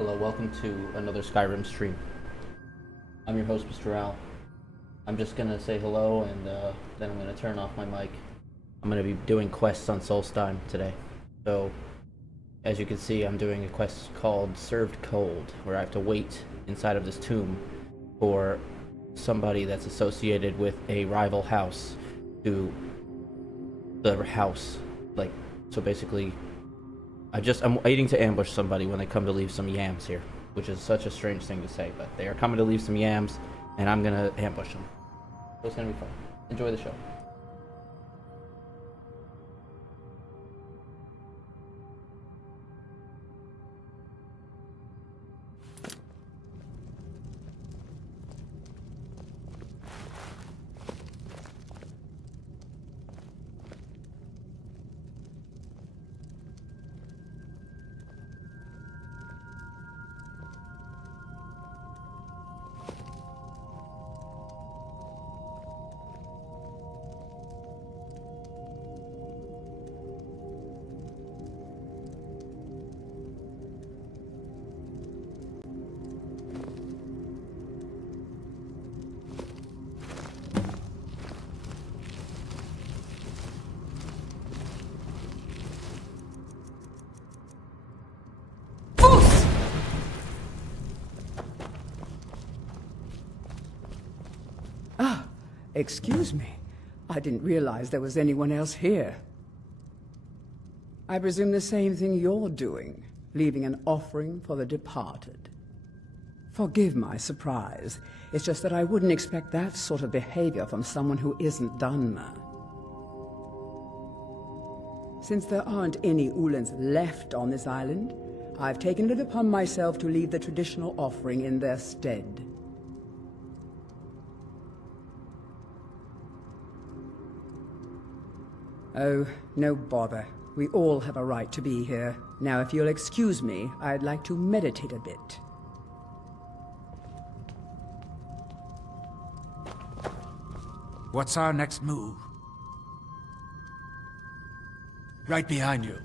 Hello, welcome to another Skyrim stream. I'm your host, Mr. Al. I'm just gonna say hello and then I'm gonna turn off my mic. I'm gonna be doing quests on Solstheim today. So, as you can see, I'm doing a quest called Served Cold, where I have to wait inside of this tomb for somebody that's associated with a rival house to the house. So basically, I'm waiting to ambush somebody when they come to leave some yams here, which is such a strange thing to say, but they are coming to leave some yams, and I'm gonna ambush them. So it's gonna be fun. Enjoy the show. Excuse me. I didn't realize there was anyone else here. I presume the same thing you're doing, leaving an offering for the departed. Forgive my surprise. It's just that I wouldn't expect that sort of behavior from someone who isn't Dunmer. Since there aren't any Ulans left on this island, I've taken it upon myself to leave the traditional offering in their stead. Oh, no bother. We all have a right to be here. Now, if you'll excuse me, I'd like to meditate a bit. What's our next move? Right behind you.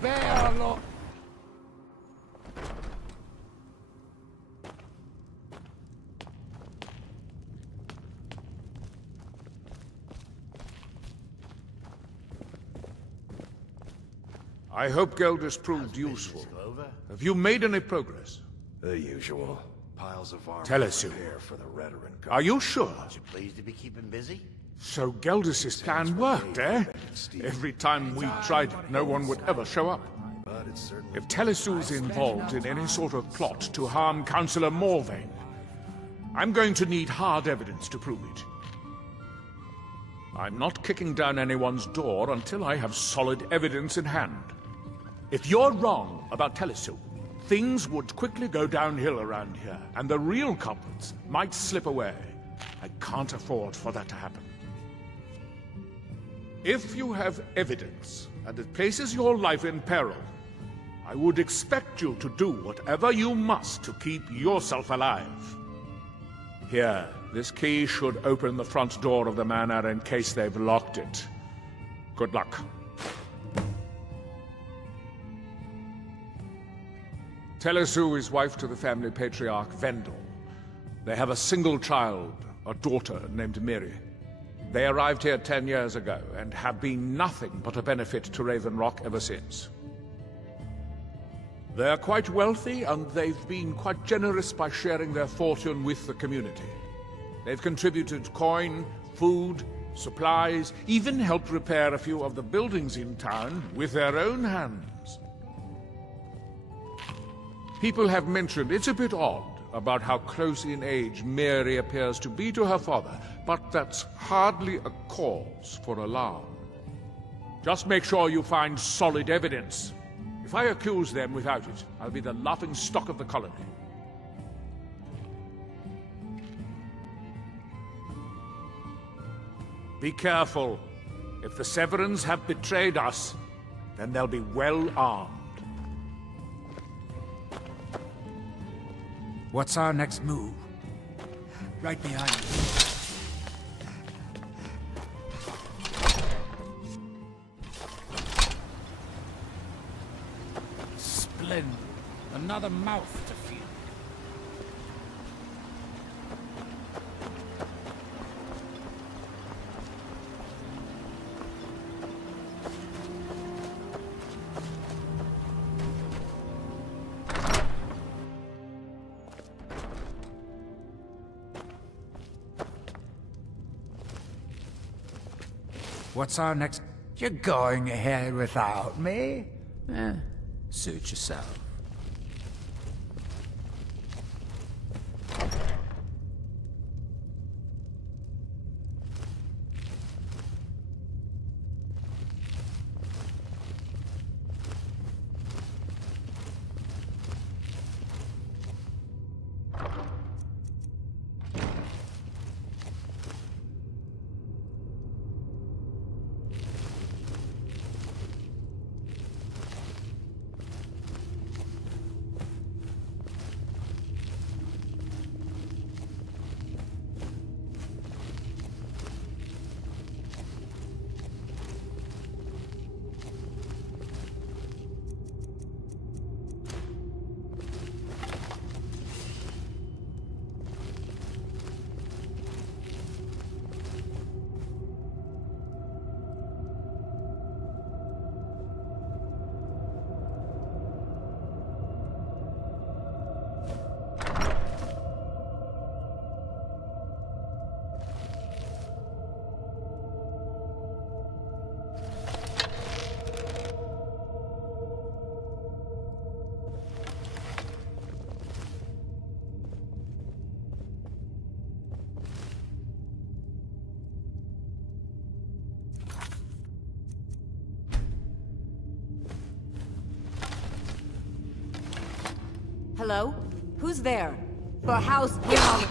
Bello! I hope Gelders proved useful. Have you made any progress? The usual. Piles of armor. Tell us, For the Redoran. Are you sure? You pleased to be keeping busy? So Gelders' plan worked, eh? Every time we tried it, no one would ever show up. If Telesu's involved in any sort of plot to harm Councillor Morvain, I'm going to need hard evidence to prove it. I'm not kicking down anyone's door until I have solid evidence in hand. If you're wrong about Telesu, things would quickly go downhill around here, and the real culprits might slip away. I can't afford for that to happen. If you have evidence, and it places your life in peril, I would expect you to do whatever you must to keep yourself alive. Here, this key should open the front door of the manor in case they've locked it. Good luck. Telesu is wife to the family patriarch Vendel. They have a single child, a daughter named Miri. They arrived here 10 years ago and have been nothing but a benefit to Raven Rock ever since. They're quite wealthy, and they've been quite generous by sharing their fortune with the community. They've contributed coin, food, supplies, even helped repair a few of the buildings in town with their own hands. People have mentioned it's a bit odd about how close in age Mary appears to be to her father, but that's hardly a cause for alarm. Just make sure you find solid evidence. If I accuse them without it, I'll be the laughing stock of the colony. Be careful. If the Severins have betrayed us, then they'll be well armed. What's our next move? Right behind you. Splendid. Another mouth to feed. What's our next... You're going ahead without me? Suit yourself. Hello? Who's there? For house... Yeah.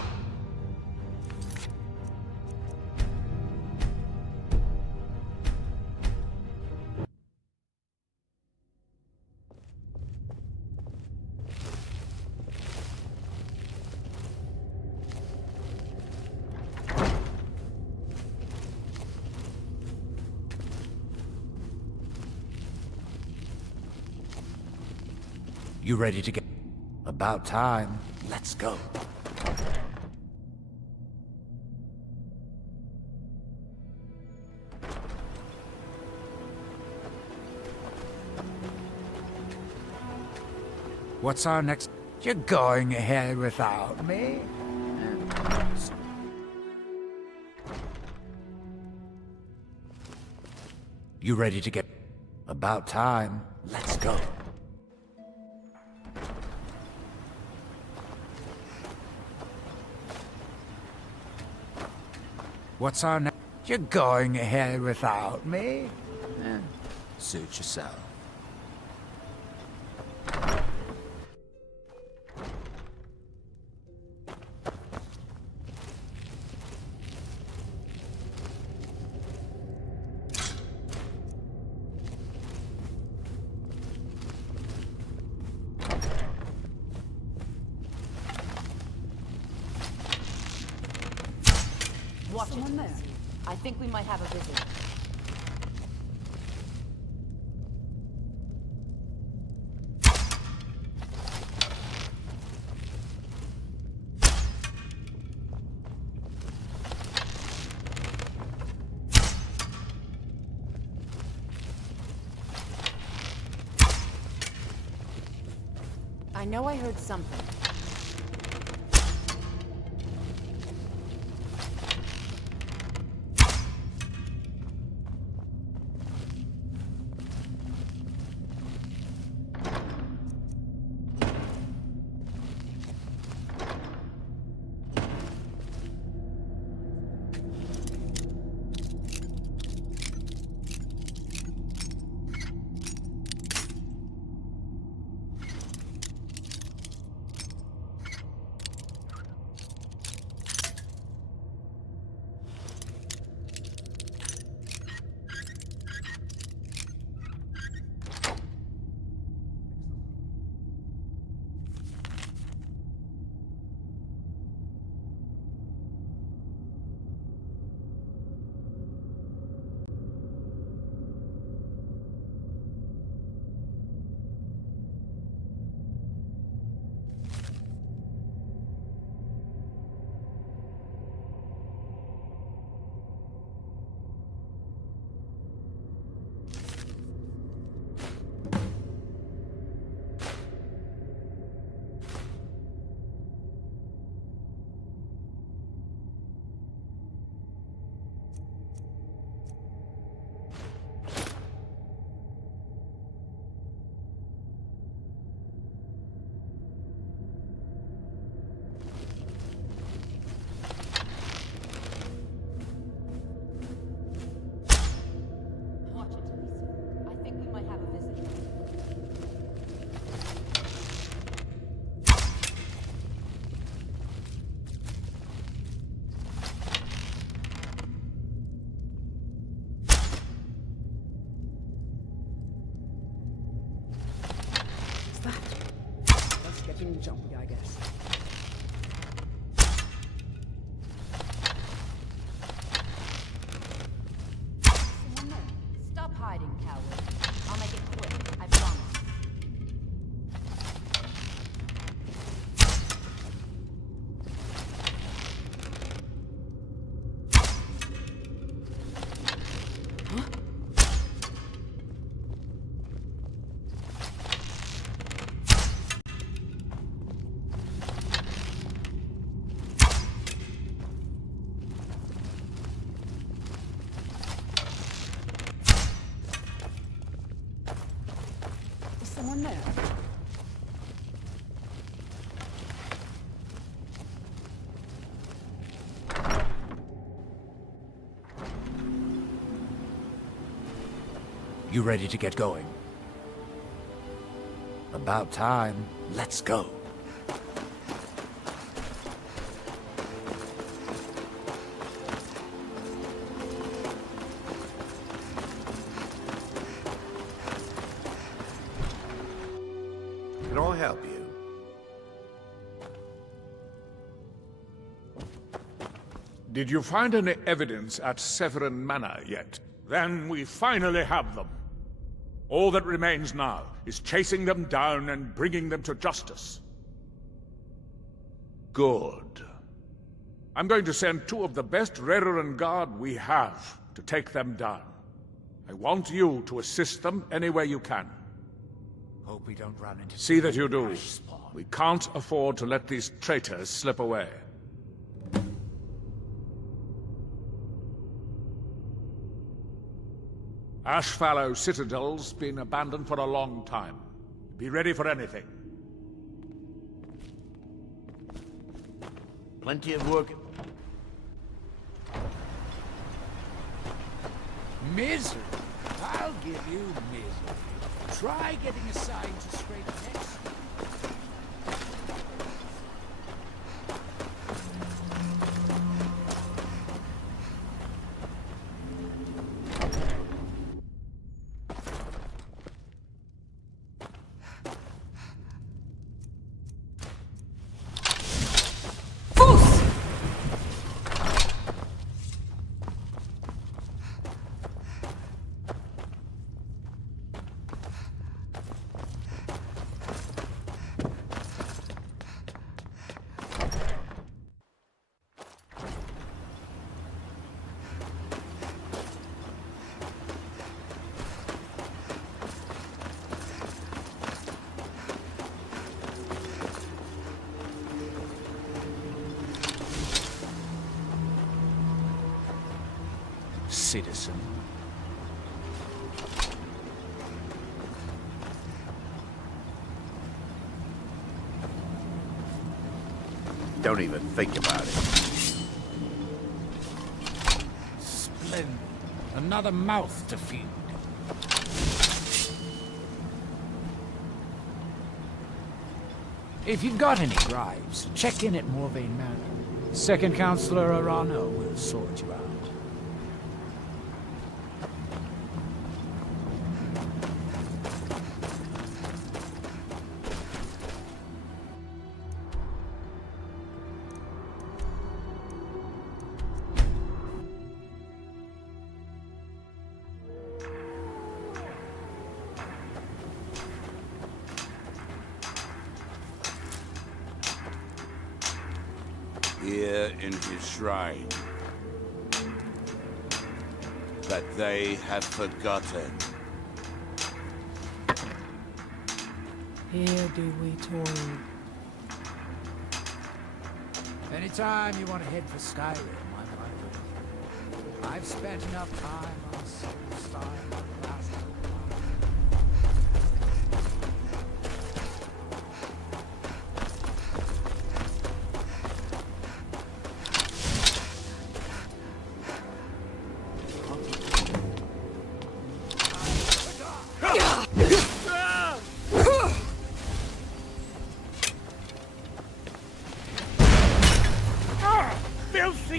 You ready to get... About time. Let's go. What's our next... You're going ahead without me? You ready to get... About time. Let's go. What's our next... You're going ahead without me? Suit yourself. Watch someone there. I think we might have a visitor. I know I heard something. Nothing jumpy, I guess. Someone there. Stop hiding, coward. I'll make it quick, I promise. Is someone there? You ready to get going? About time. Let's go. Can I help you? Did you find any evidence at Severin Manor yet? Then we finally have them. All that remains now is chasing them down and bringing them to justice. Good. I'm going to send 2 of the best Redoran Guard we have to take them down. I want you to assist them any way you can. Hope we don't run into... See that you do. We can't afford to let these traitors slip away. Ashfallow Citadel's been abandoned for a long time. Be ready for anything. Plenty of work. Misery? I'll give you misery. Try getting assigned to straight next. Citizen. Don't even think about it. Splendid. Another mouth to feed. If you've got any gripes, check in at Morvain Manor. Second Counselor Arano will sort you out. Here in his shrine, that they have forgotten. Here do we toil. Anytime you want to head for Skyrim, I'm right. I've spent enough time on Soulstein to last a while. Filthy!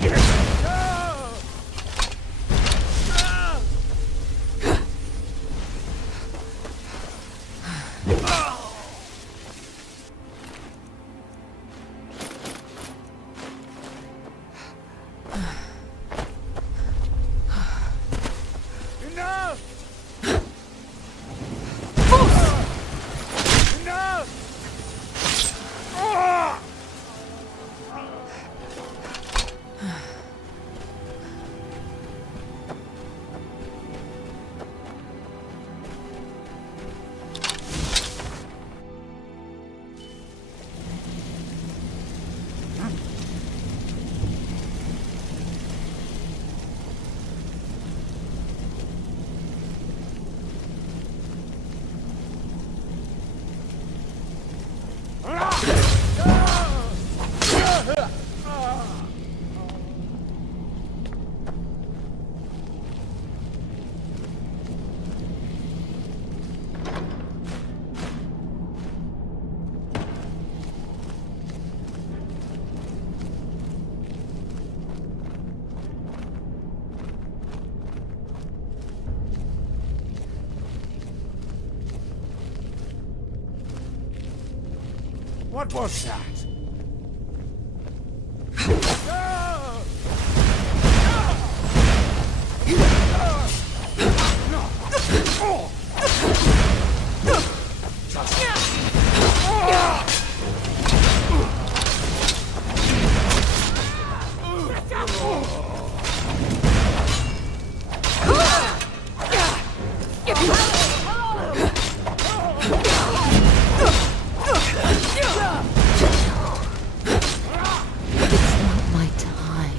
What was that? Not my time.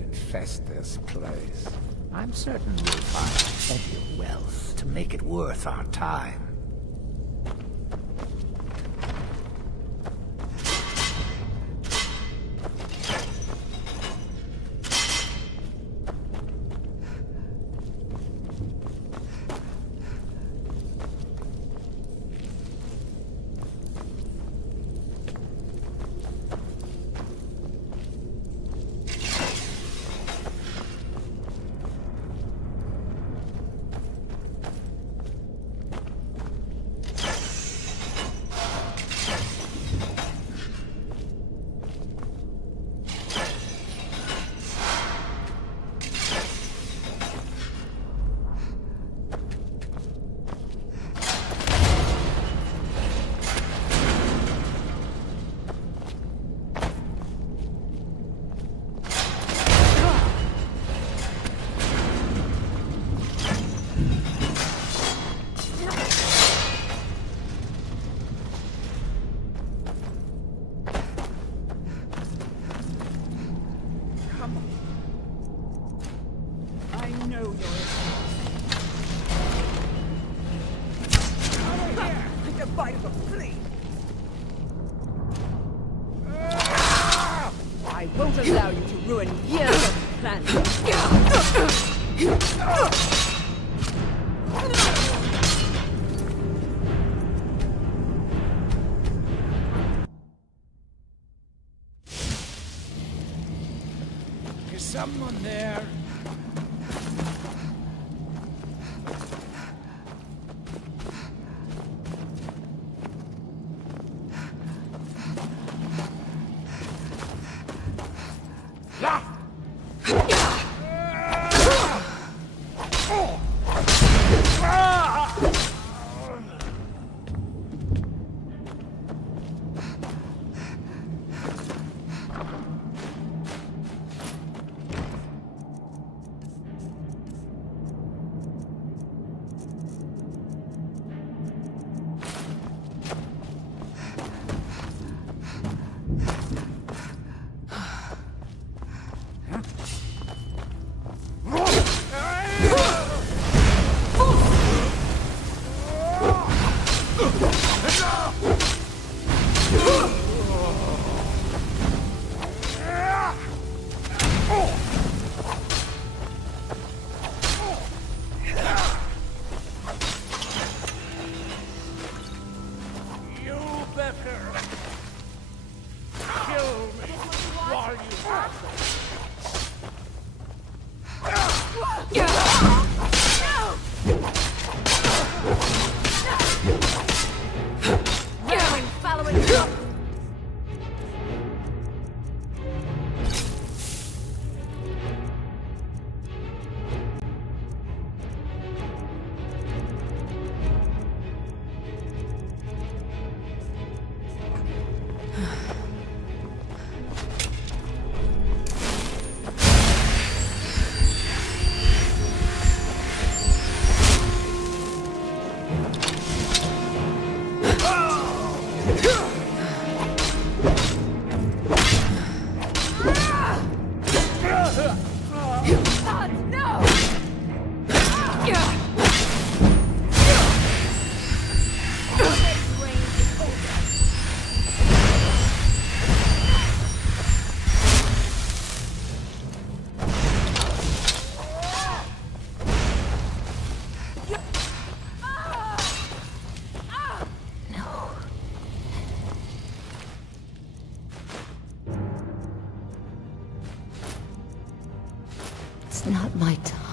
Infest this place. I'm certain we'll find plenty of wealth to make it worth our time. I won't allow you to ruin years of planning. Is someone there? It's not my time.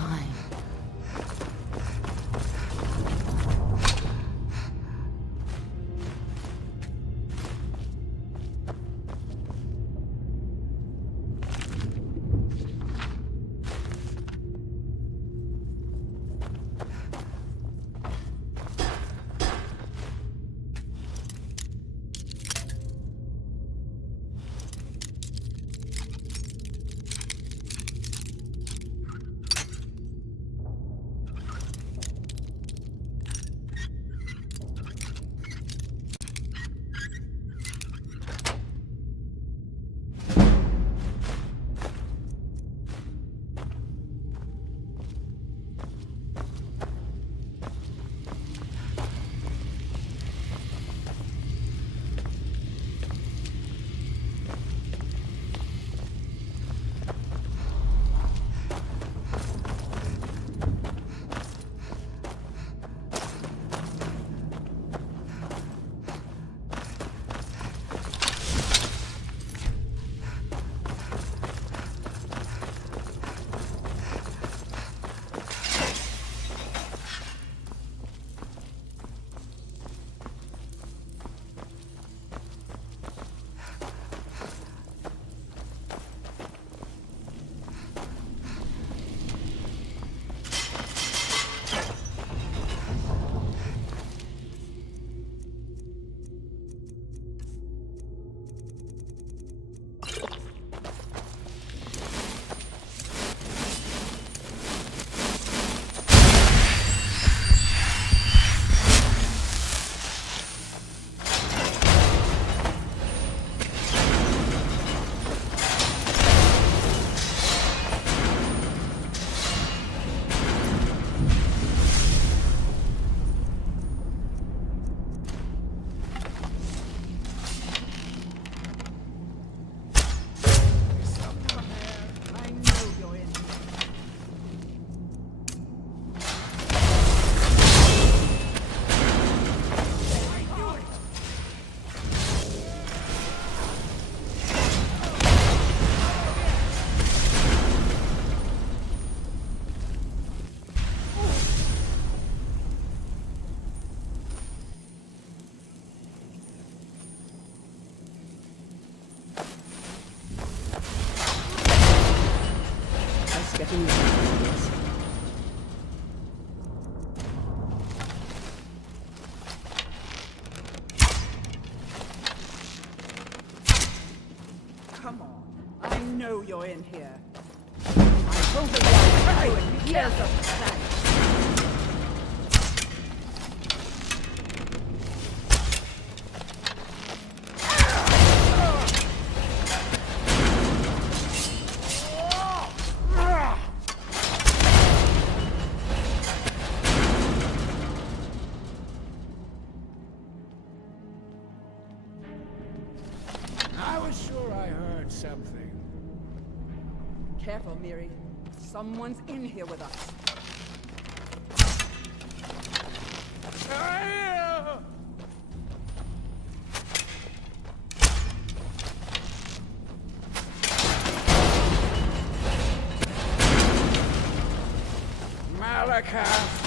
in here. I hope it was years of planning. I was sure I heard something. Careful, Miri. Someone's in here with us. Malakath!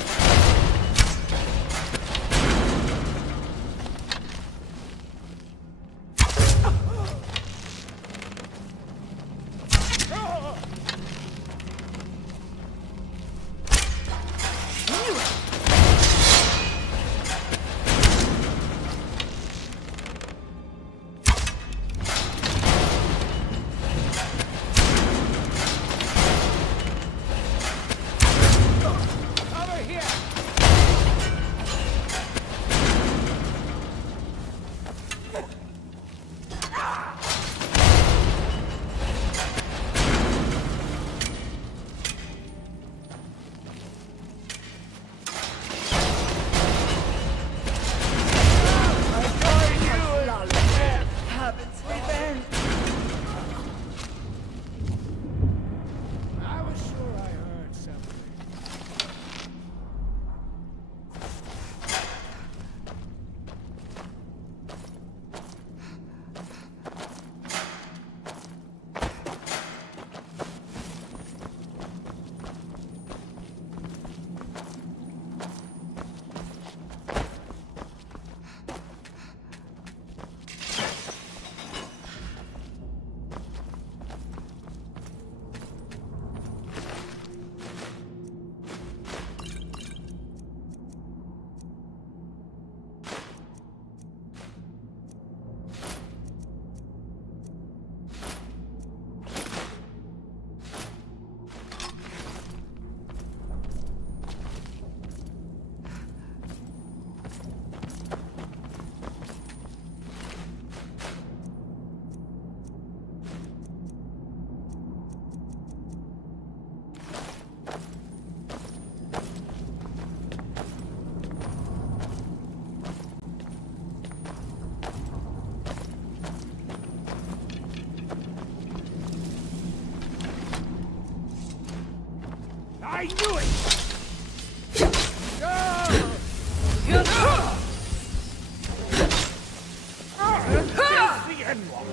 I was sure I heard something. I knew it! There's the end one.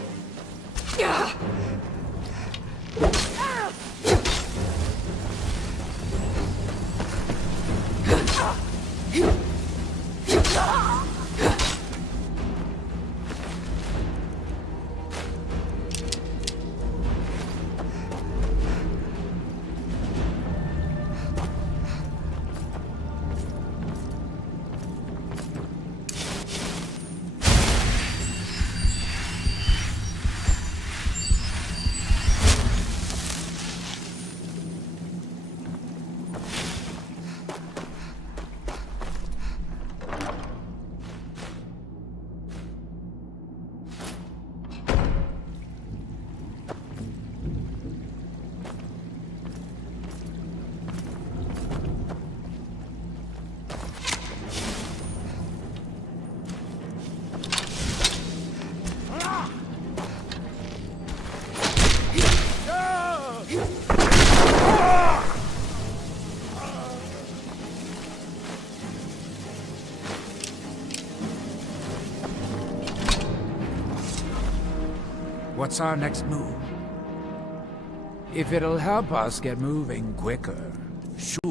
What's our next move? If it'll help us get moving quicker, sure.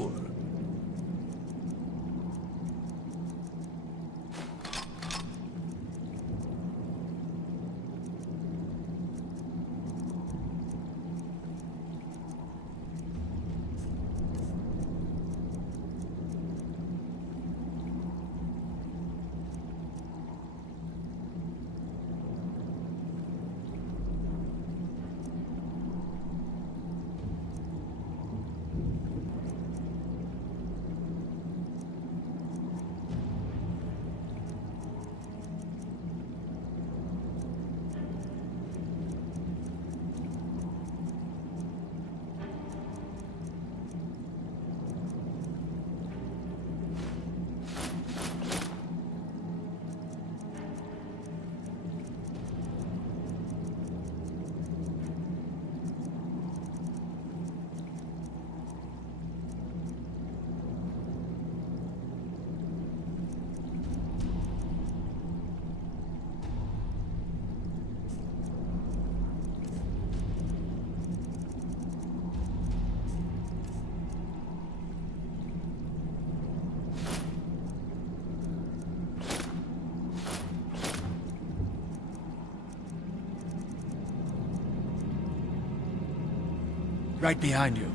Right behind you.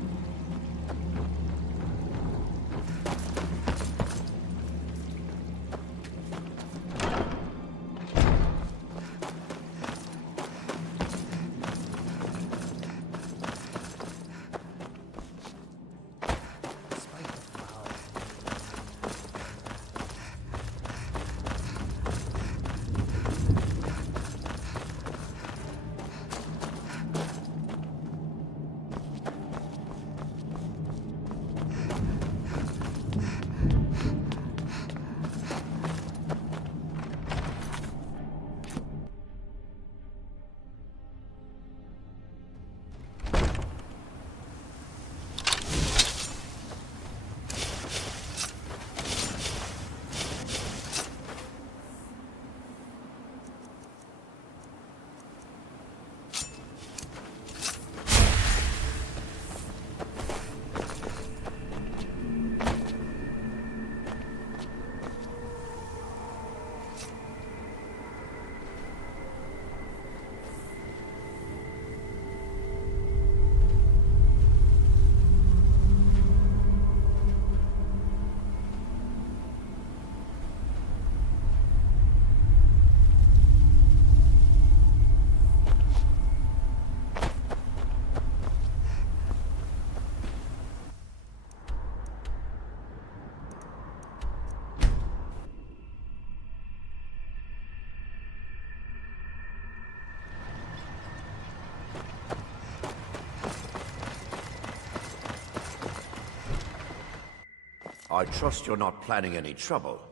I trust you're not planning any trouble.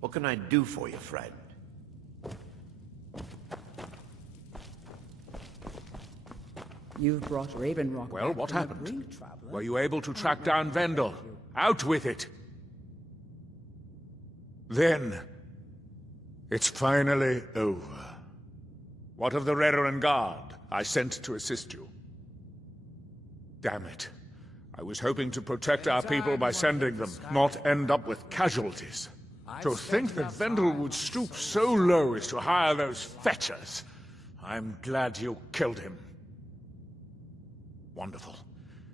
What can I do for you, friend? You've brought Raven Rock. Well, back what from the happened? brink, traveler. Were you able to track down Vendel? Out with it! Then, it's finally over. What of the Reverend Guard I sent to assist you? Damn it. I was hoping to protect our people by sending them, not end up with casualties. To think that Vendel would stoop so low as to hire those fetchers. I'm glad you killed him. Wonderful.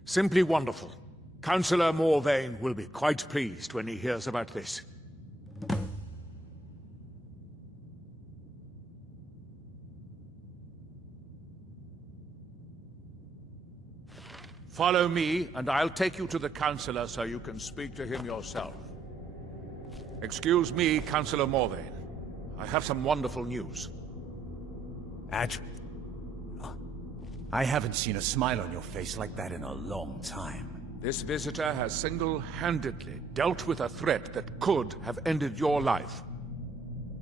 Simply wonderful. Councillor Morvain will be quite pleased when he hears about this. Follow me, and I'll take you to the Councillor so you can speak to him yourself. Excuse me, Councillor Morvain. I have some wonderful news. I haven't seen a smile on your face like that in a long time. This visitor has single-handedly dealt with a threat that could have ended your life.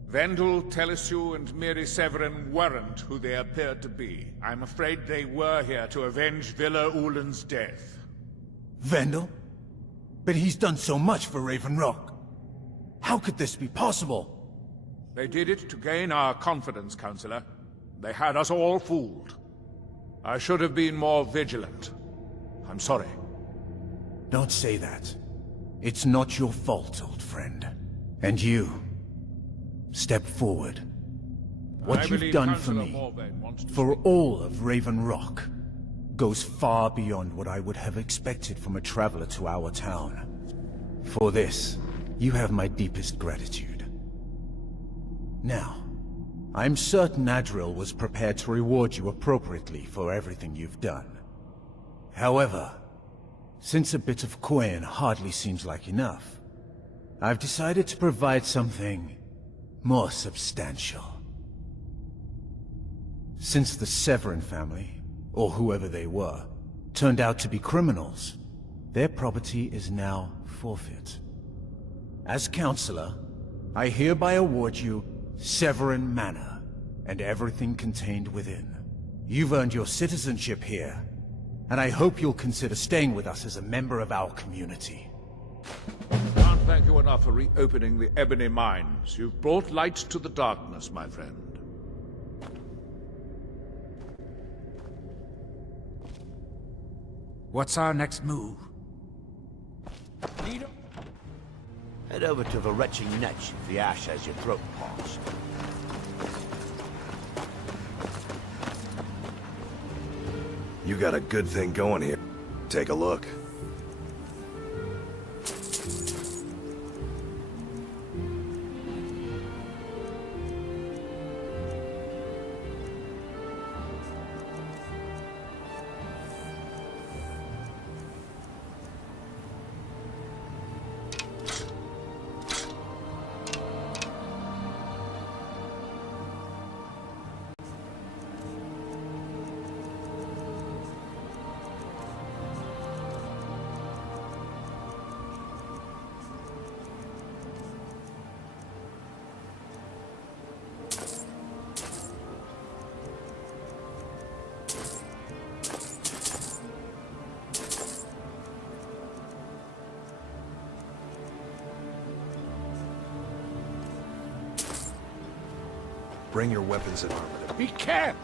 Vendel, Telesue, and Miri Severin weren't who they appeared to be. I'm afraid they were here to avenge Villa Ulen's death. Vendel? But he's done so much for Raven Rock. How could this be possible? They did it to gain our confidence, Councillor. They had us all fooled. I should have been more vigilant. I'm sorry. Don't say that. It's not your fault, old friend. And you, step forward. What you've done for me, for all of Raven Rock, goes far beyond what I would have expected from a traveler to our town. For this, you have my deepest gratitude. Now, I'm certain Adril was prepared to reward you appropriately for everything you've done. However, since a bit of coin hardly seems like enough, I've decided to provide something more substantial. Since the Severin family, or whoever they were, turned out to be criminals, their property is now forfeit. As Counselor, I hereby award you Severin Manor, and everything contained within. You've earned your citizenship here, and I hope you'll consider staying with us as a member of our community. Can't thank you enough for reopening the Ebony Mines. You've brought light to the darkness, my friend. What's our next move? Head over to the retching Netch if the ash has your throat parched. You got a good thing going here. Take a look. Bring your weapons and armor to me. Be careful!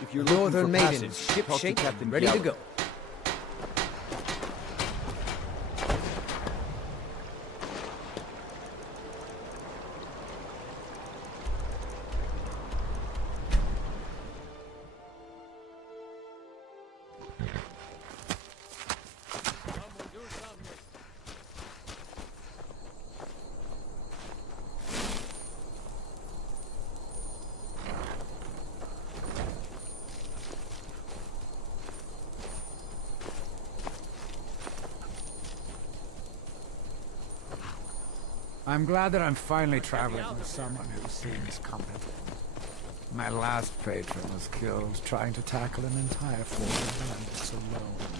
If you're Northern looking for Maiden, passage, ship talk to shape, Captain ready to Gallo. go. I'm glad that I'm finally traveling with someone who seems competent. My last patron was killed trying to tackle an entire fort of bandits alone.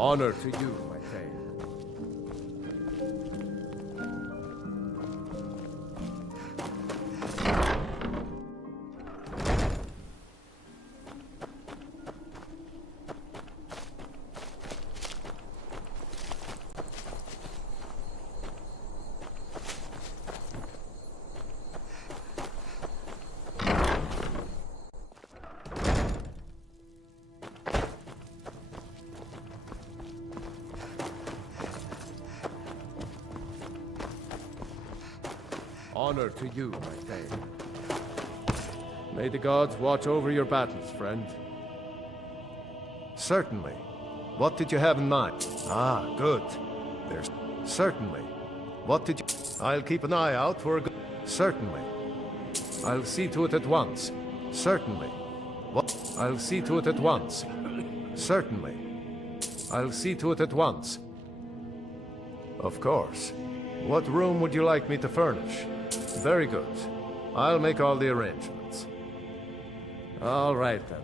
Honor to you, my thane. Honor to you, my thane. May the gods watch over your battles, friend. Certainly. What did you have in mind? Ah, good. There's... Certainly. What did you... I'll keep an eye out for a good... Certainly. I'll see to it at once. Certainly. What? I'll see to it at once. Certainly. I'll see to it at once. Of course. What room would you like me to furnish? Very good. I'll make all the arrangements. All right, then.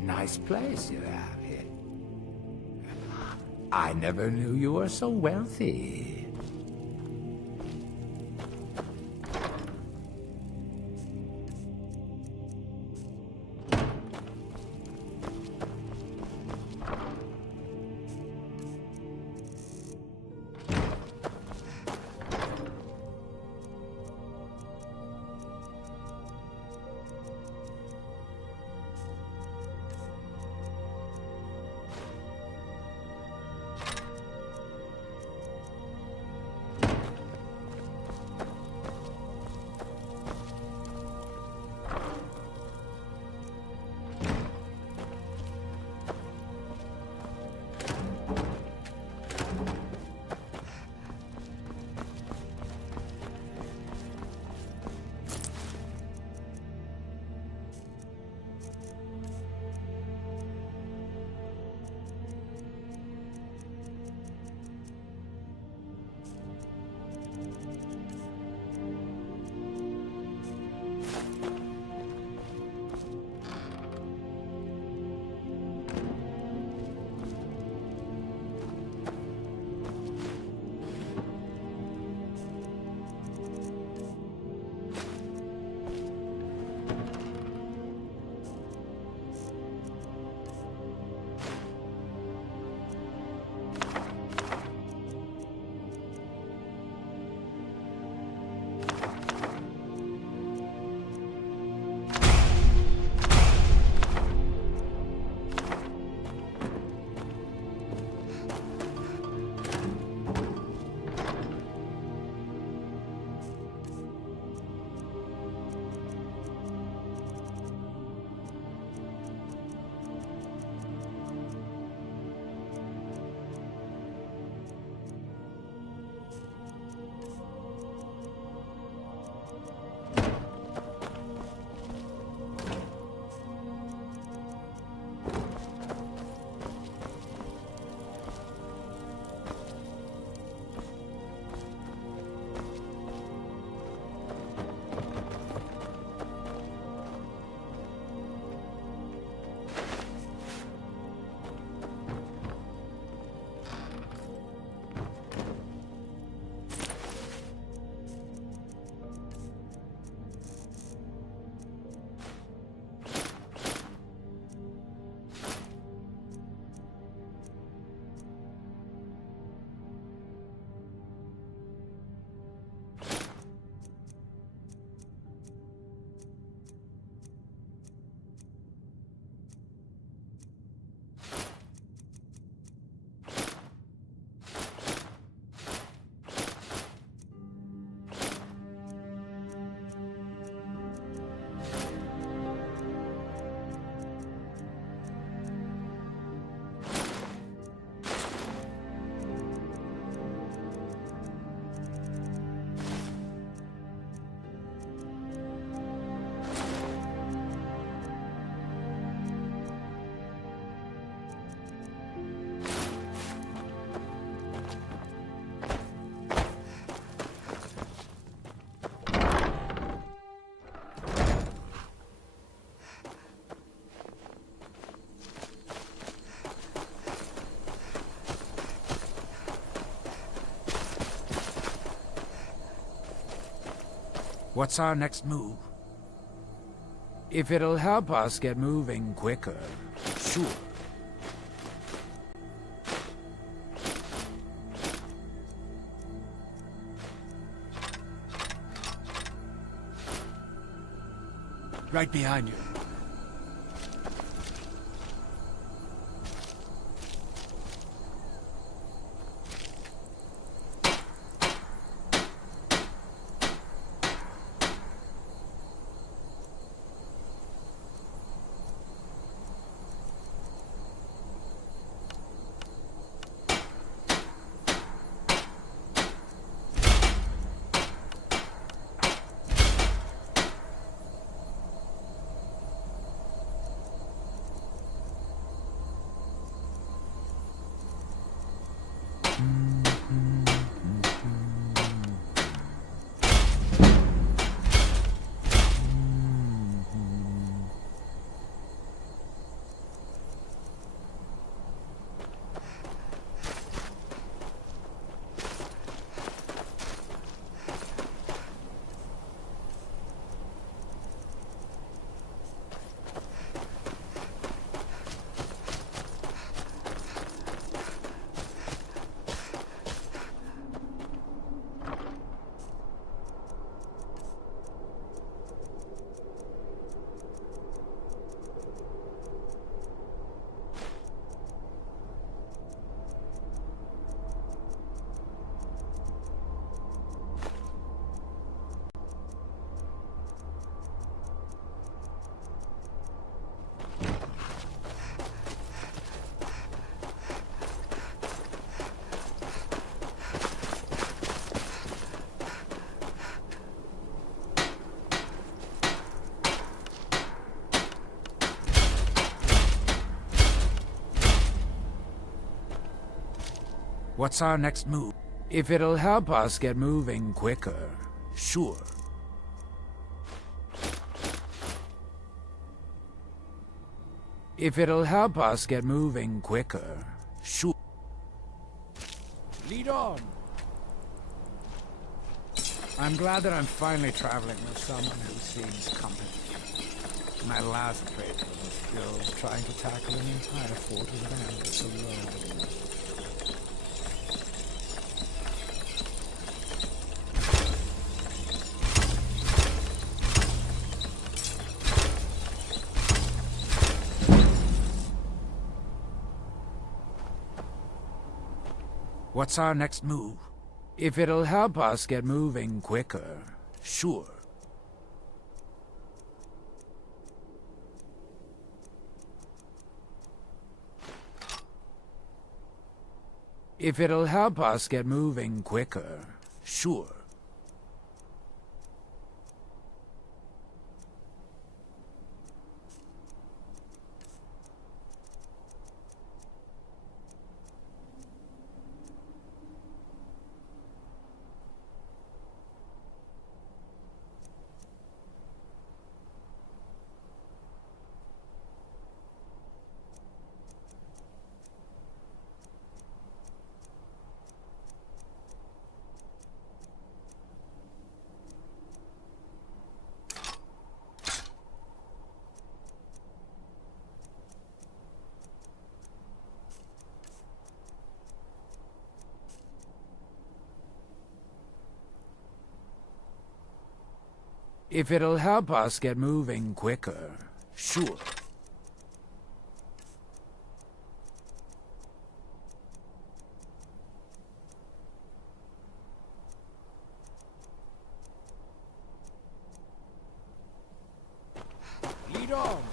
Nice place you have here. I never knew you were so wealthy. What's our next move? If it'll help us get moving quicker, sure. Right behind you. What's our next move? If it'll help us get moving quicker, sure. If it'll help us get moving quicker, sure. Lead on! I'm glad that I'm finally traveling with someone who seems competent. My last patron was killed trying to tackle an entire fort of bandits alone. What's our next move? If it'll help us get moving quicker, sure. If it'll help us get moving quicker, sure. If it'll help us get moving quicker, sure. Lead on!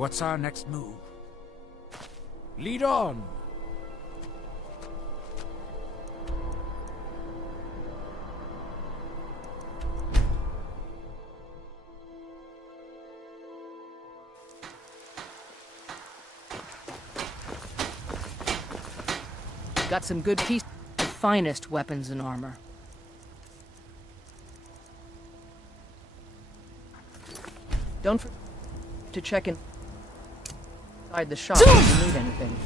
What's our next move? Lead on! Got some good pieces. The finest weapons and armor. Don't forget to check inside the shop if you need anything.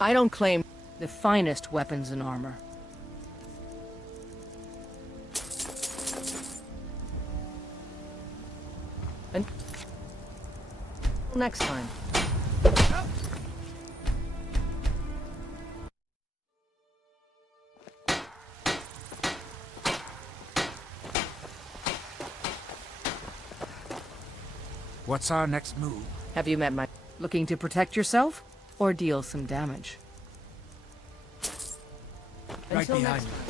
I don't claim the finest weapons and armor. Until next time. What's our next move? Have you met my... Looking to protect yourself? Or deal some damage? Right Until behind next you. time.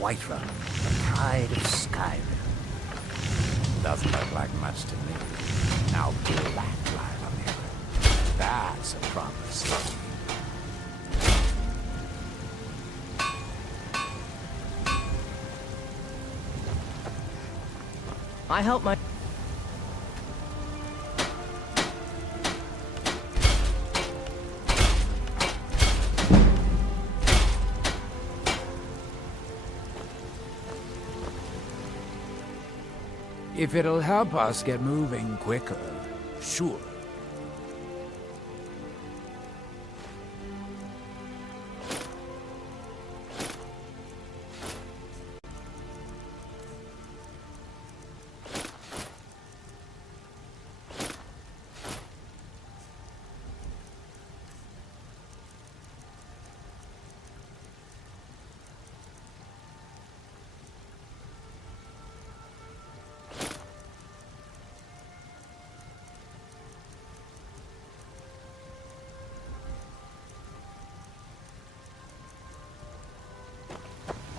Whiterun, the pride of Skyrim. Doesn't look like much to me. Now Blacklight on the other. That's a promise. I help my... If it'll help us get moving quicker, sure.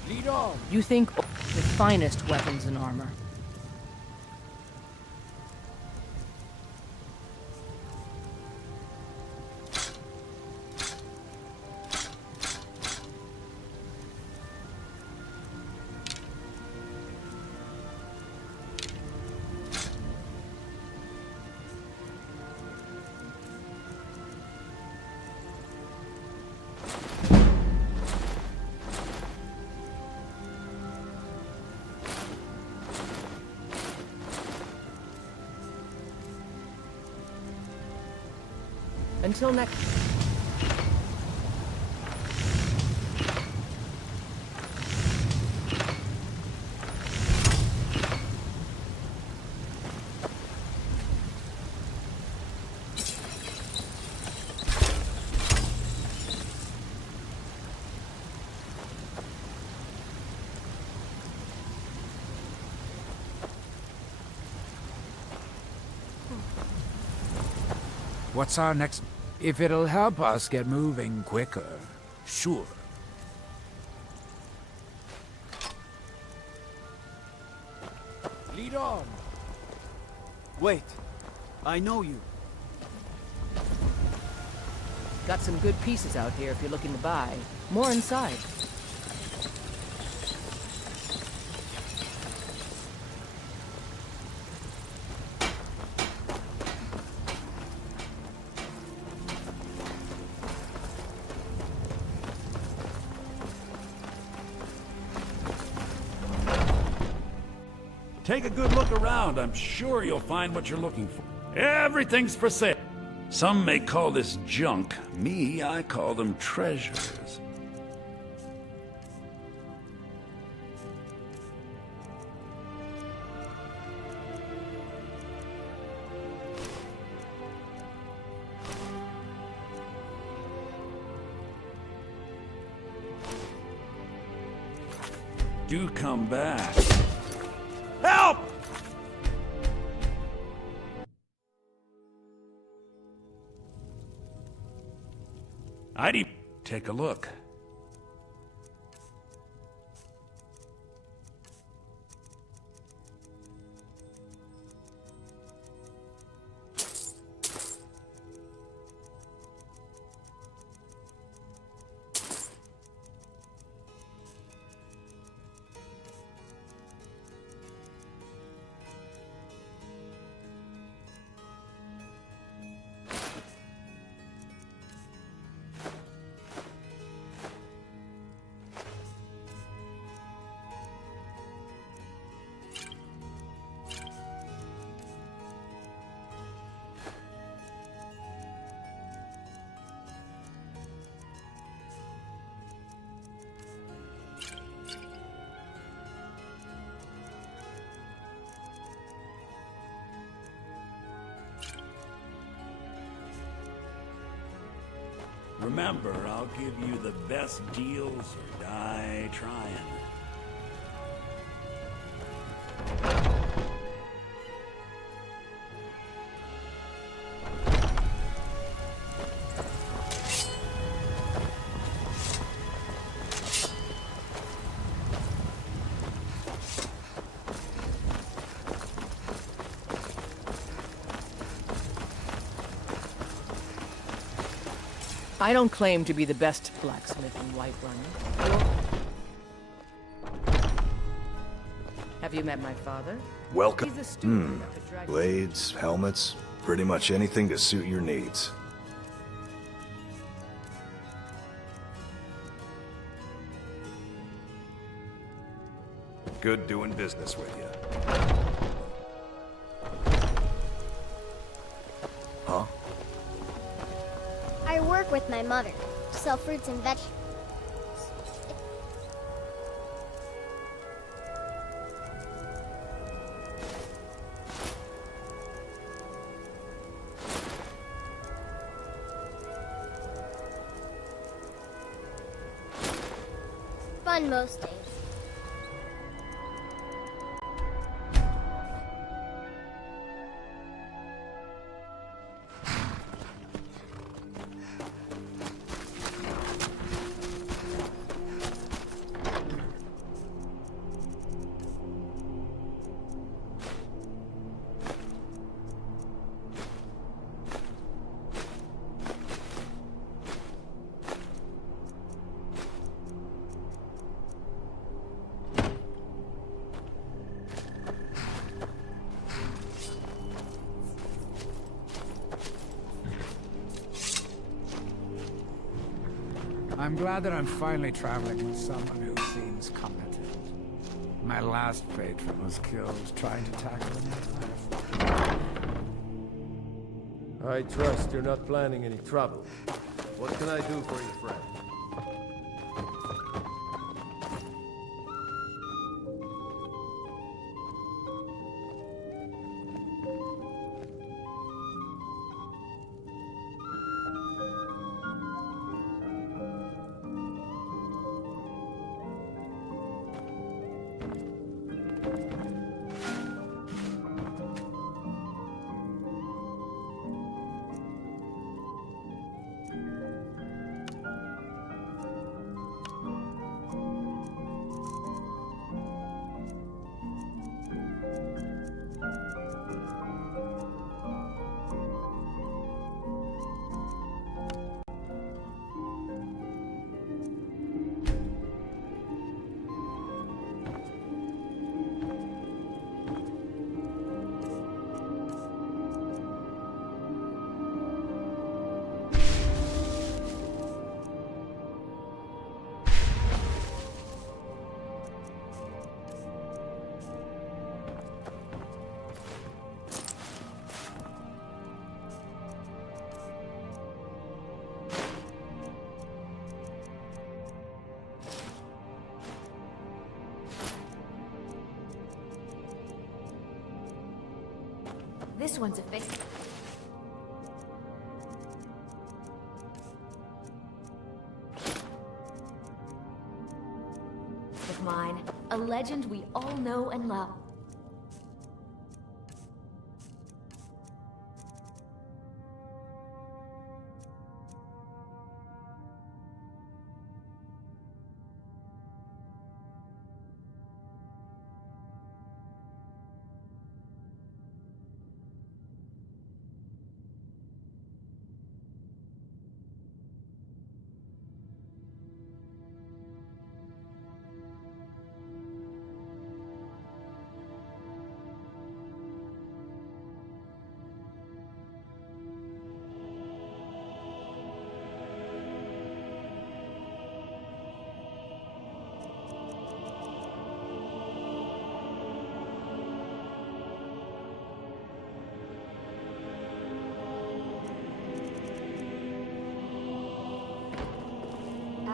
Lead on! You think the finest weapons and armor. Until next... What's our next... If it'll help us get moving quicker, sure. Lead on! Wait. I know you. Got some good pieces out here if you're looking to buy. More inside. Take a good look around. I'm sure you'll find what you're looking for. Everything's for sale. Some may call this junk. Me, I call them treasures. Do come back. Help! I'd take a look. Remember, I'll give you the best deals or die trying. I don't claim to be the best blacksmith in Whiterun. Have you met my father? Welcome. He's a student at the Dragonborn. Blades, helmets, pretty much anything to suit your needs. Good doing business with you. Huh? I work with my mother, sell fruits and vegetables. Fun most days. I'm glad that I'm finally traveling with someone who seems competent. My last patron was killed trying to tackle an entire fort. I trust you're not planning any trouble. What can I do for you, friend? This one's a fix. The of mine. A legend we all know and love.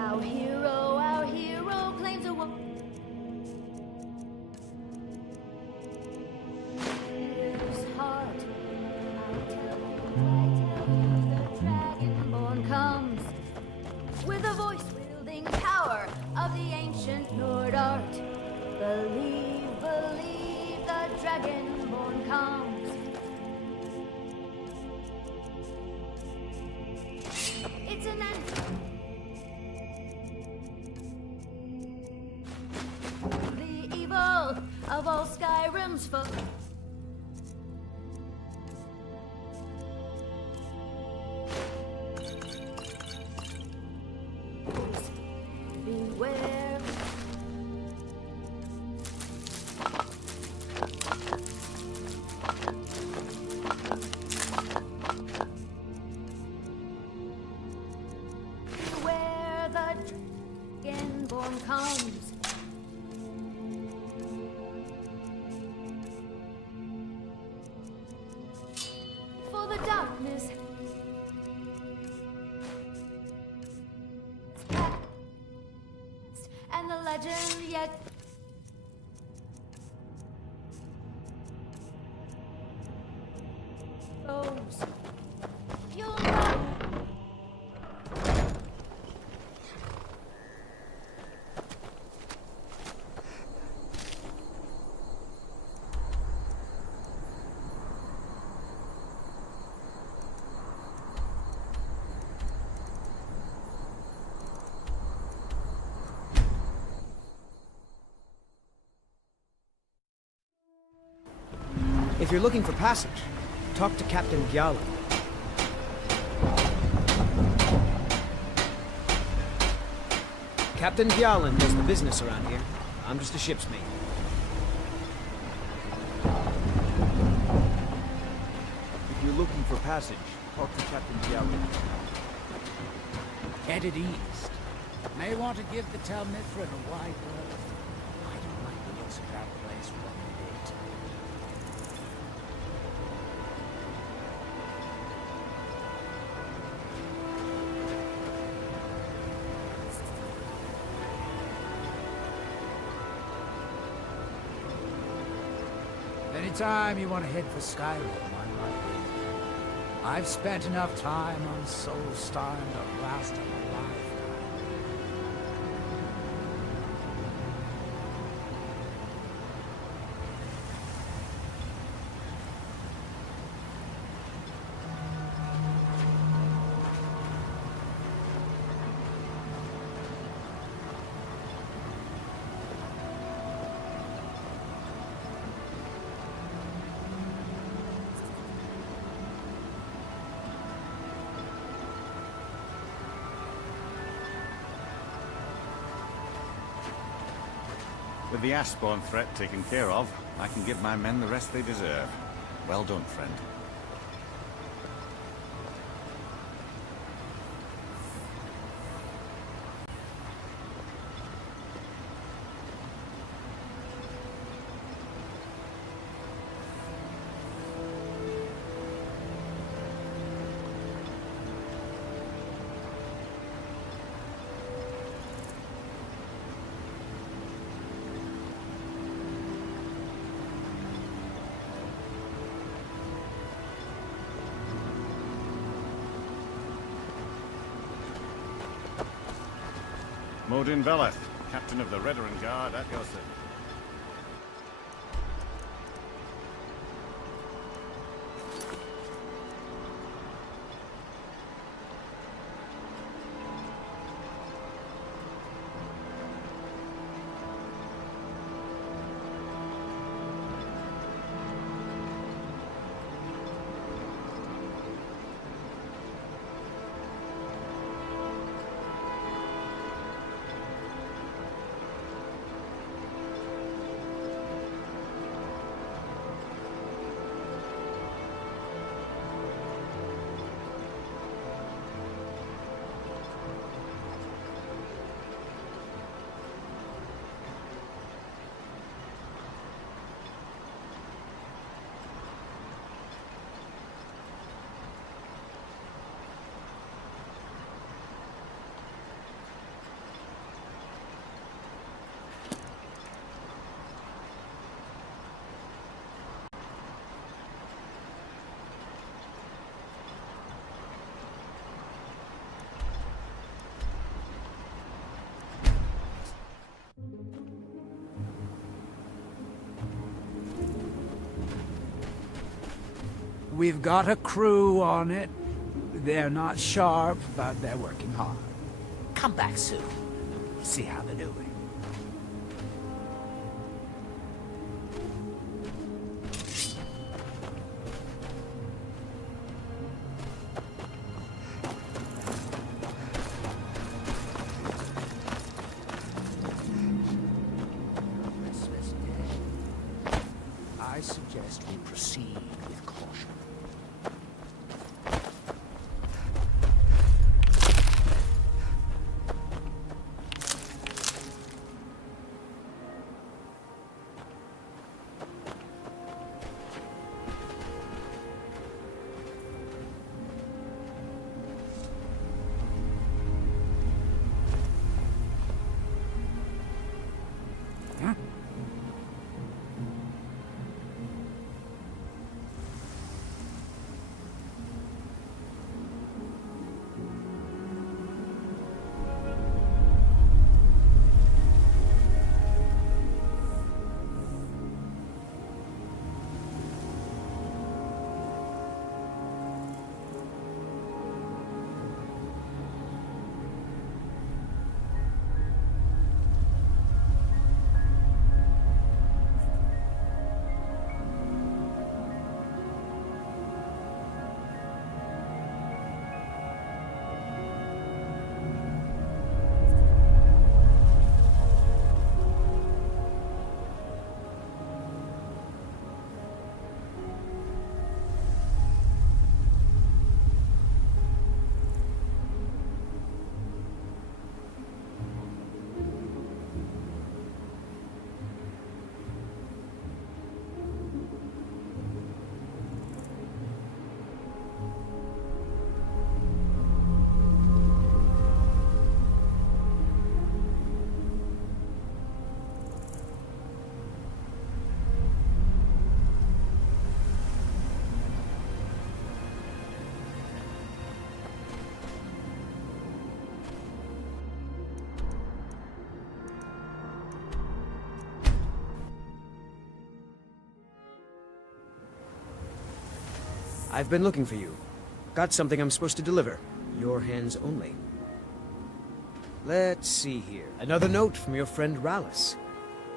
Our hero claims a his heart. I tell you, the Dragonborn comes with a voice wielding power of the ancient Nord art. Believe, the Dragonborn comes. It's an anthem. Of all Skyrim's foe. Beware. Beware, the Dragonborn comes. The darkness and the legend yet goes. You'll know. If you're looking for passage, talk to Captain Gjallan. Captain Gjallan does the business around here. I'm just a ship's mate. If you're looking for passage, talk to Captain Gjallan. Headed east. May want to give the Tel Mithril a wide berth. I don't like the looks of that place one bit. Anytime you want to head for Skyrim, I'm right with you. I've spent enough time on Solstheim to last a lifetime. With the Ashbourne threat taken care of, I can give my men the rest they deserve. Well done, friend. Modin Veleth, Captain of the Veteran Guard at your service. We've got a crew on it. They're not sharp, but they're working hard. Come back soon. See how they're doing. I suggest we proceed with caution. I've been looking for you. Got something I'm supposed to deliver. Your hands only. Let's see here. Another note from your friend Rallis.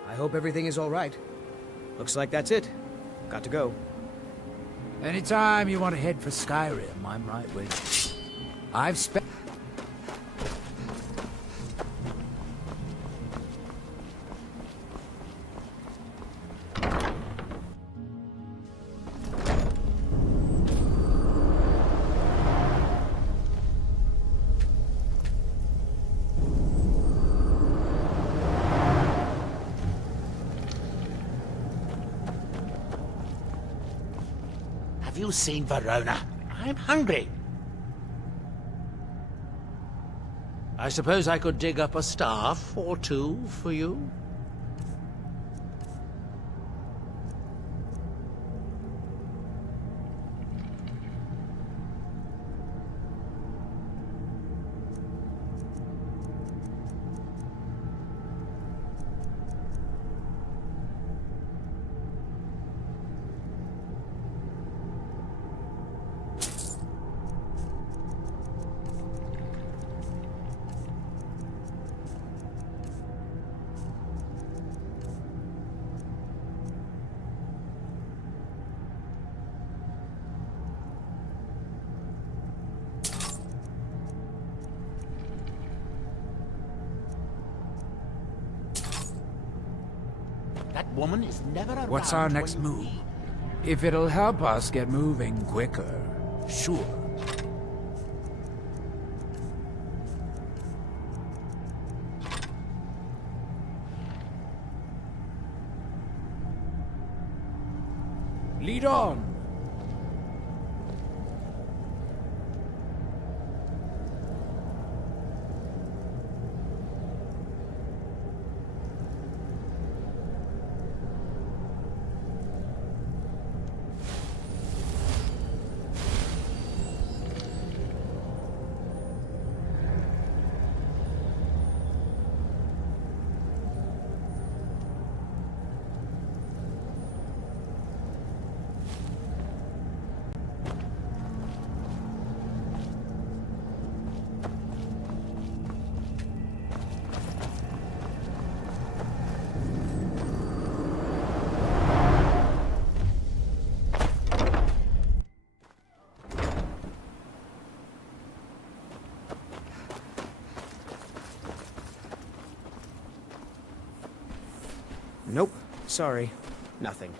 I hope everything is all right. Looks like that's it. Got to go. Anytime you want to head for Skyrim, I'm right with you. I've spent... Have you seen Verona? I'm hungry. I suppose I could dig up a staff or two for you? That woman is never around. What's our next move? If it'll help us get moving quicker, sure. Lead on! Nope. Sorry. Nothing.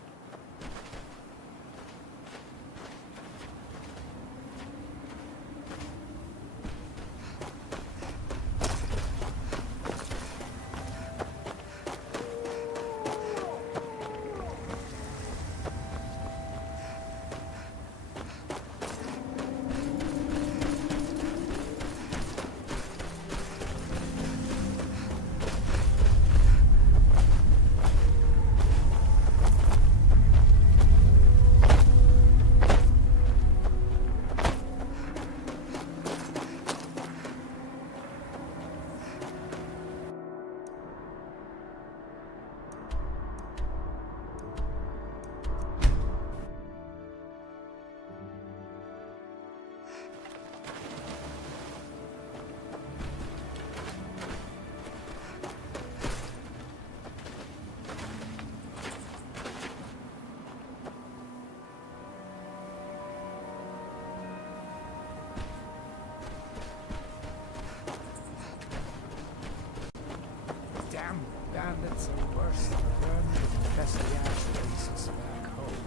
Damn bandits are worse than vermin that infest the ash races back home.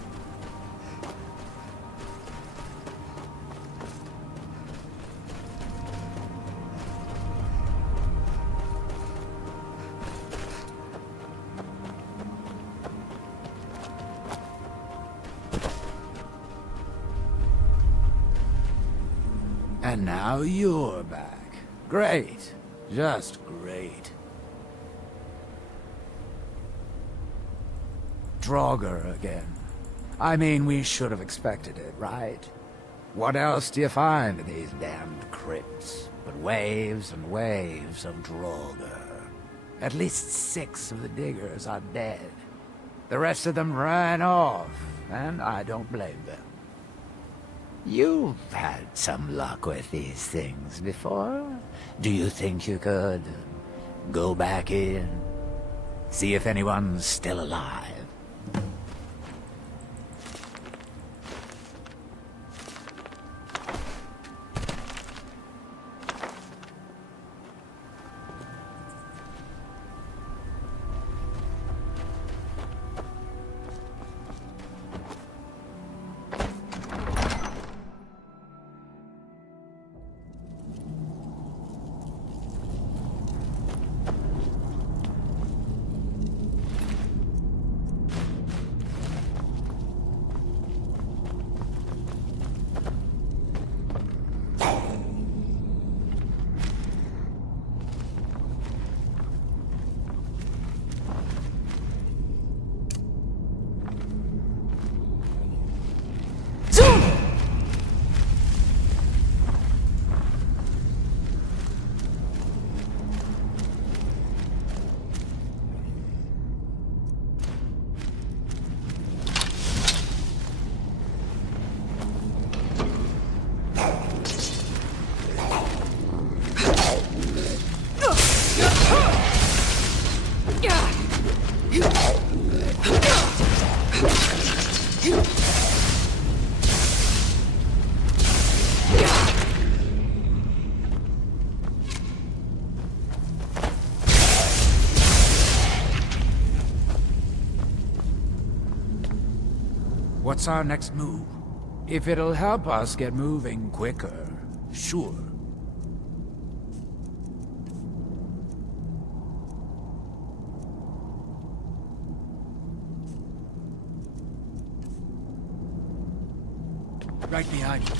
And now you're back. Great. Just great. Draugr again. I mean, we should have expected it, right? What else do you find in these damned crypts but waves and waves of Draugr? At least 6 of the diggers are dead. The rest of them ran off, and I don't blame them. You've had some luck with these things before. Do you think you could go back in, see if anyone's still alive? What's our next move? If it'll help us get moving quicker, sure. Right behind you.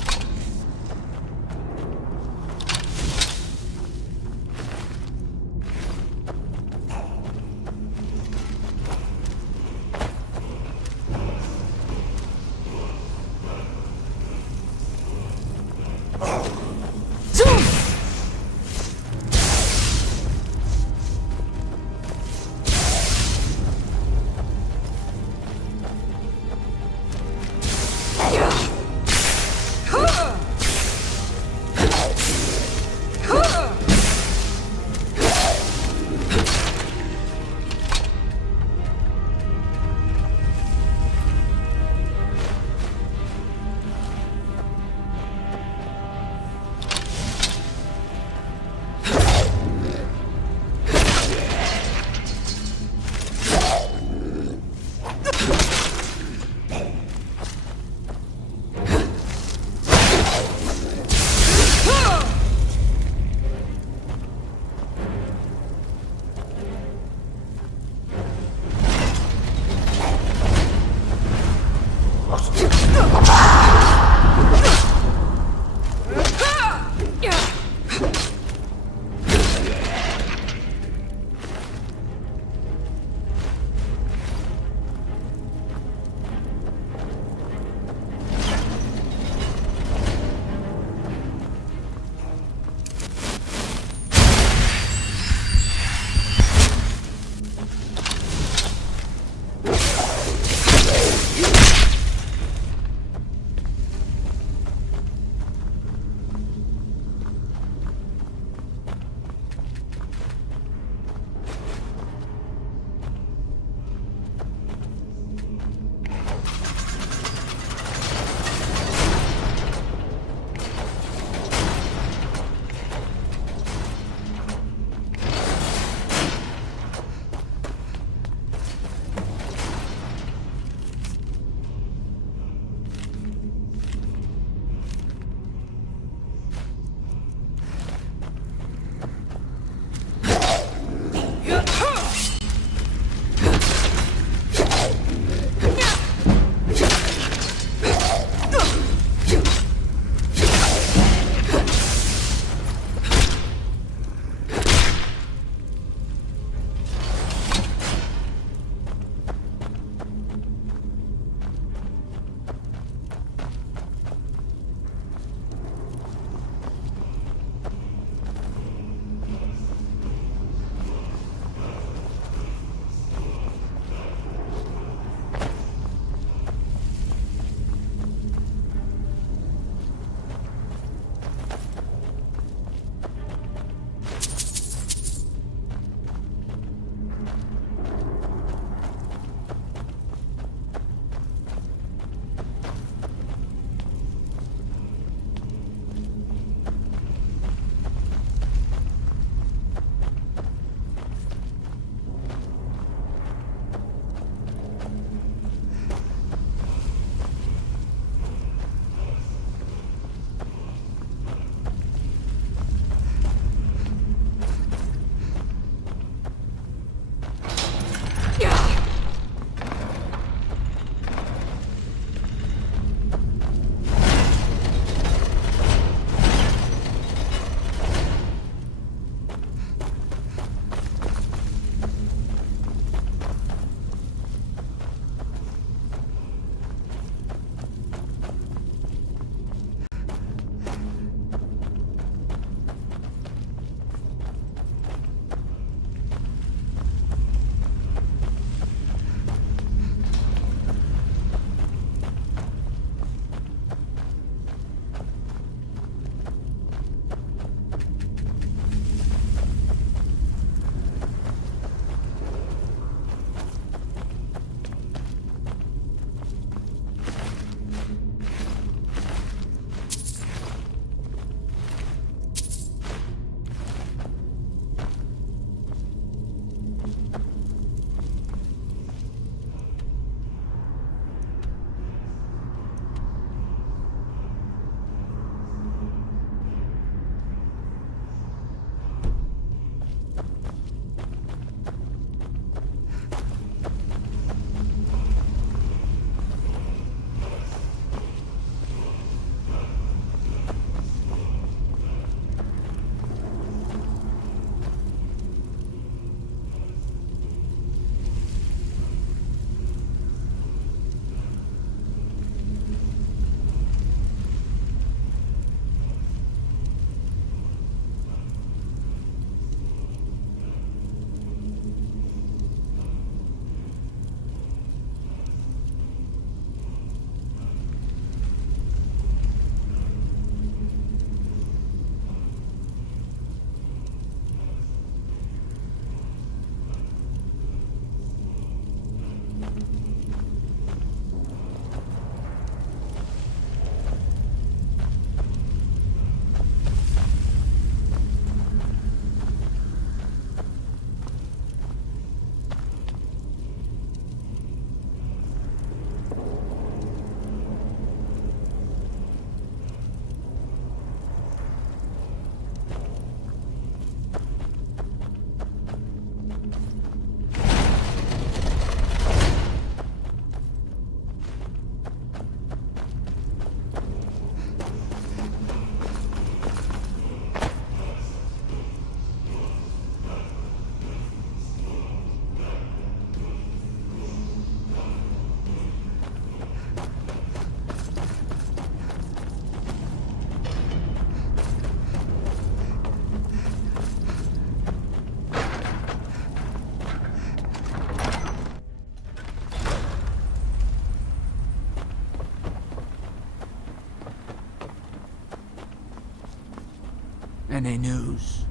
Any news?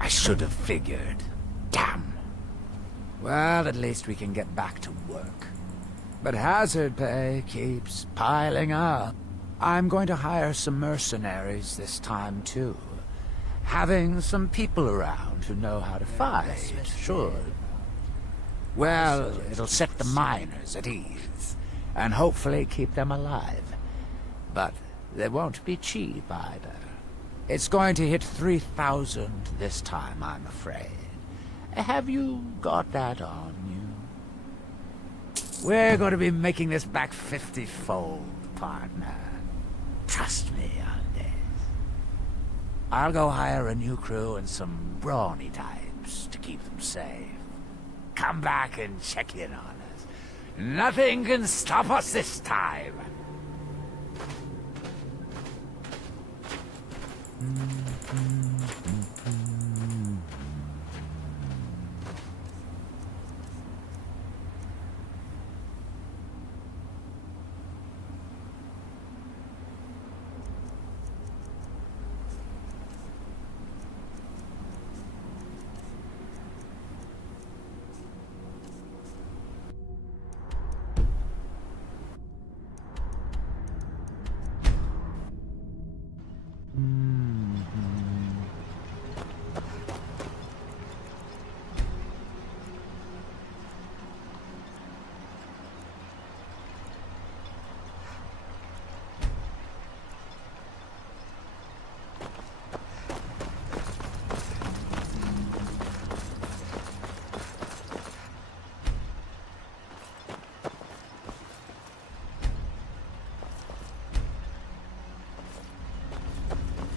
I should have figured. Damn. Well, at least we can get back to work. But hazard pay keeps piling up. I'm going to hire some mercenaries this time, too. Having some people around who know how to fight should. Well, it'll set the miners at ease, and hopefully keep them alive. But they won't be cheap either. It's going to hit 3,000 this time, I'm afraid. Have you got that on you? We're going to be making this back 50-fold, partner. Trust me on this. I'll go hire a new crew and some brawny types to keep them safe. Come back and check in on us. Nothing can stop us this time.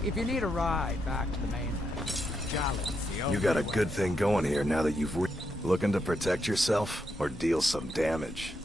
If you need a ride back to the mainland, Jalen's the only You got a way. good thing going here now that you've... Looking to protect yourself or deal some damage?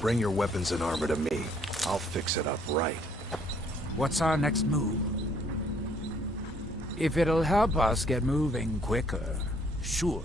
Bring your weapons and armor to me. I'll fix it up right. What's our next move? If it'll help us get moving quicker, sure.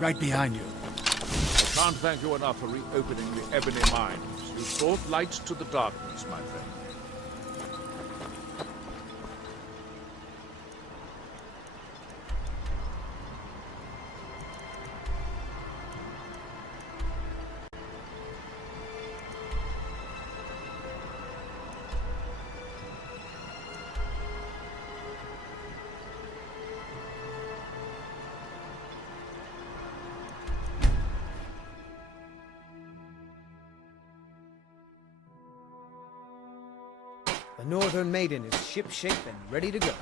Right behind you. I can't thank you enough for reopening the Ebony Mines. You brought light to the darkness, my friend. The Northern Maiden is shipshape and ready to go.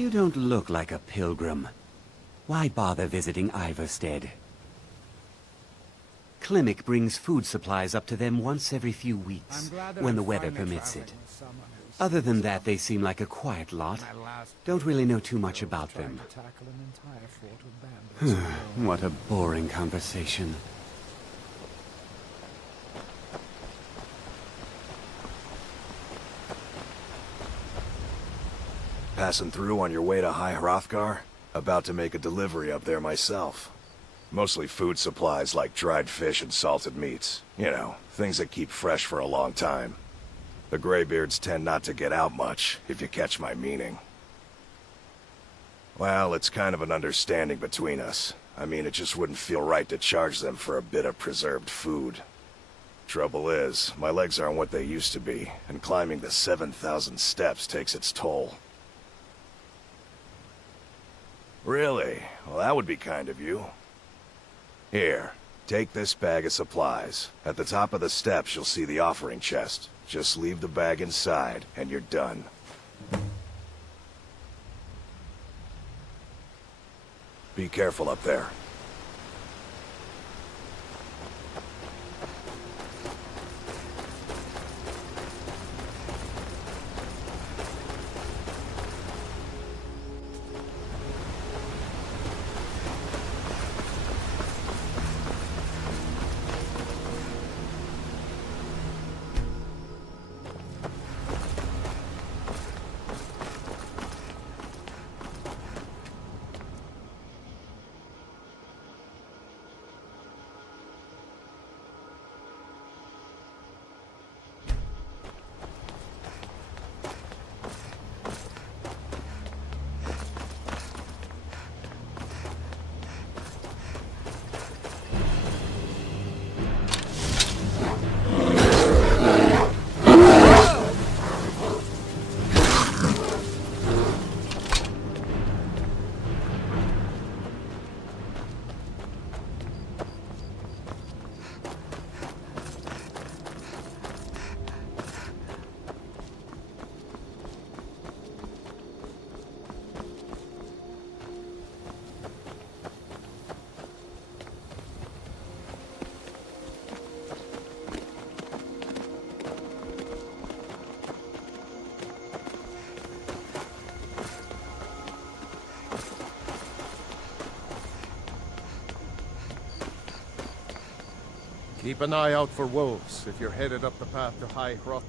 You don't look like a pilgrim. Why bother visiting Iverstead? Klimek brings food supplies up to them once every few weeks, when the weather permits it. Other than that, they seem like a quiet lot. Don't really know too much about them. What a boring conversation. Passing through on your way to High Hrothgar? About to make a delivery up there myself. Mostly food supplies like dried fish and salted meats. You know, things that keep fresh for a long time. The Greybeards tend not to get out much, if you catch my meaning. Well, it's kind of an understanding between us. I mean, it just wouldn't feel right to charge them for a bit of preserved food. Trouble is, my legs aren't what they used to be, and climbing the 7,000 steps takes its toll. Really? Well, that would be kind of you. Here, take this bag of supplies. At the top of the steps, you'll see the offering chest. Just leave the bag inside, and you're done. Be careful up there. Keep an eye out for wolves if you're headed up the path to High Hrothgar.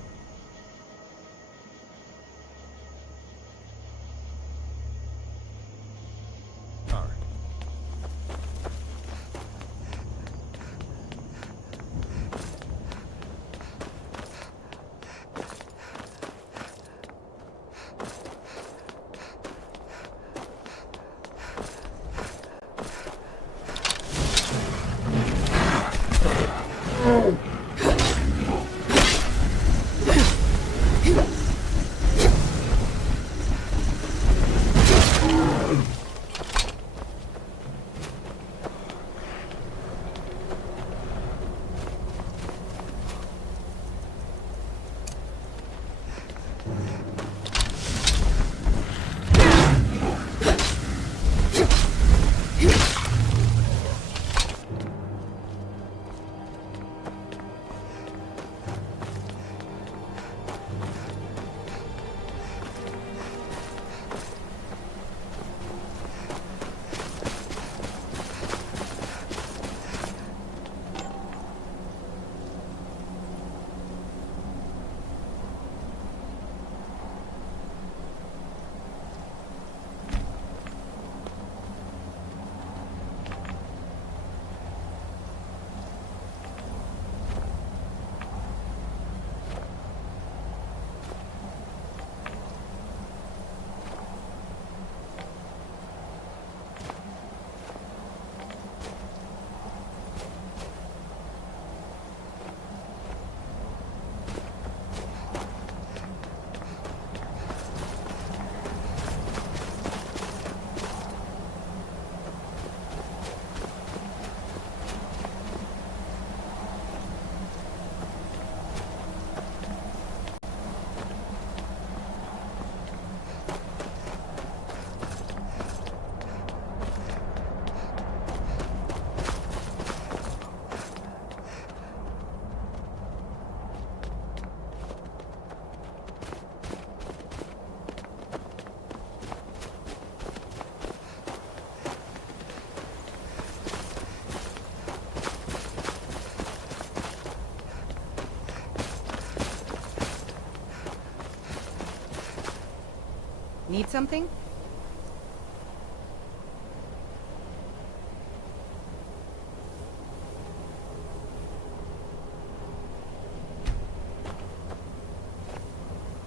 something?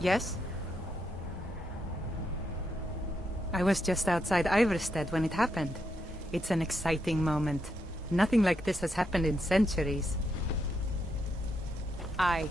Yes? I was just outside Iverstead when it happened. It's an exciting moment. Nothing like this has happened in centuries. Aye.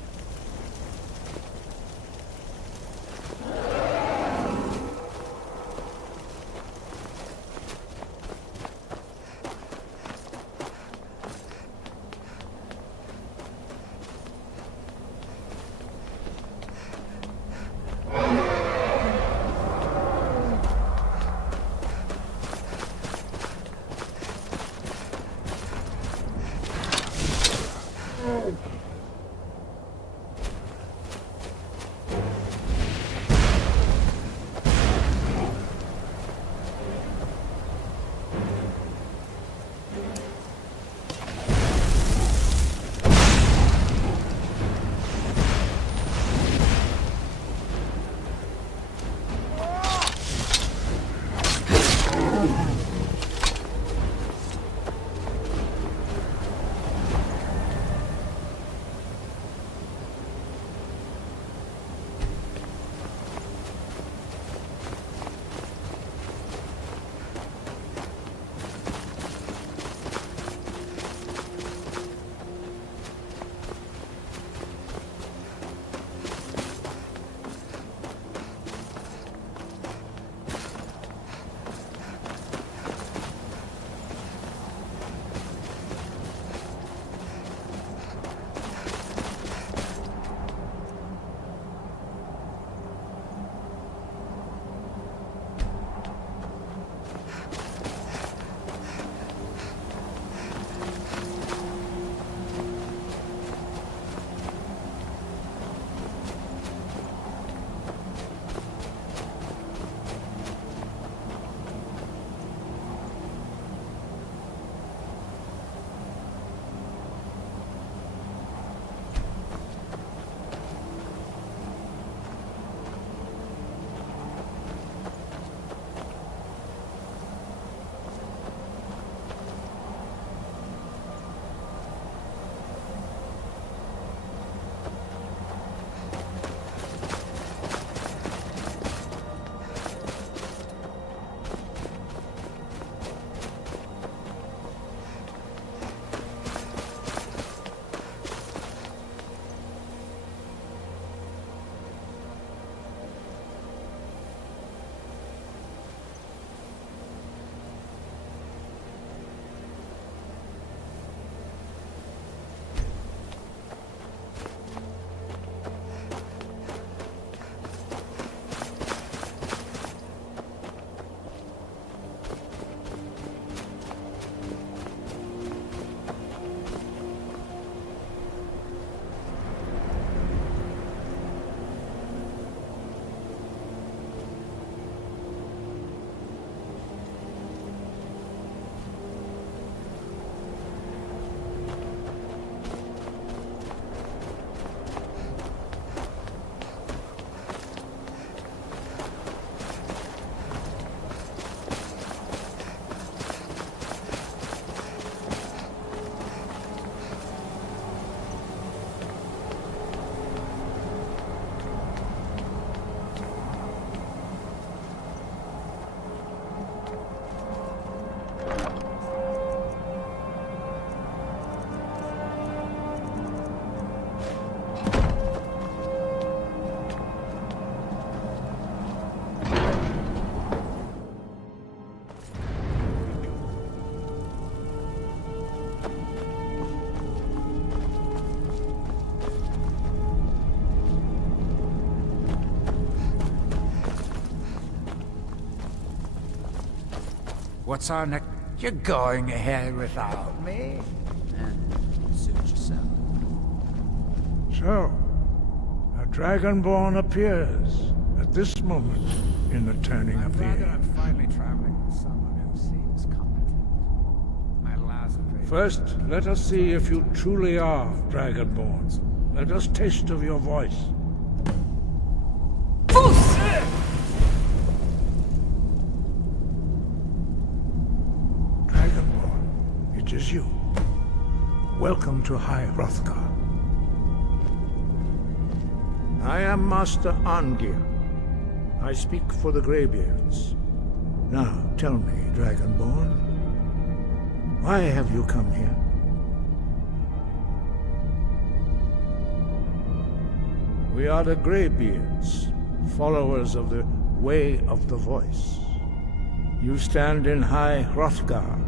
What's our next? You're going ahead without me? Suit yourself. So, a Dragonborn appears at this moment in the turning of the I'm age. finally traveling with someone who seems competent. My last trip. First, let us see if you truly are Dragonborns. Let us taste of your voice. it is you. Welcome to High Hrothgar. I am Master Arngir. I speak for the Greybeards. Now, tell me, Dragonborn, why have you come here? We are the Greybeards, followers of the Way of the Voice. You stand in High Hrothgar,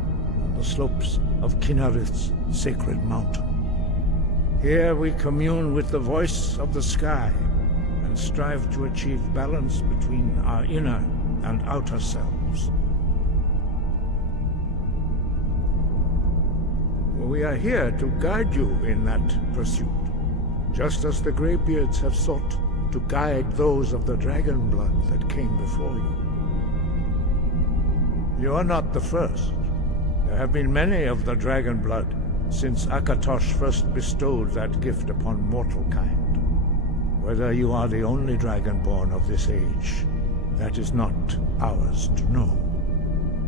on the slopes of Kinnarith's sacred mountain. Here we commune with the voice of the sky and strive to achieve balance between our inner and outer selves. We are here to guide you in that pursuit, just as the Greybeards have sought to guide those of the dragon blood that came before you. You are not the first. There have been many of the dragon blood since Akatosh first bestowed that gift upon mortal kind. Whether you are the only dragonborn of this age, that is not ours to know.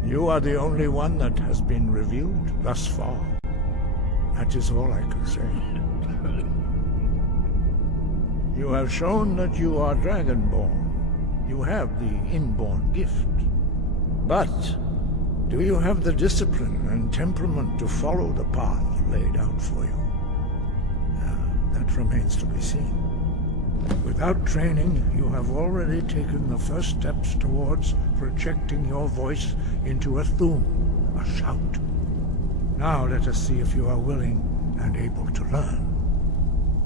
You are the only one that has been revealed thus far. That is all I can say. You have shown that you are dragonborn. You have the inborn gift. But do you have the discipline and temperament to follow the path laid out for you? That remains to be seen. Without training, you have already taken the first steps towards projecting your voice into a thum, a shout. Now let us see if you are willing and able to learn.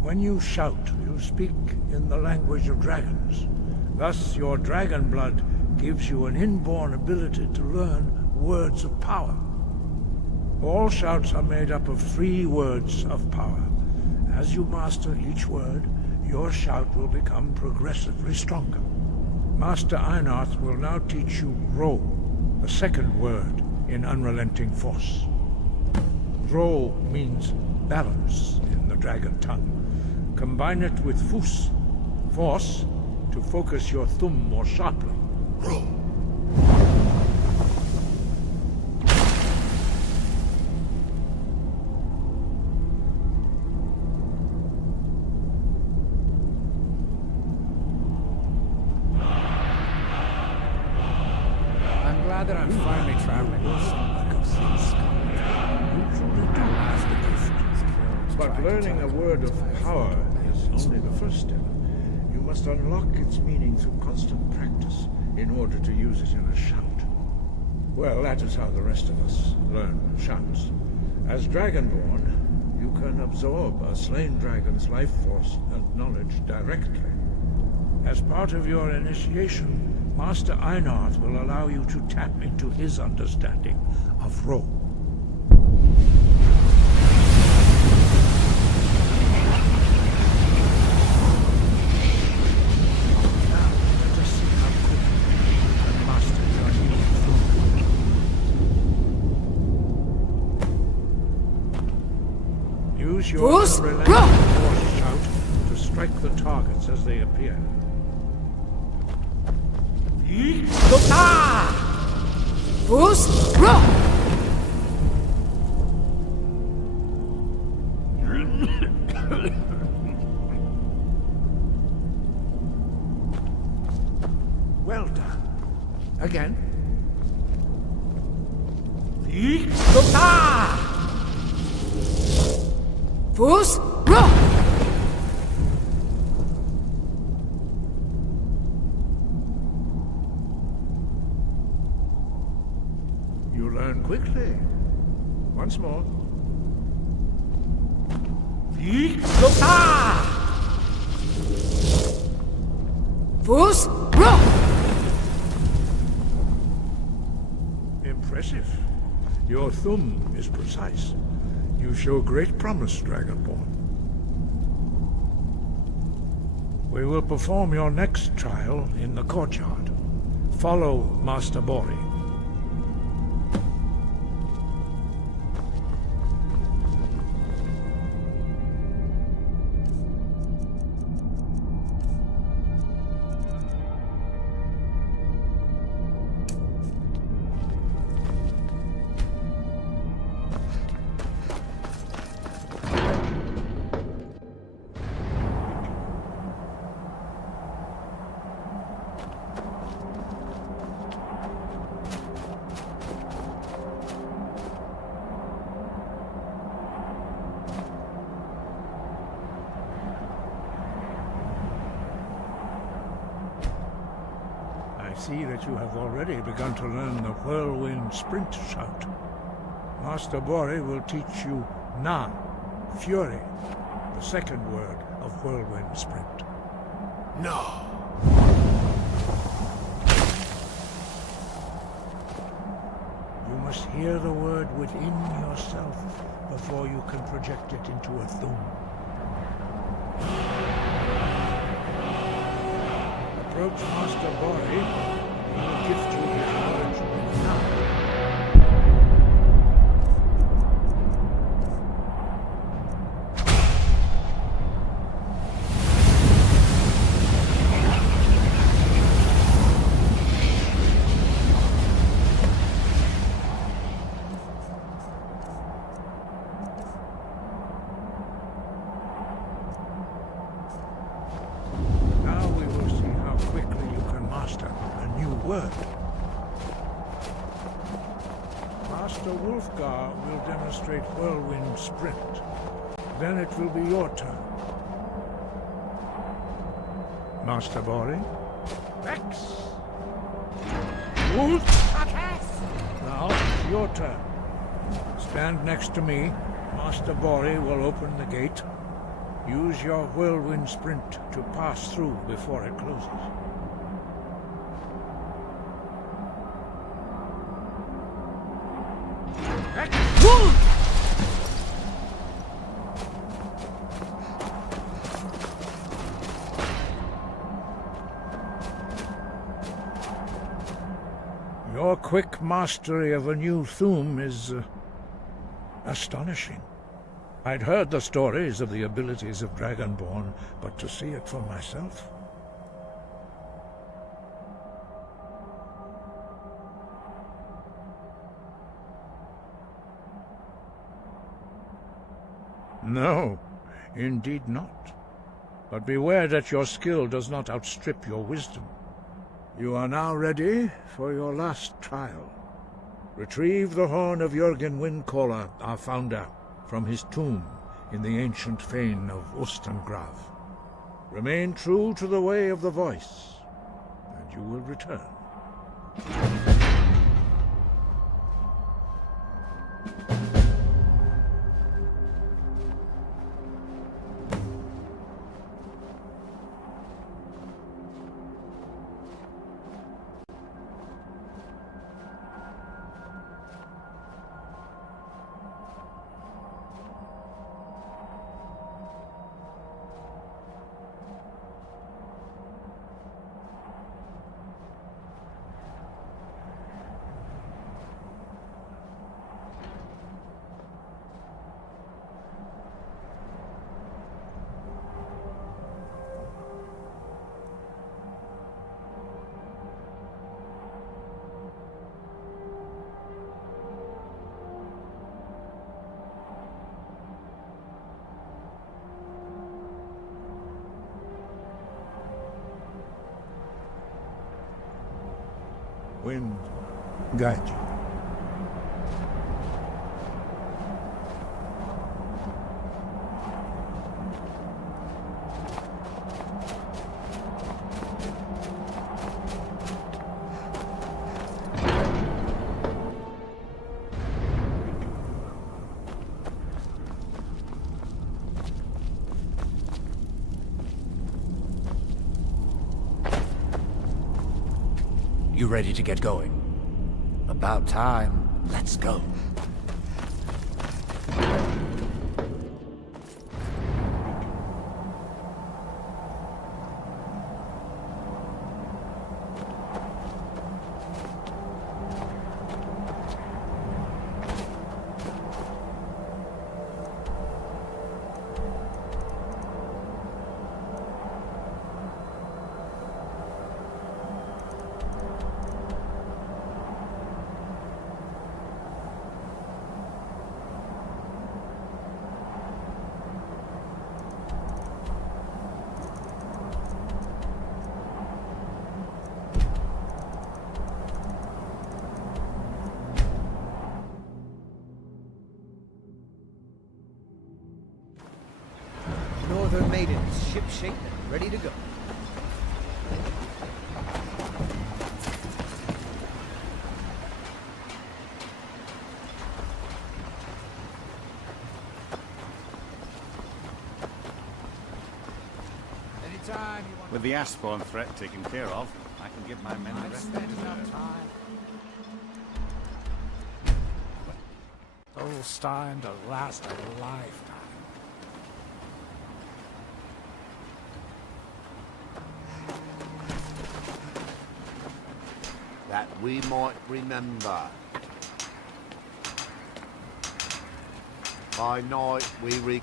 When you shout, you speak in the language of dragons. Thus, your dragon blood gives you an inborn ability to learn words of power. All shouts are made up of 3 words of power. As you master each word, your shout will become progressively stronger. Master Einarth will now teach you Ro, the second word in Unrelenting Force. Ro means balance in the dragon tongue. Combine it with Fus, force, to focus your thumb more sharply. Ro. I'm glad that I'm finally traveling with someone who sees combat. But learning a word of power is only the first step. You must unlock its meaning through constant practice in order to use it in a shout. Well, that is how the rest of us learn shouts. As Dragonborn, you can absorb a slain dragon's life force and knowledge directly. As part of your initiation, Master Einarth will allow you to tap into his understanding of Ro. Use your unrelenting force shout to strike the targets as they appear. Well done. Again. You learn quickly. Once more. Impressive. Your thumb is precise. You show great promise, Dragonborn. We will perform your next trial in the courtyard. Follow Master Bori. see that you have already begun to learn the Whirlwind Sprint shout. Master Bori will teach you Na, Fury, the second word of Whirlwind Sprint. No. You must hear the word within yourself before you can project it into a thum. Approach Master Bori, and he will gift you his words with now. Whirlwind Sprint. Then it will be your turn. Master Bori? Vex! Wolf! Now, it's your turn. Stand next to me. Master Bori will open the gate. Use your Whirlwind Sprint to pass through before it closes. Vex! Wolf! Your quick mastery of a new thum is astonishing. I'd heard the stories of the abilities of Dragonborn, but to see it for myself... No, indeed not. But beware that your skill does not outstrip your wisdom. You are now ready for your last trial. Retrieve the horn of Jürgen Windcaller, our founder, from his tomb in the ancient fane of Ustengrav. Remain true to the way of the voice, and you will return. Wind, guide you. You ready to get going? About time. Let's go. Northern Maidens, ship shape and ready to go. With the Ashspawn threat taken care of, I can give my men the rest they deserve. Holstein to last a lifetime. That we might remember. By night we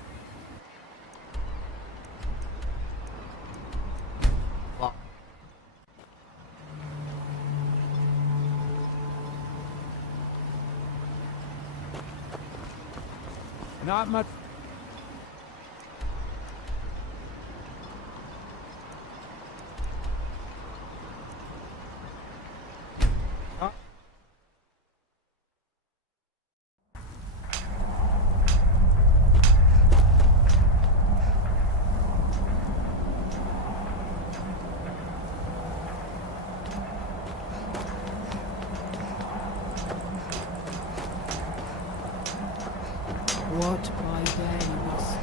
Not much. What by day must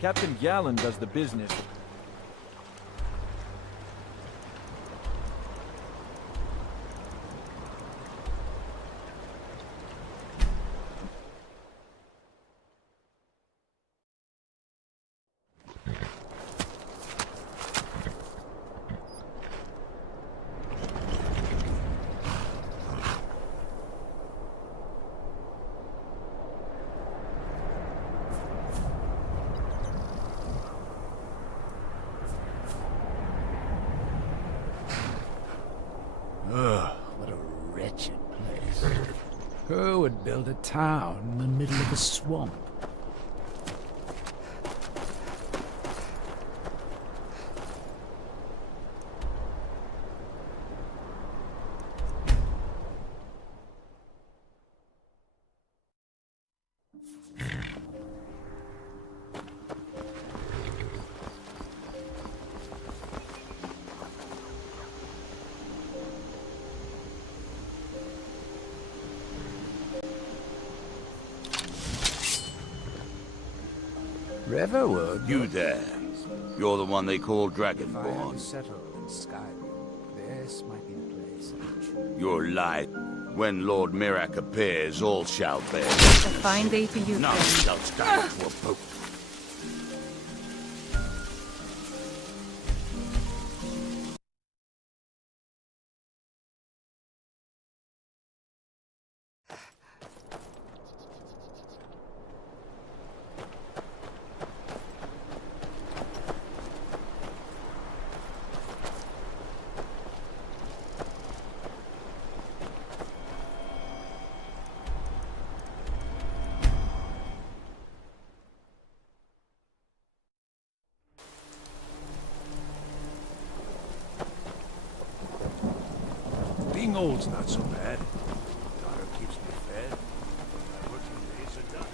Captain Gallen does the business. Ugh, what a wretched place. Who would build a town in the middle of a swamp? Riverwood? You there. You're the one they call If I am Dragonborn. settled in Skyrim, this might be the place I choose. You're light. When Lord Mirak appears, all shall bear. A fine day to you, None friend. shall stand to a boat. Being old's not so bad. Daughter keeps me fed. My working days are done.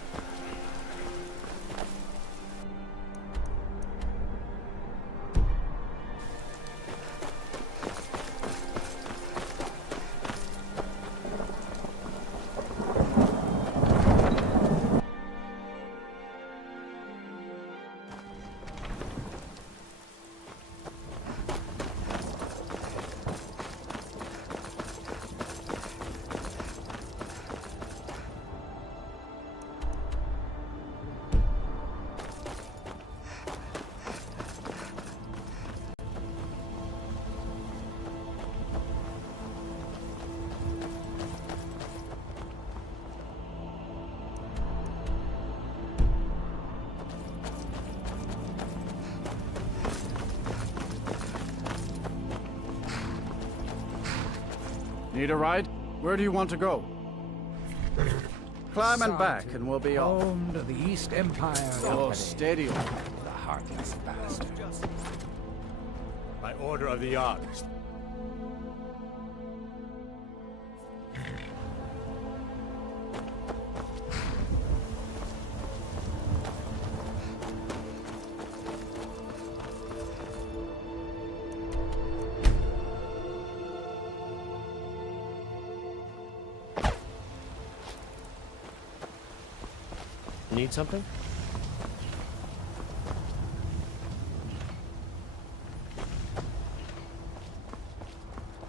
Need a ride? Where do you want to go? Climb and back, and we'll be off. Home to the East Empire. Oh, Company. steady. The heartless bastard. By order of the Ark. Need something?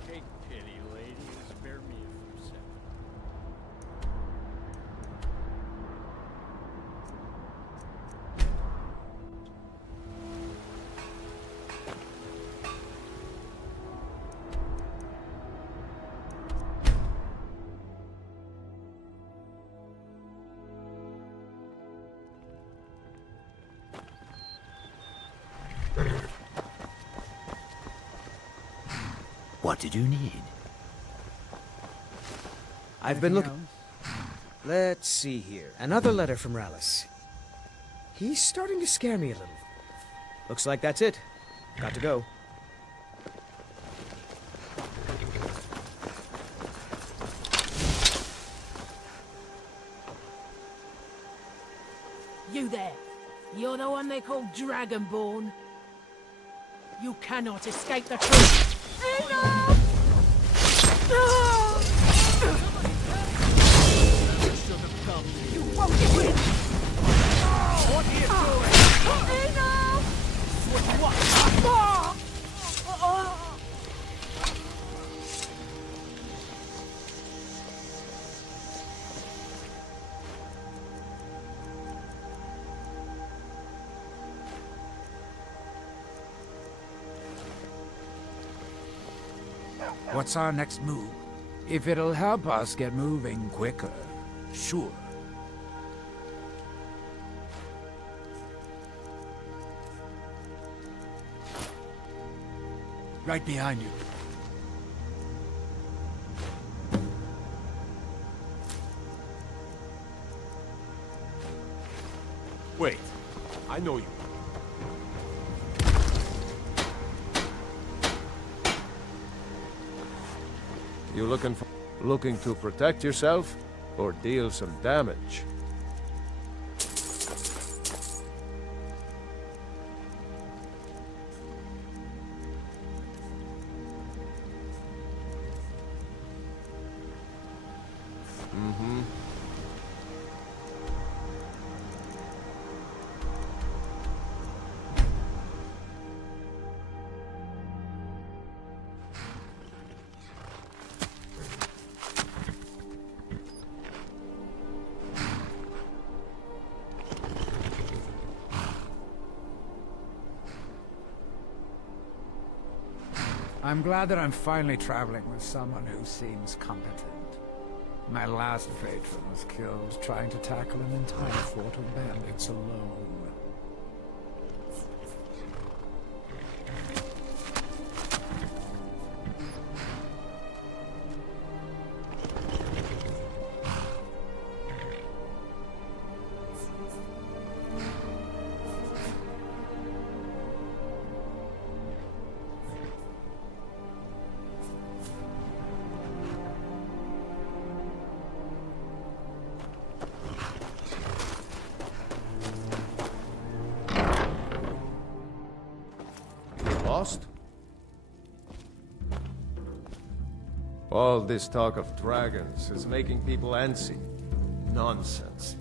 Take pity, lady. Spare me a few seconds. What did you need? I've been looking. Let's see here. Another letter from Rallis. He's starting to scare me a little. Looks like that's it. Got to go. You there. You're the one they call Dragonborn. You cannot escape the truth. You won't get rid. What are you doing? What? What's our next move? If it'll help us get moving quicker, sure. Right behind you. Wait, I know you. You looking to protect yourself or deal some damage? Mm-hmm. I'm glad that I'm finally traveling with someone who seems competent. My last patron was killed trying to tackle an entire fort of bandits alone. Lost? All this talk of dragons is making people antsy. Nonsense.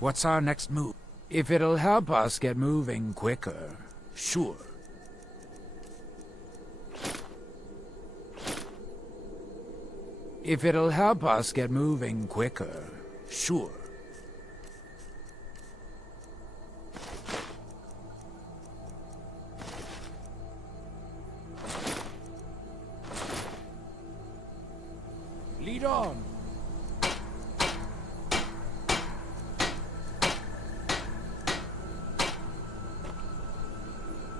What's our next move? If it'll help us get moving quicker, sure. If it'll help us get moving quicker, sure. Lead on!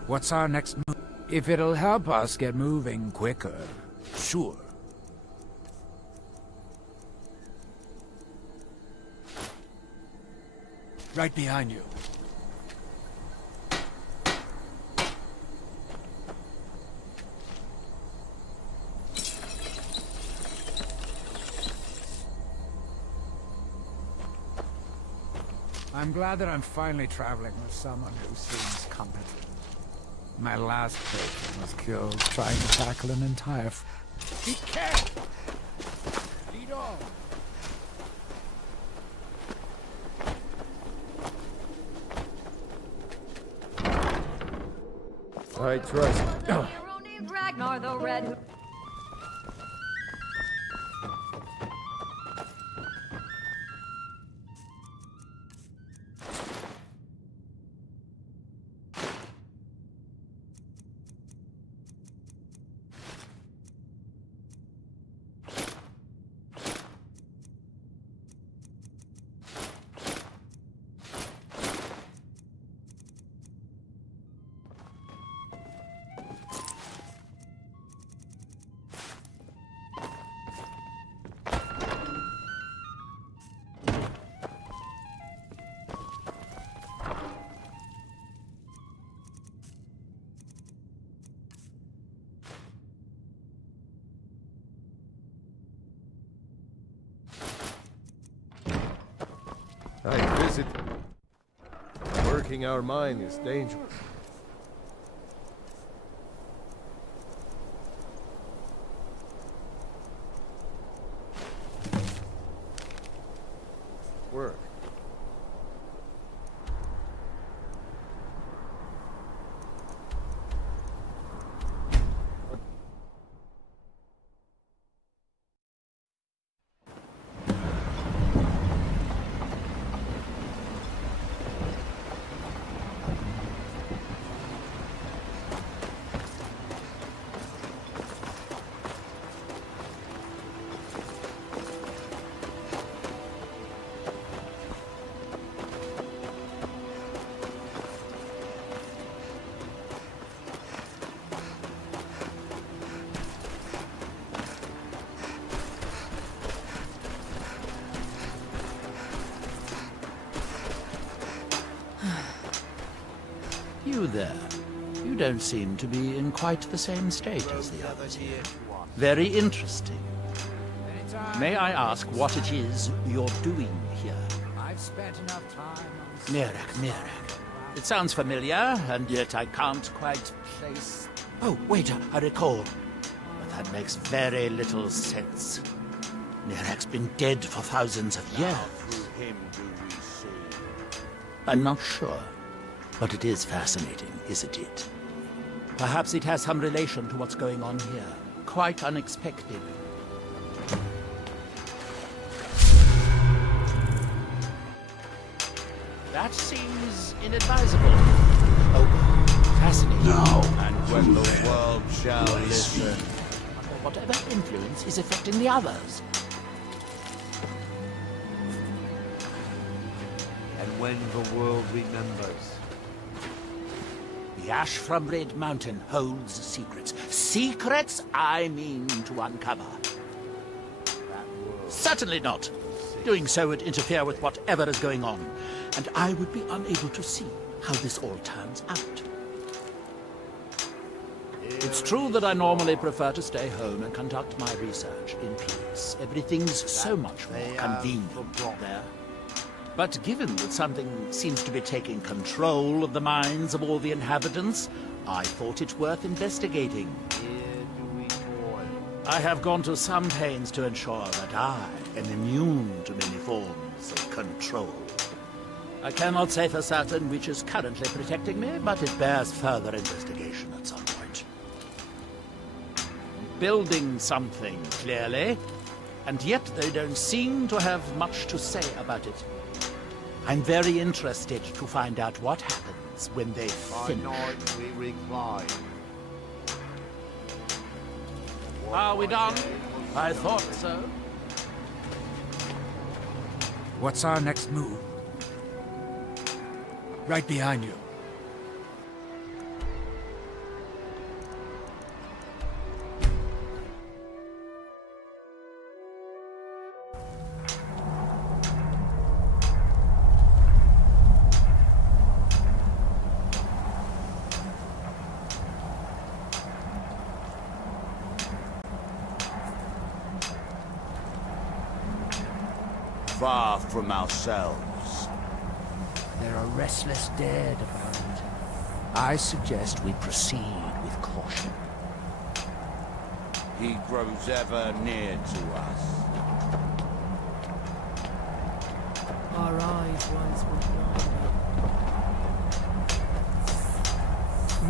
What's our next move? If it'll help us get moving quicker, sure. Right behind you. I'm glad that I'm finally traveling with someone who seems competent. My last patron was killed trying to tackle an entire Be careful! Lead on! I trust. Hero named Ragnar the Red. I visit. Working our mine is dangerous. Work. You there. You don't seem to be in quite the same state as the others here. Very interesting. May I ask what it is you're doing here? I've spent enough time on... Mirak. It sounds familiar, and yet I can't quite place... Oh, wait, I recall. But that makes very little sense. Mirak's been dead for thousands of years. Through him do we see. I'm not sure. But it is fascinating, isn't it? Perhaps it has some relation to what's going on here. Quite unexpected. That seems inadvisable. Oh, fascinating. No. And when the world shall listen. Whatever influence is affecting the others. And when the world remembers. The ash from Red Mountain holds secrets. Secrets I mean to uncover. Certainly not. Doing so would interfere with whatever is going on, and I would be unable to see how this all turns out. It's true that I normally prefer to stay home and conduct my research in peace. Everything's so much more convenient there. But given that something seems to be taking control of the minds of all the inhabitants, I thought it worth investigating. Here do we toil. I have gone to some pains to ensure that I am immune to many forms of control. I cannot say for certain which is currently protecting me, but it bears further investigation at some point. Building something, clearly, and yet they don't seem to have much to say about it. I'm very interested to find out what happens when they finish. We recline. Are we done? I thought so. What's our next move? Right behind you. Far from ourselves. There are restless dead about it. I suggest we proceed with caution. He grows ever near to us. Our eyes once were blinded.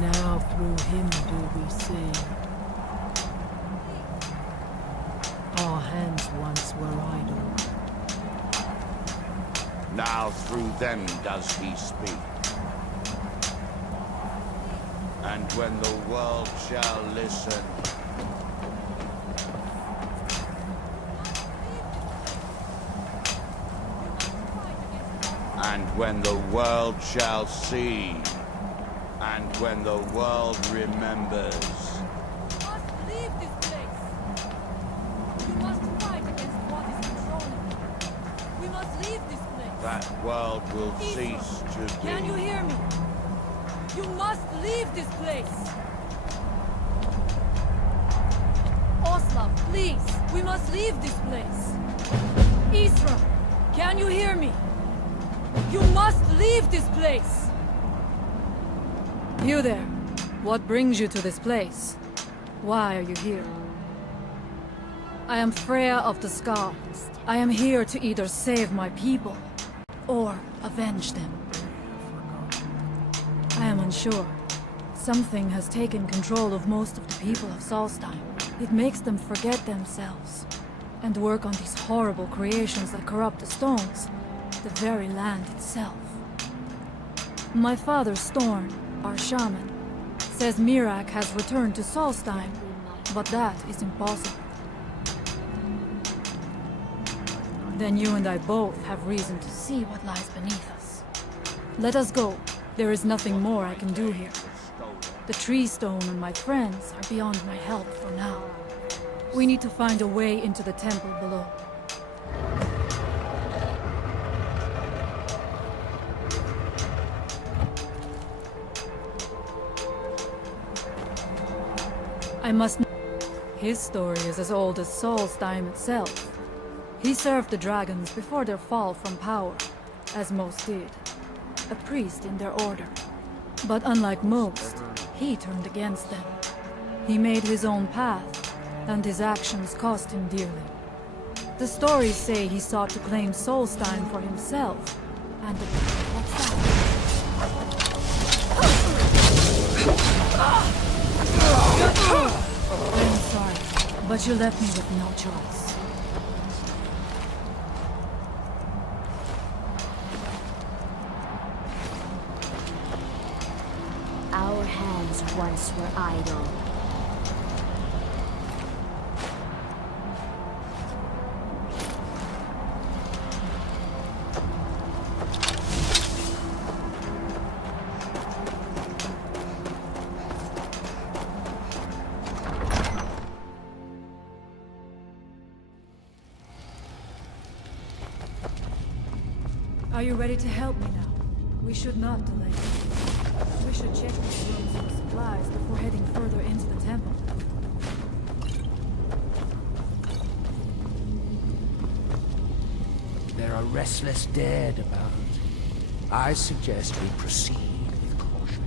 Now through him do we see. Our hands once were idle. Now through them does he speak. And when the world shall listen, and when the world shall see, and when the world remembers, that world will cease to be. Can you hear me? You must leave this place! Oslav, please! We must leave this place! Isra, can you hear me? You must leave this place! You there. What brings you to this place? Why are you here? I am Freya of the Scar. I am here to either save my people or avenge them. I am unsure. Something has taken control of most of the people of Solstheim. It makes them forget themselves and work on these horrible creations that corrupt the stones, the very land itself. My father Storm, our shaman, says Mirak has returned to Solstheim, but that is impossible. Then you and I both have reason to see what lies beneath us. Let us go. There is nothing more I can do here. The tree stone and my friends are beyond my help for now. We need to find a way into the temple below. I must know. His story is as old as Solstheim itself. He served the dragons before their fall from power, as most did. A priest in their order. But unlike most, he turned against them. He made his own path, and his actions cost him dearly. The stories say he sought to claim Solstheim for himself, and what's that? I'm sorry, but you left me with no choice. Our hands once were idle. Are you ready to help me now? We should not delay. We should check these rooms for supplies before heading further into the temple. There are restless dead about. I suggest we proceed with caution.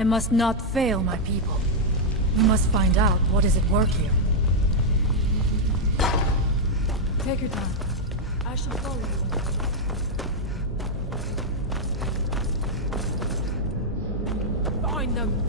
I must not fail my people. We must find out what is at work here. Take your time. I shall follow you. Find them!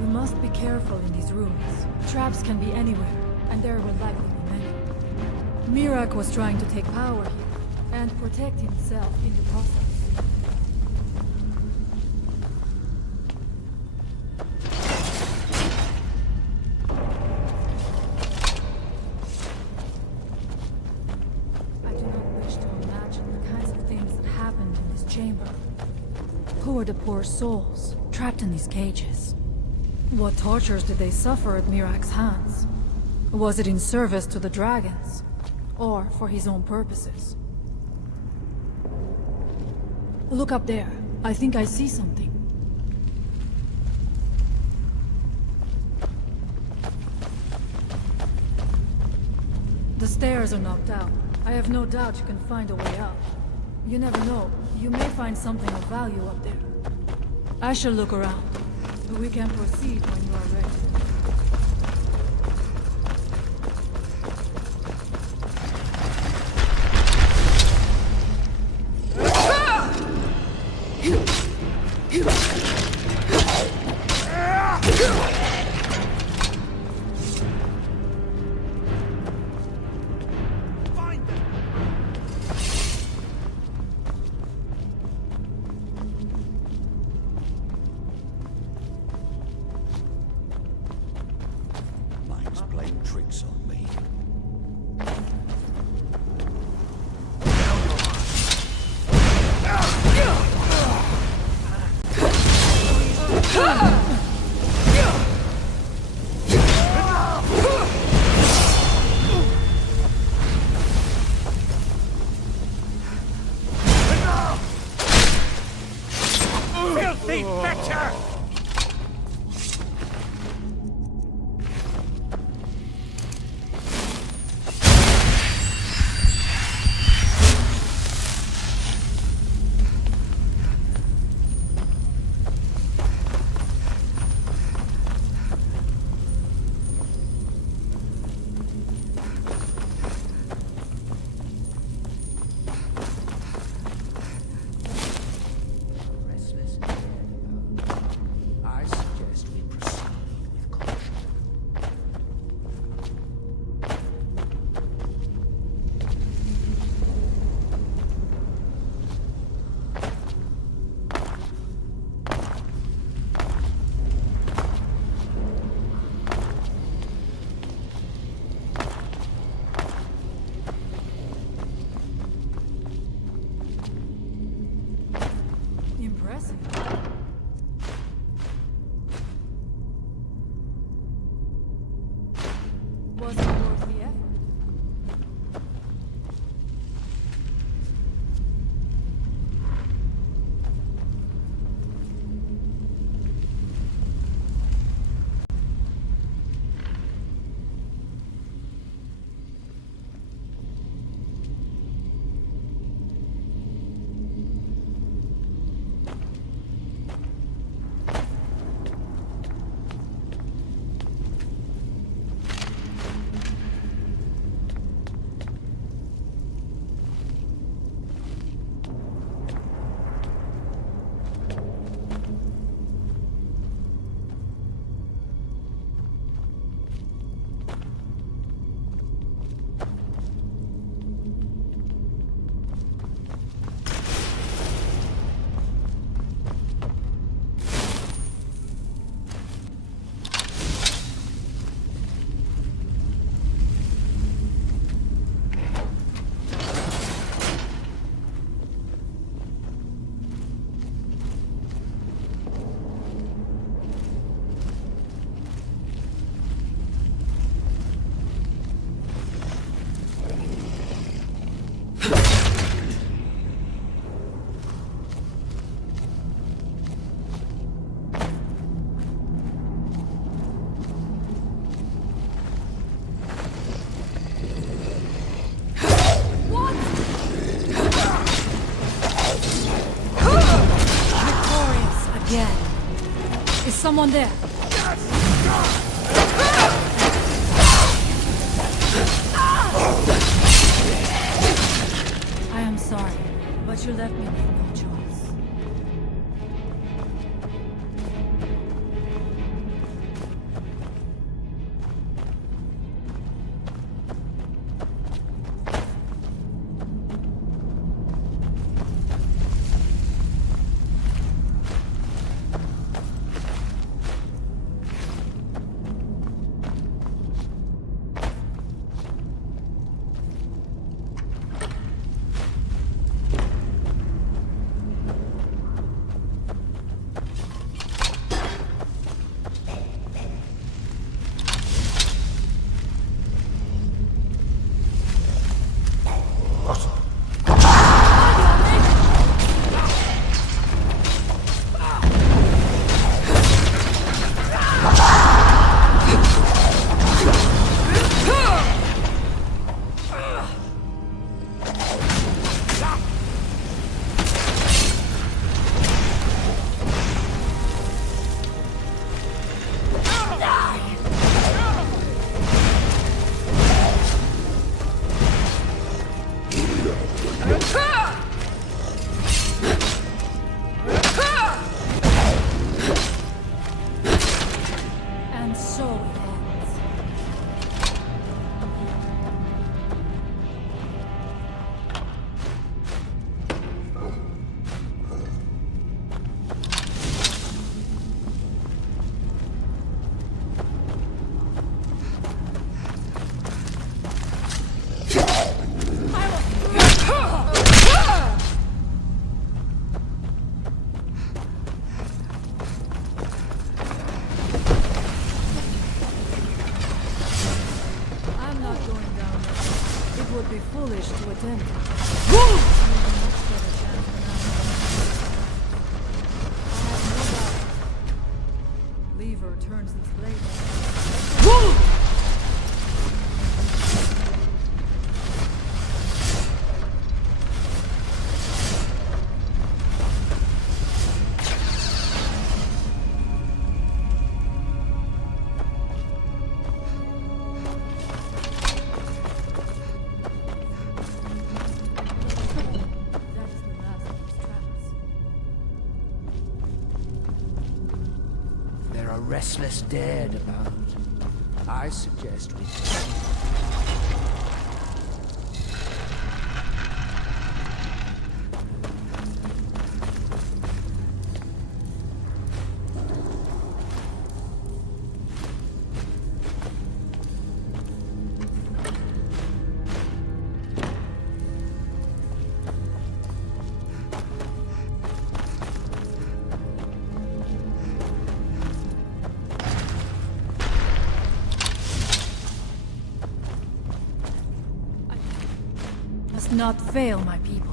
We must be careful in these ruins. Traps can be anywhere, and there will likely be many. Mirak was trying to take power here, and protect himself in the process. I do not wish to imagine the kinds of things that happened in this chamber. Who are the poor souls, trapped in these cages? What tortures did they suffer at Mirak's hands? Was it in service to the dragons? Or for his own purposes? Look up there. I think I see something. The stairs are knocked out. I have no doubt you can find a way up. You never know. You may find something of value up there. I shall look around. We can proceed when you are ready. Playing tricks on me. Filthy fetcher! Is someone there? I am sorry, but you left me with no choice. And so ends. I'm not going down there. It would be foolish to attempt it. Much better chance than I have no doubt. Lever turns these blades. There are restless dead about. I suggest we... Must not fail my people.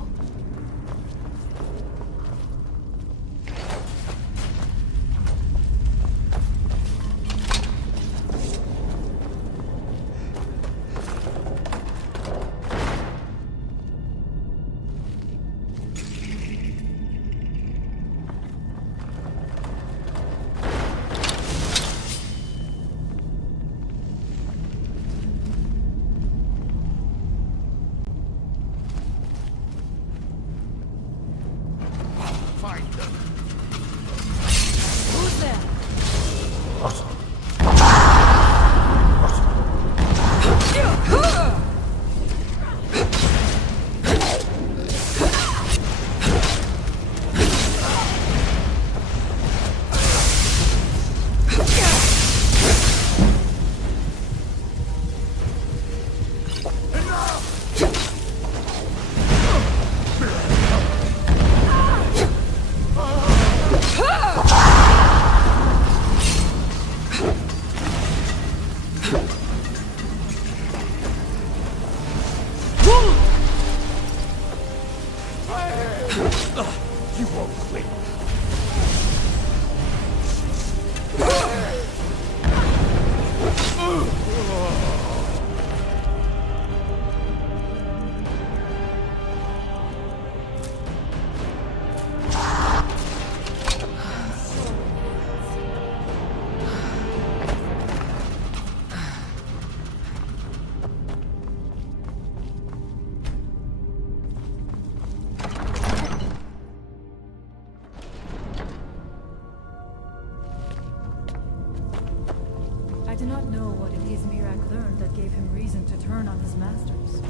do not know what in Izmirak learned that gave him reason to turn on his masters.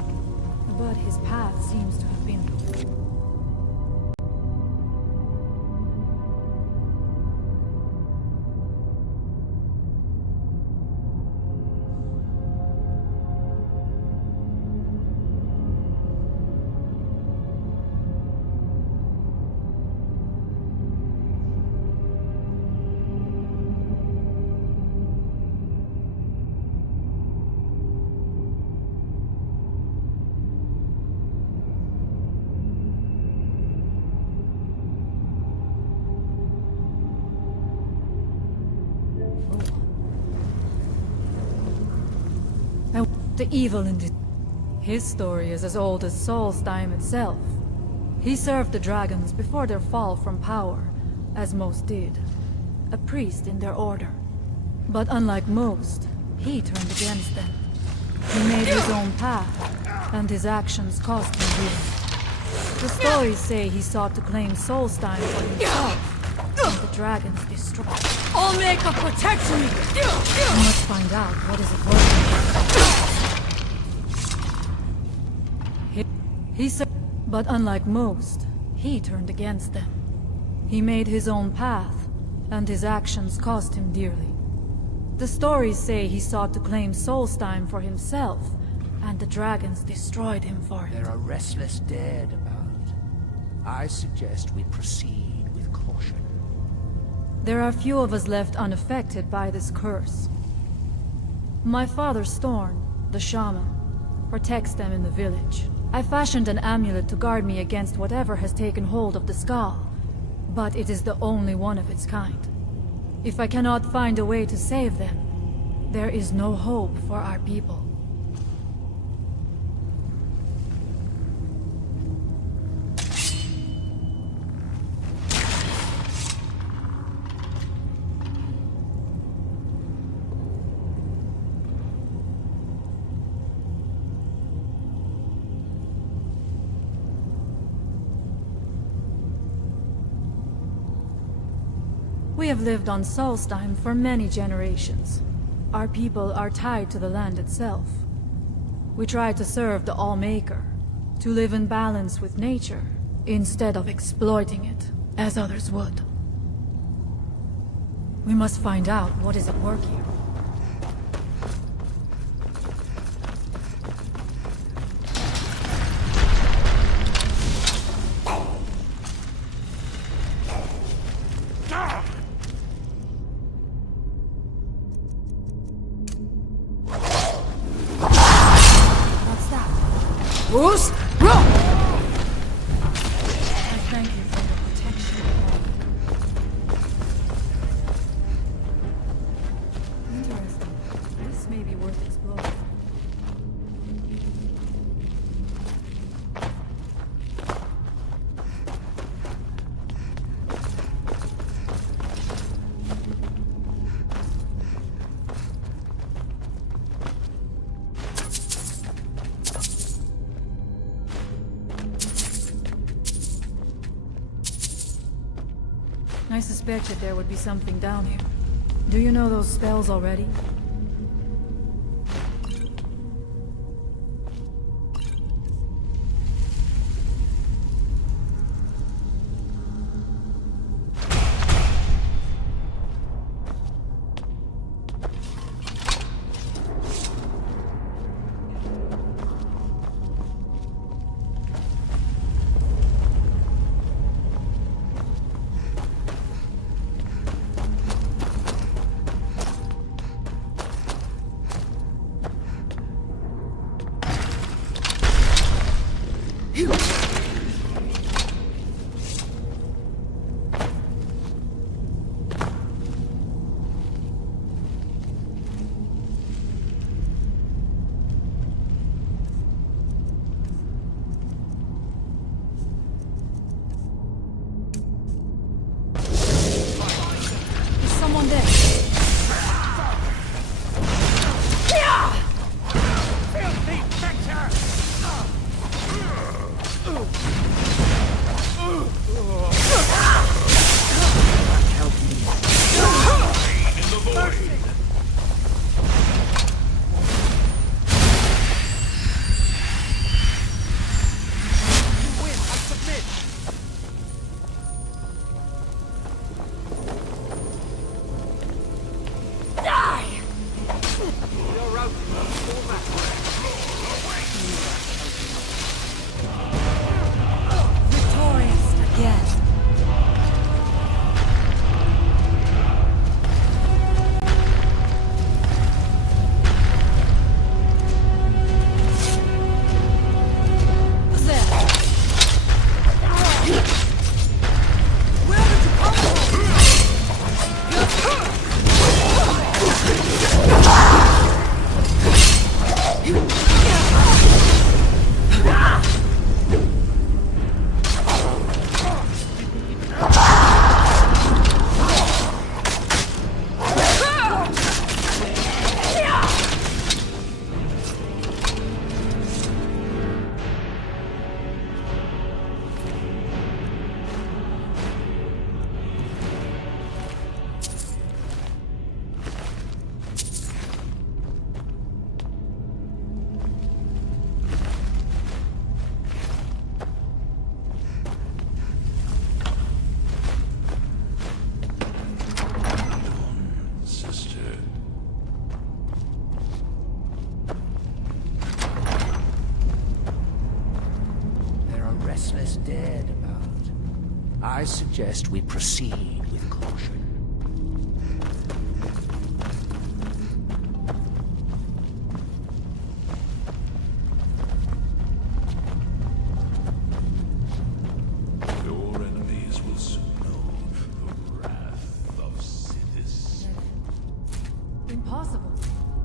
But his path seems to have been... The evil in it. His story is as old as Solstheim itself. He served the dragons before their fall from power, as most did. A priest in their order. But unlike most, he turned against them. He made his own path, and his actions cost him ruin. The stories say he sought to claim Solstheim for himself, and the dragons destroyed. I'll make a protection! We must find out what is it worth. He said, but unlike most, he turned against them. He made his own path, and his actions cost him dearly. The stories say he sought to claim Solstheim for himself, and the dragons destroyed him for it. There are restless dead about. I suggest we proceed with caution. There are few of us left unaffected by this curse. My father Storn, the shaman, protects them in the village. I fashioned an amulet to guard me against whatever has taken hold of the skull, but it is the only one of its kind. If I cannot find a way to save them, there is no hope for our people. We have lived on Solstheim for many generations. Our people are tied to the land itself. We try to serve the Allmaker, to live in balance with nature, instead of exploiting it, as others would. We must find out what is at work here. Bruce, roll! I thank you for your protection. Interesting. This may be worth exploring. I suspected there would be something down here. Do you know those spells already? dead about. I suggest we proceed with caution. Your enemies will soon know the wrath of Sidis. Impossible.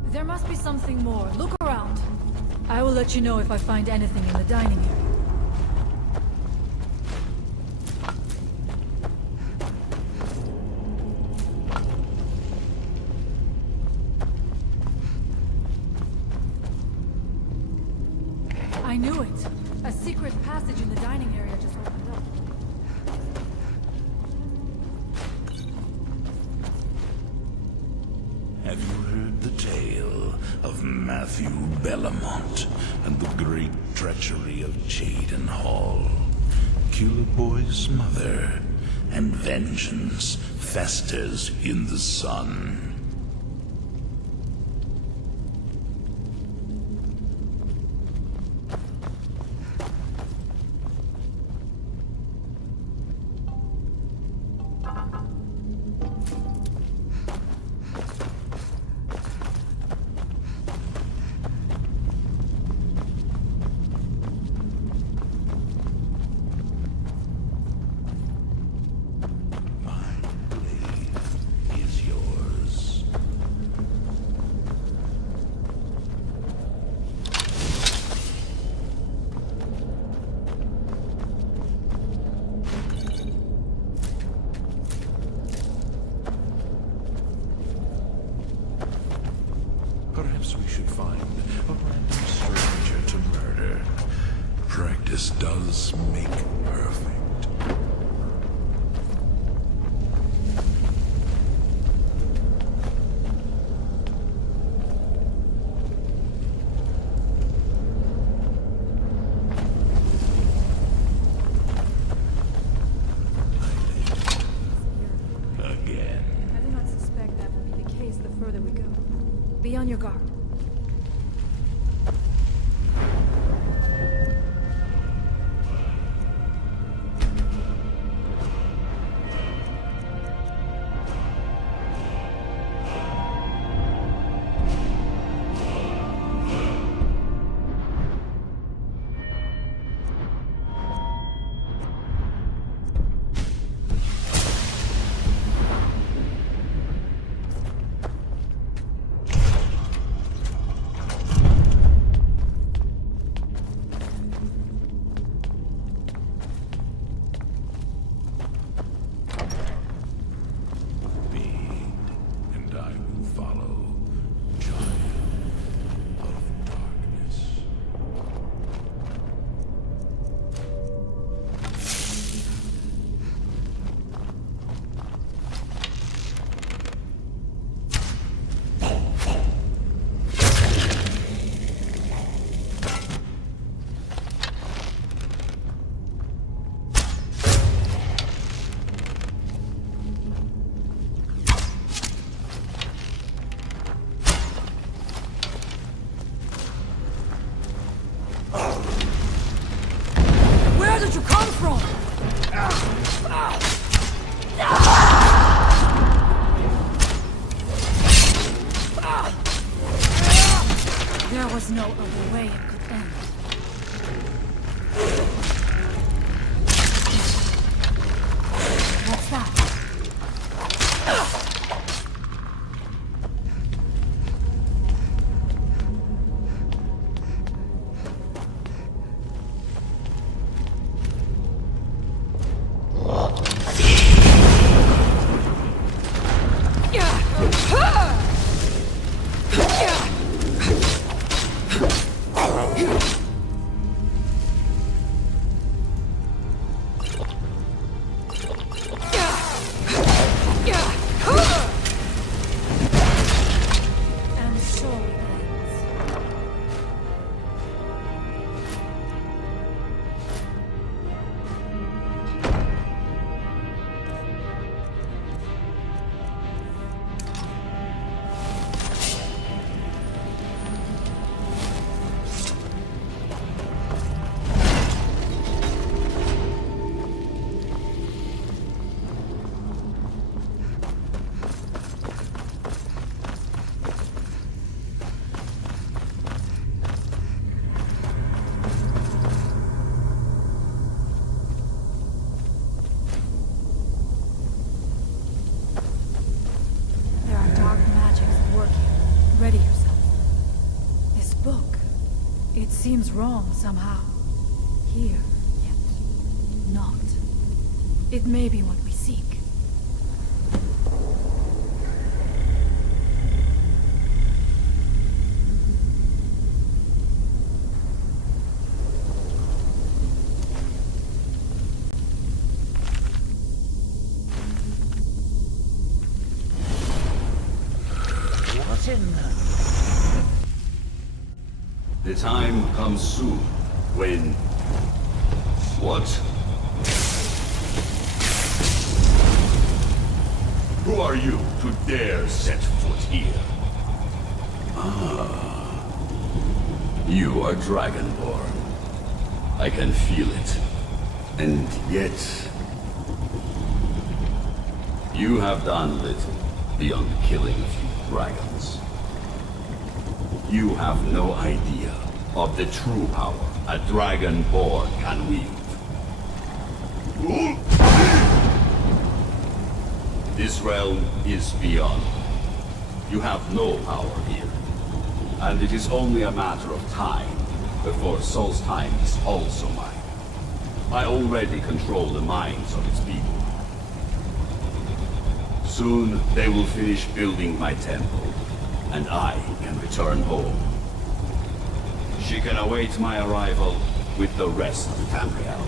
There must be something more. Look around. I will let you know if I find anything in the dining area. I knew it. A secret passage in the dining area just opened up. Have you heard the tale of Matthew Bellamont and the great treachery of Jaden Hall? Killer Boy's mother, and vengeance festers in the sun. Perhaps we should find a random stranger to murder. Practice does make perfect. Again. I do not suspect that will be the case the further we go. Be on your guard. Where did you come from? There was no other way it could end. What's that? Yeah. seems wrong somehow. Here, yet not. It may be what we seek. What in the... The time comes soon when... What? Who are you to dare set foot here? Ah. You are Dragonborn. I can feel it. And yet... You have done little beyond killing a few dragons. You have no idea of the true power a Dragonborn can wield. This realm is beyond. You have no power here. And it is only a matter of time before Solstheim is also mine. I already control the minds of its people. Soon they will finish building my temple, and I can return home. She can await my arrival with the rest of Tamriel.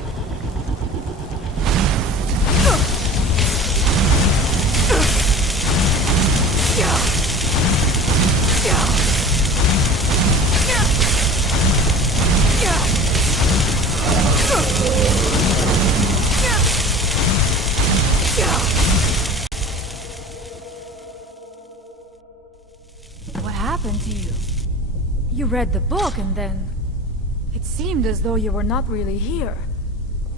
What happened to you? You read the book and then... It seemed as though you were not really here.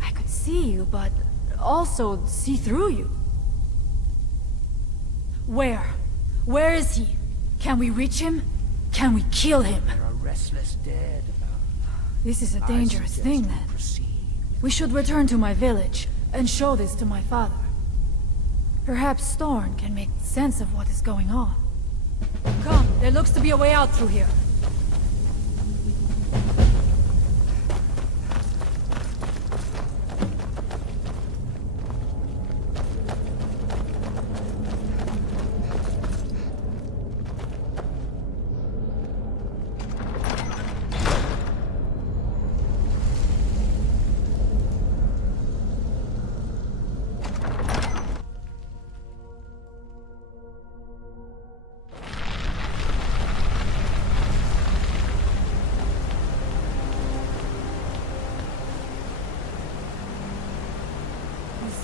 I could see you, but also see through you. Where? Where is he? Can we reach him? Can we kill him? There are restless dead about. This is a dangerous thing, then. We should return to my village and show this to my father. Perhaps Storn can make sense of what is going on. Come, there looks to be a way out through here.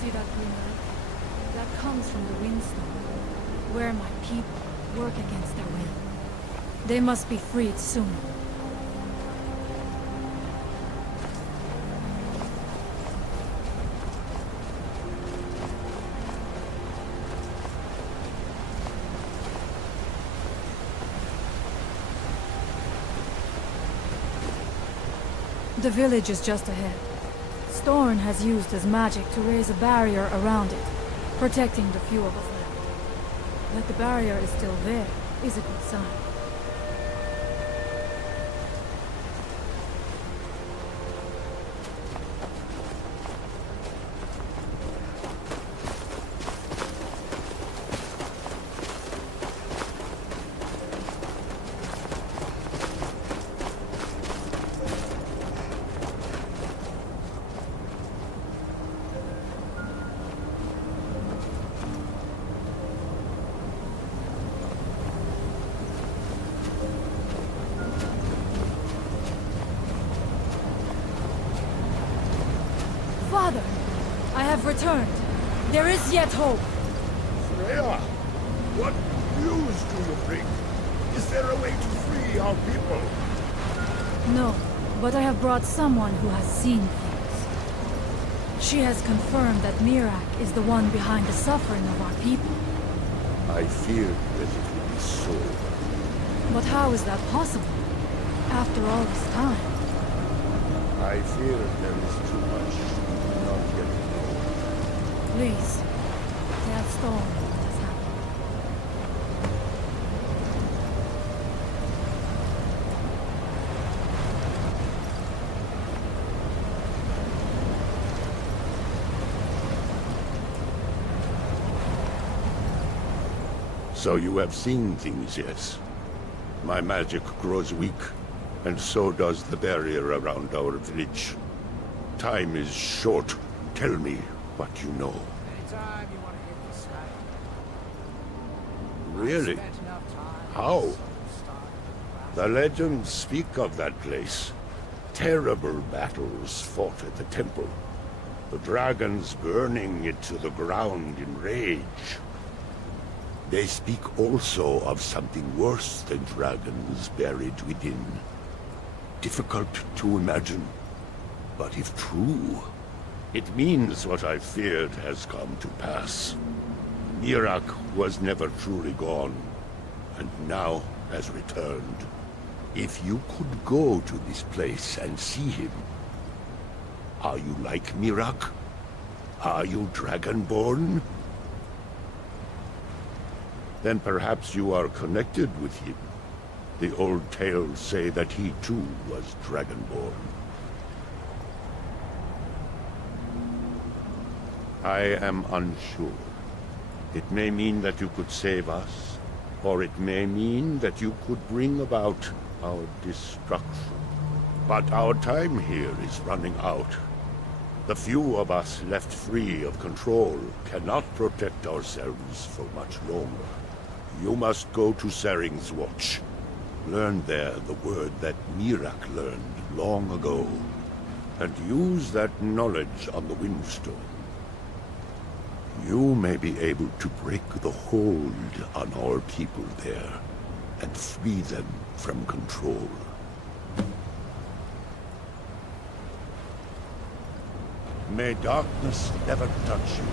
See that green light? That comes from the windstorm, where my people work against their will. They must be freed soon. The village is just ahead. Storn has used his magic to raise a barrier around it, protecting the few of us left. That the barrier is still there is a good sign. Father, I have returned. There is yet hope. Freya, what news do you bring? Is there a way to free our people? No, but I have brought someone who has seen things. She has confirmed that Mirak is the one behind the suffering of our people. I feared that it would be so. But how is that possible? After all this time? I fear there is too much not yet known. Please, tell Storm what has happened. So you have seen things, yes? My magic grows weak, and so does the barrier around our village. Time is short. Tell me what you know. Anytime you want to hit the sky. Really? How? The legends speak of that place. Terrible battles fought at the temple. The dragons burning it to the ground in rage. They speak also of something worse than dragons buried within. Difficult to imagine, but if true, it means what I feared has come to pass. Mirak was never truly gone, and now has returned. If you could go to this place and see him, are you like Mirak? Are you Dragonborn? Then perhaps you are connected with him. The old tales say that he too was Dragonborn. I am unsure. It may mean that you could save us, or it may mean that you could bring about our destruction. But our time here is running out. The few of us left free of control cannot protect ourselves for much longer. You must go to Saring's Watch. Learn there the word that Mirak learned long ago, and use that knowledge on the Windstone. You may be able to break the hold on our people there, and free them from control. May darkness never touch you.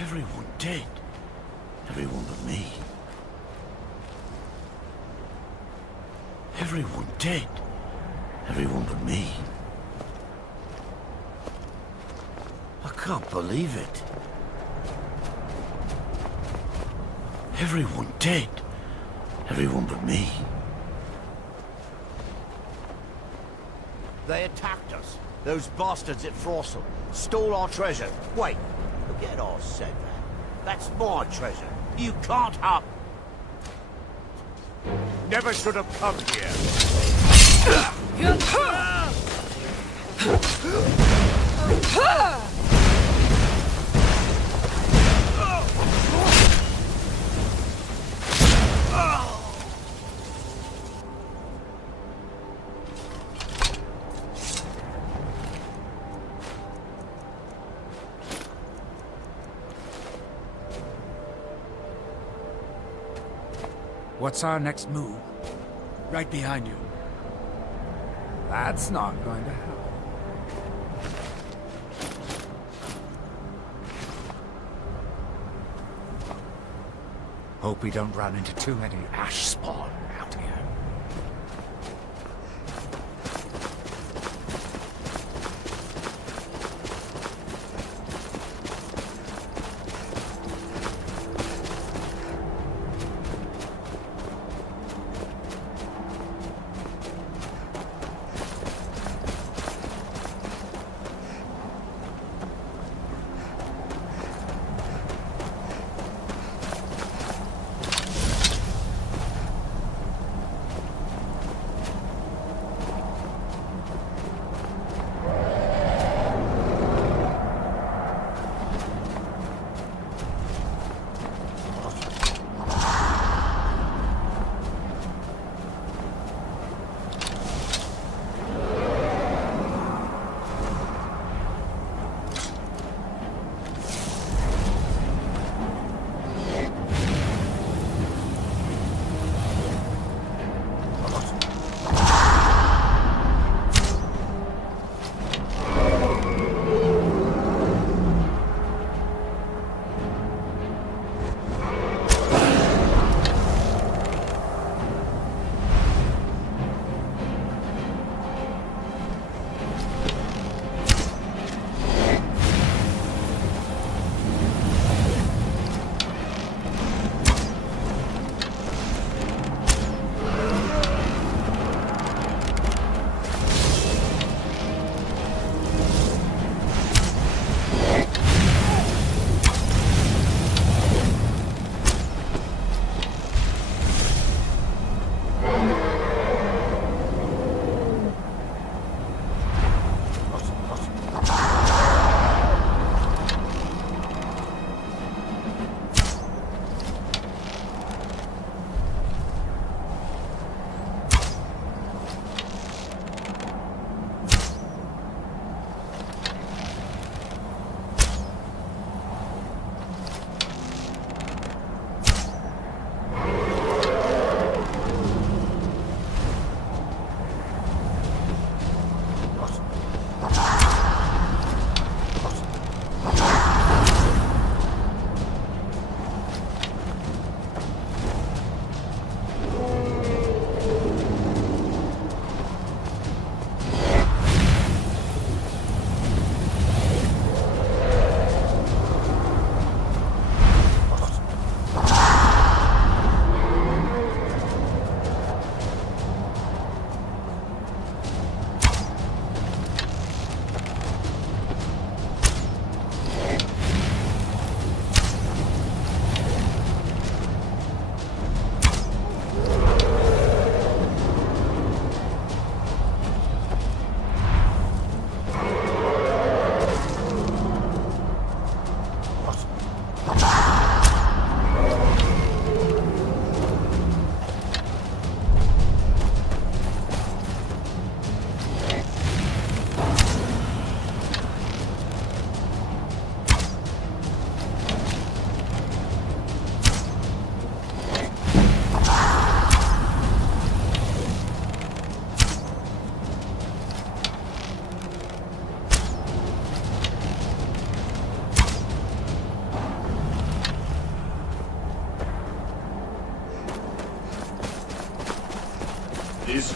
Everyone dead. Everyone but me. Everyone dead. Everyone but me. I can't believe it. Everyone dead. Everyone but me. They attacked us. Those bastards at Frossel. Stole our treasure. Wait. Forget I said that. That's my treasure. You can't have... Never should have come here. What's our next move? Right behind you. That's not going to help. Hope we don't run into too many ash spawn out here.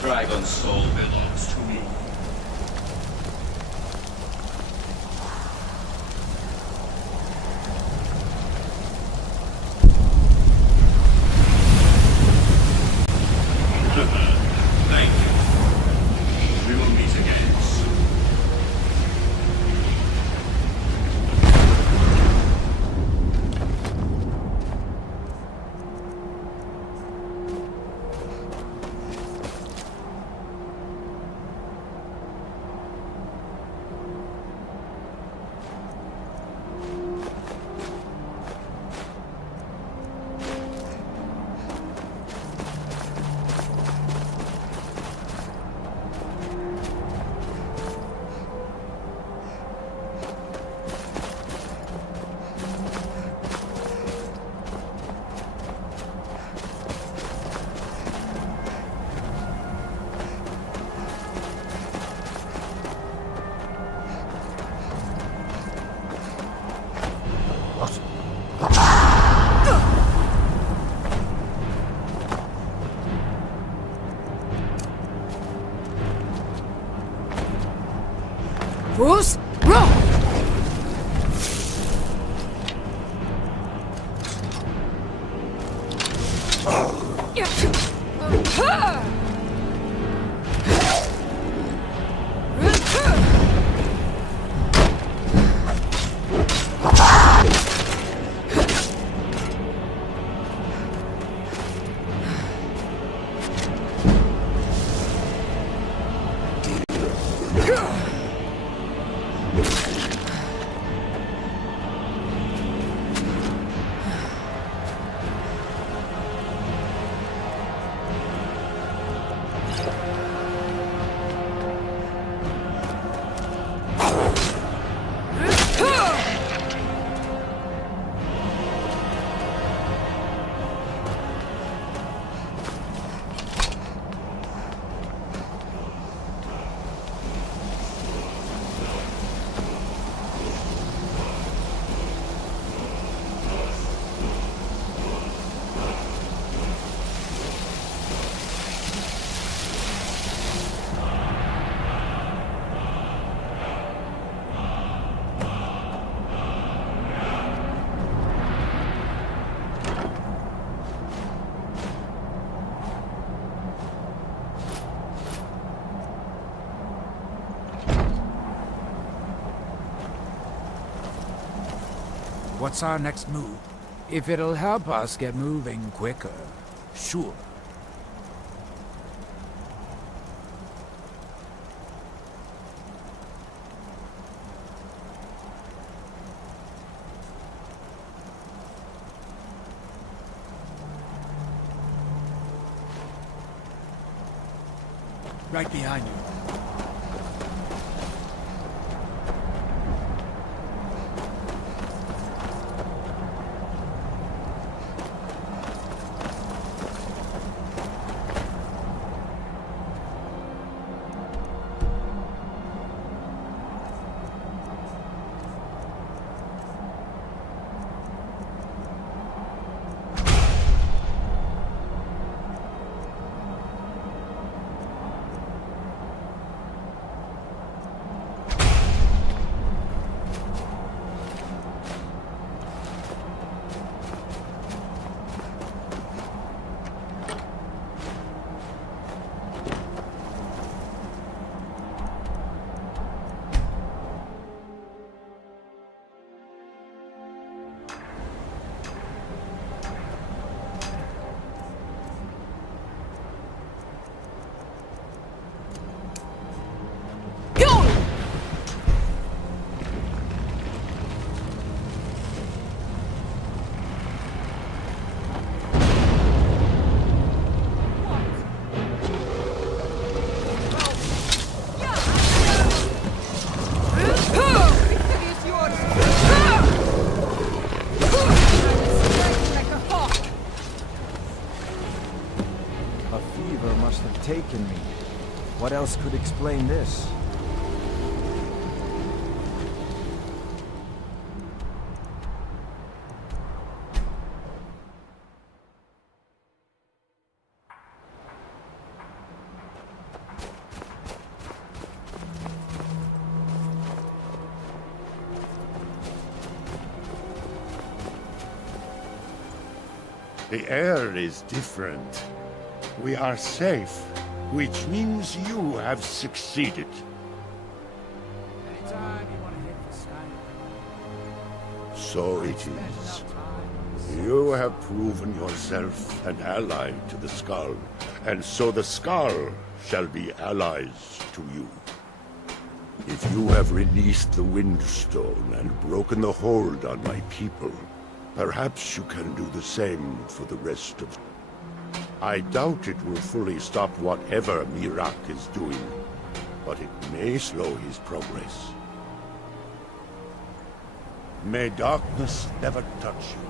dragon's soul belongs to me. Thank you. We will meet again soon. Bruce, roll! What's our next move? If it'll help us get moving quicker, sure. Right behind you. Taken me. What else could explain this? The air is different. We are safe, which means you have succeeded. Anytime you want to hit the sky. So it is. You have proven yourself an ally to the Skull, and so the Skull shall be allies to you. If you have released the Windstone and broken the hold on my people, perhaps you can do the same for the rest of... I doubt it will fully stop whatever Mirak is doing, but it may slow his progress. May darkness never touch you.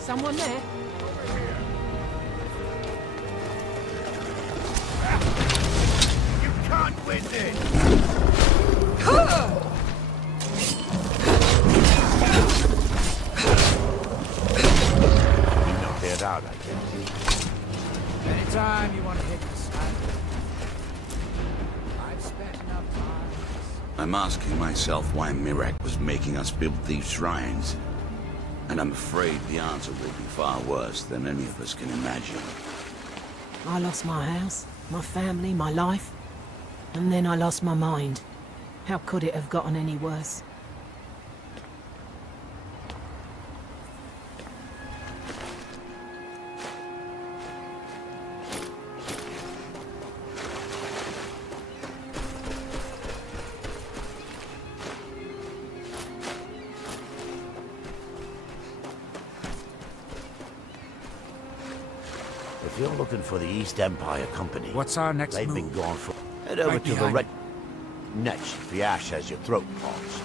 Someone there? You can't win this! Cleared out, I guess. Anytime you want to hit the sky. I've spent enough time. I'm asking myself why Mirak was making us build these shrines. And I'm afraid the answer will be far worse than any of us can imagine. I lost my house, my family, my life. And then I lost my mind. How could it have gotten any worse? If you're looking for the East Empire Company... What's our next They've move? been gone for... Head over Right to the behind Red... Next, the ash has your throat parched.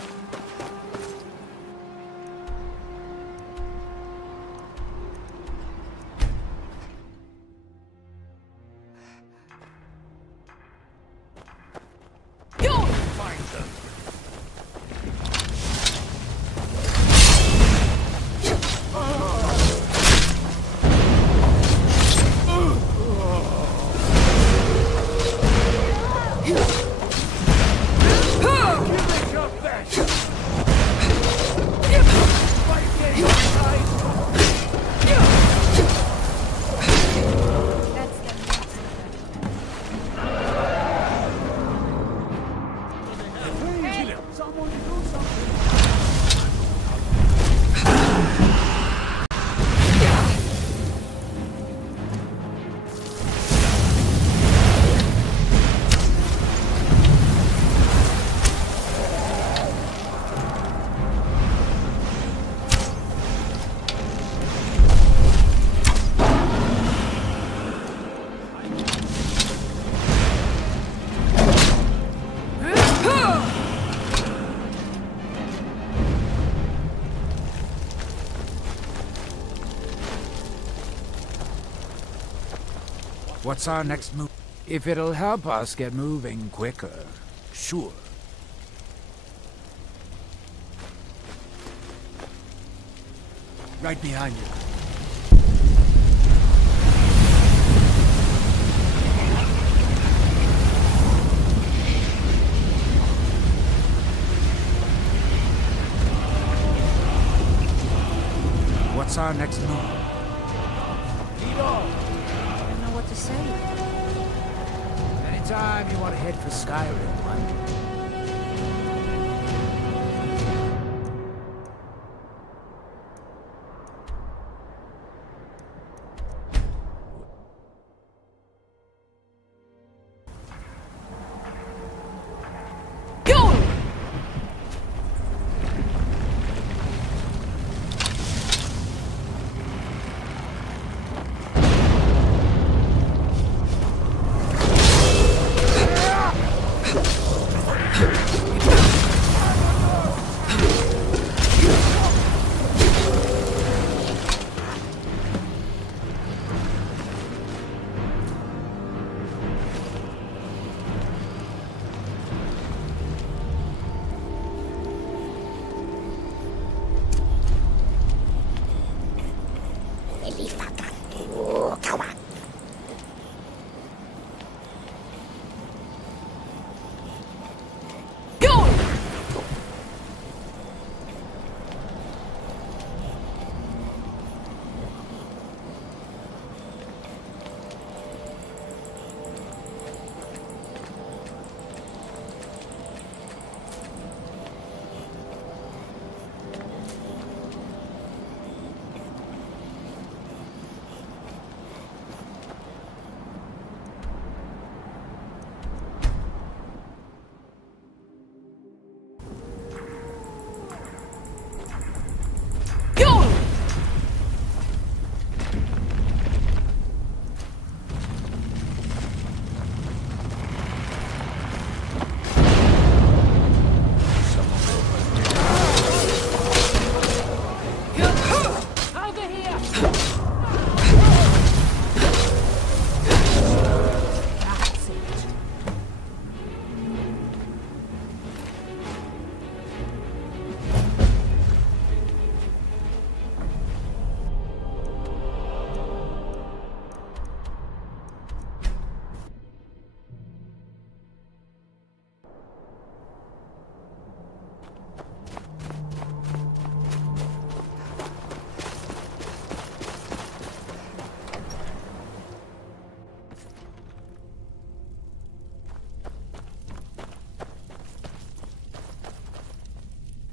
What's our next move? If it'll help us get moving quicker, sure. Right behind you. What's our next move? I don't know what to say. Anytime you want to head for Skyrim,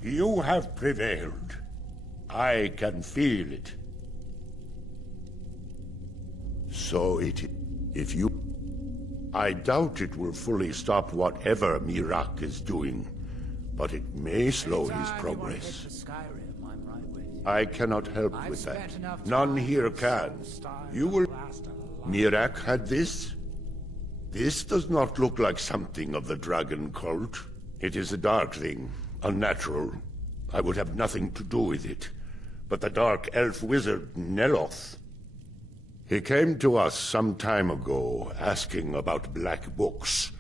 You have prevailed. I can feel it. So if you... I doubt it will fully stop whatever Mirac is doing, but it may slow his progress. I cannot help with that. None here can. You will... Mirac had this? This does not look like something of the dragon cult. It is a dark thing, unnatural. I would have nothing to do with it. But the dark elf wizard, Neloth, he came to us some time ago, asking about black books.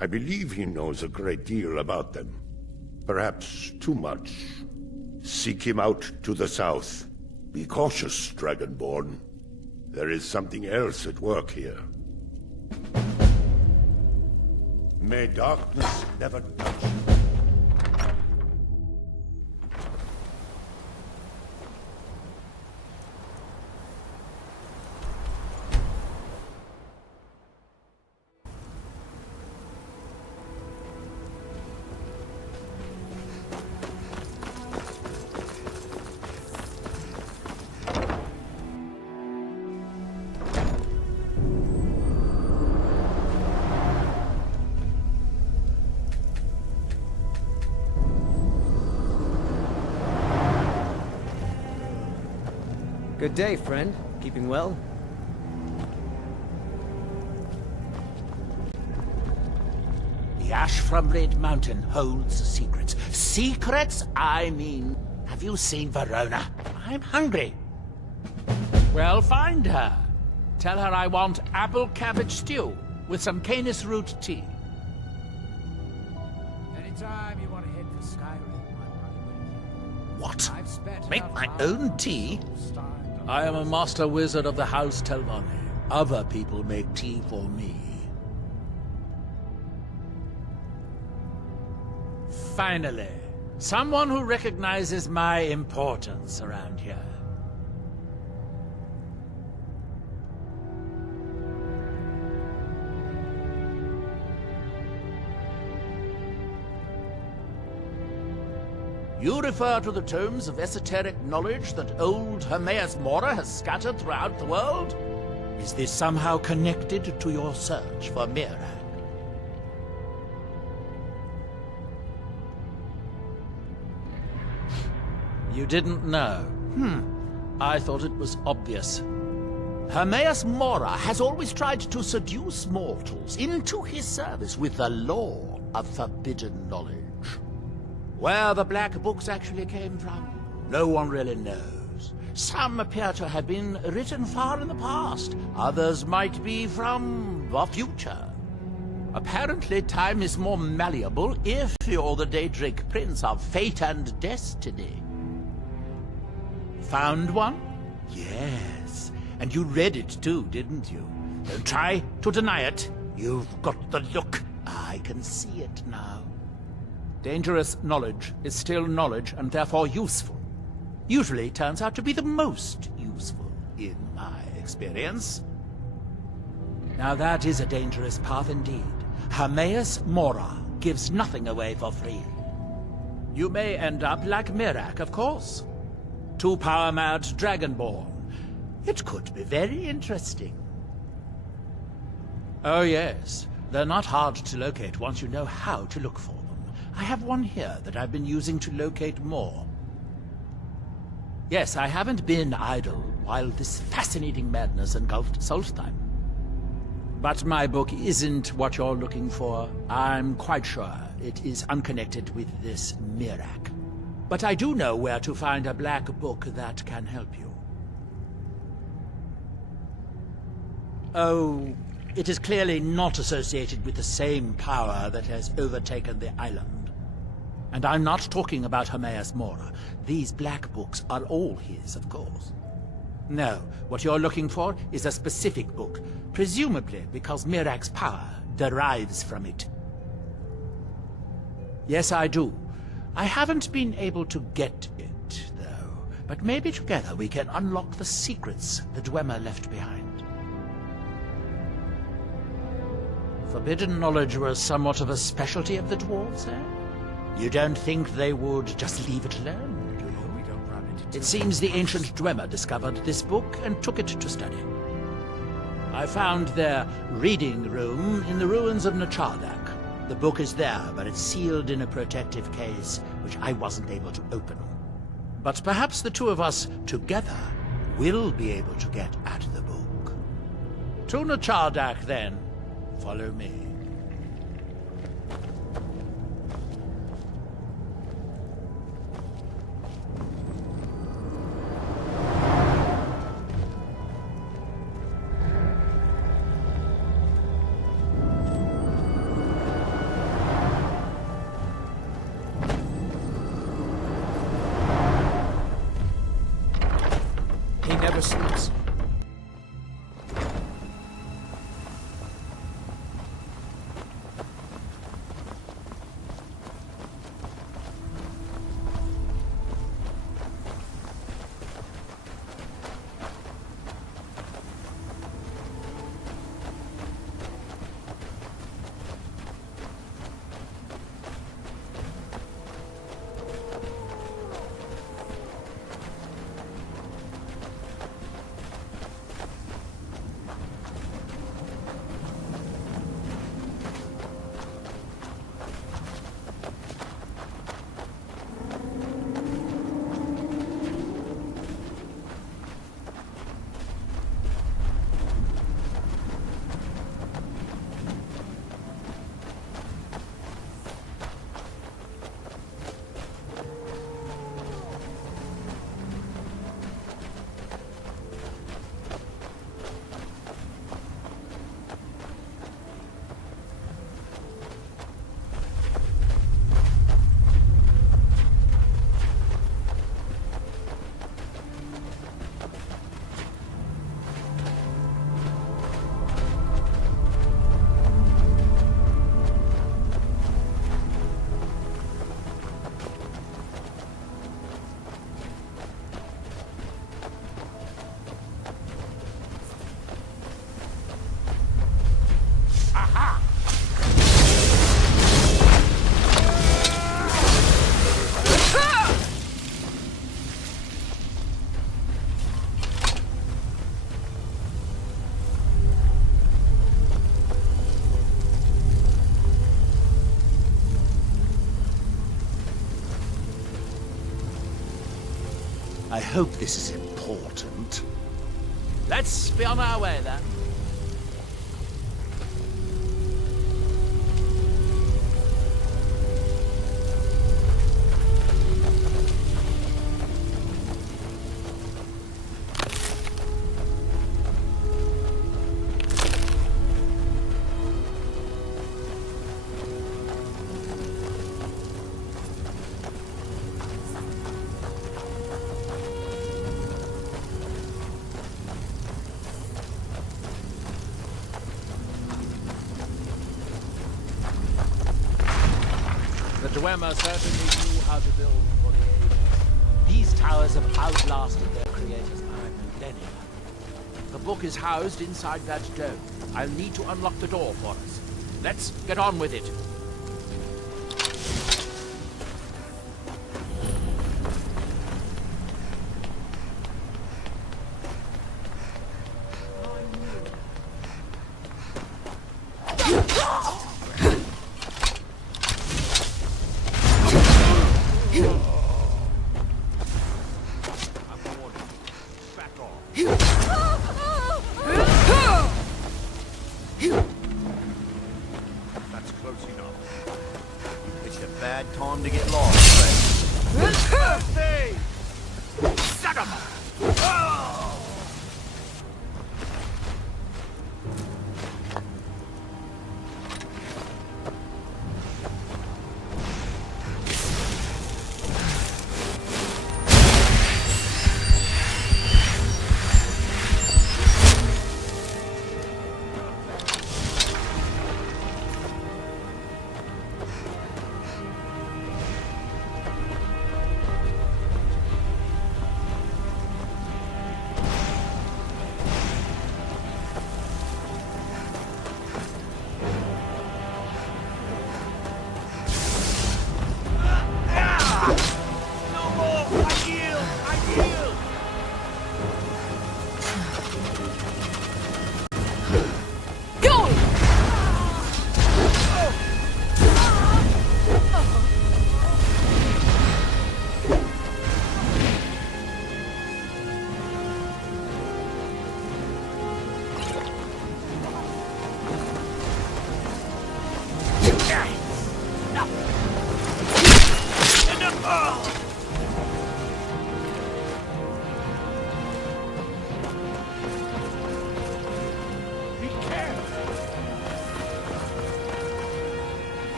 I believe he knows a great deal about them. Perhaps too much. Seek him out to the south. Be cautious, Dragonborn. There is something else at work here. May darkness never touch you. Good day, friend. Keeping well? The ash from Red Mountain holds secrets. Secrets? I mean, have you seen Verona? I'm hungry. Well, find her. Tell her I want apple cabbage stew with some canis root tea. Anytime you want to head for Skyrim, What? Make my own tea? I am a master wizard of the House Telvanni. Other people make tea for me. Finally, someone who recognizes my importance around here. You refer to the tomes of esoteric knowledge that old Hermaeus Mora has scattered throughout the world? Is this somehow connected to your search for Mirac? You didn't know? I thought it was obvious. Hermaeus Mora has always tried to seduce mortals into his service with the lore of forbidden knowledge. Where the black books actually came from, no one really knows. Some appear to have been written far in the past. Others might be from the future. Apparently, time is more malleable if you're the Daedric Prince of Fate and Destiny. Found one? Yes. And you read it too, didn't you? Don't try to deny it. You've got the look. I can see it now. Dangerous knowledge is still knowledge and therefore useful. Usually turns out to be the most useful, in my experience. Now that is a dangerous path indeed. Hermaeus Mora gives nothing away for free. You may end up like Mirac, of course. Too power-mad Dragonborn. It could be very interesting. Oh yes, they're not hard to locate once you know how to look for them. I have one here that I've been using to locate more. Yes, I haven't been idle while this fascinating madness engulfed Solstheim. But my book isn't what you're looking for. I'm quite sure it is unconnected with this Mirac. But I do know where to find a black book that can help you. Oh, it is clearly not associated with the same power that has overtaken the island. And I'm not talking about Hermaeus Mora. These black books are all his, of course. No, what you're looking for is a specific book, presumably because Mirac's power derives from it. Yes, I do. I haven't been able to get it, though. But maybe together we can unlock the secrets the Dwemer left behind. Forbidden knowledge was somewhat of a specialty of the dwarves, eh? You don't think they would just leave it alone, do you? We don't run into It seems the ancient Dwemer discovered this book and took it to study. I found their reading room in the ruins of Nachardak. The book is there, but it's sealed in a protective case, which I wasn't able to open. But perhaps the two of us together will be able to get at the book. To Nachardak, then. Follow me. He never sleeps. I hope this is important. Let's be on our way, then. The Dwemer certainly knew how to build for the ages. These towers have outlasted their creators by millennia. The book is housed inside that dome. I'll need to unlock the door for us. Let's get on with it. That's close enough. You picked a bad time to get lost, friend. Hey! Son of a...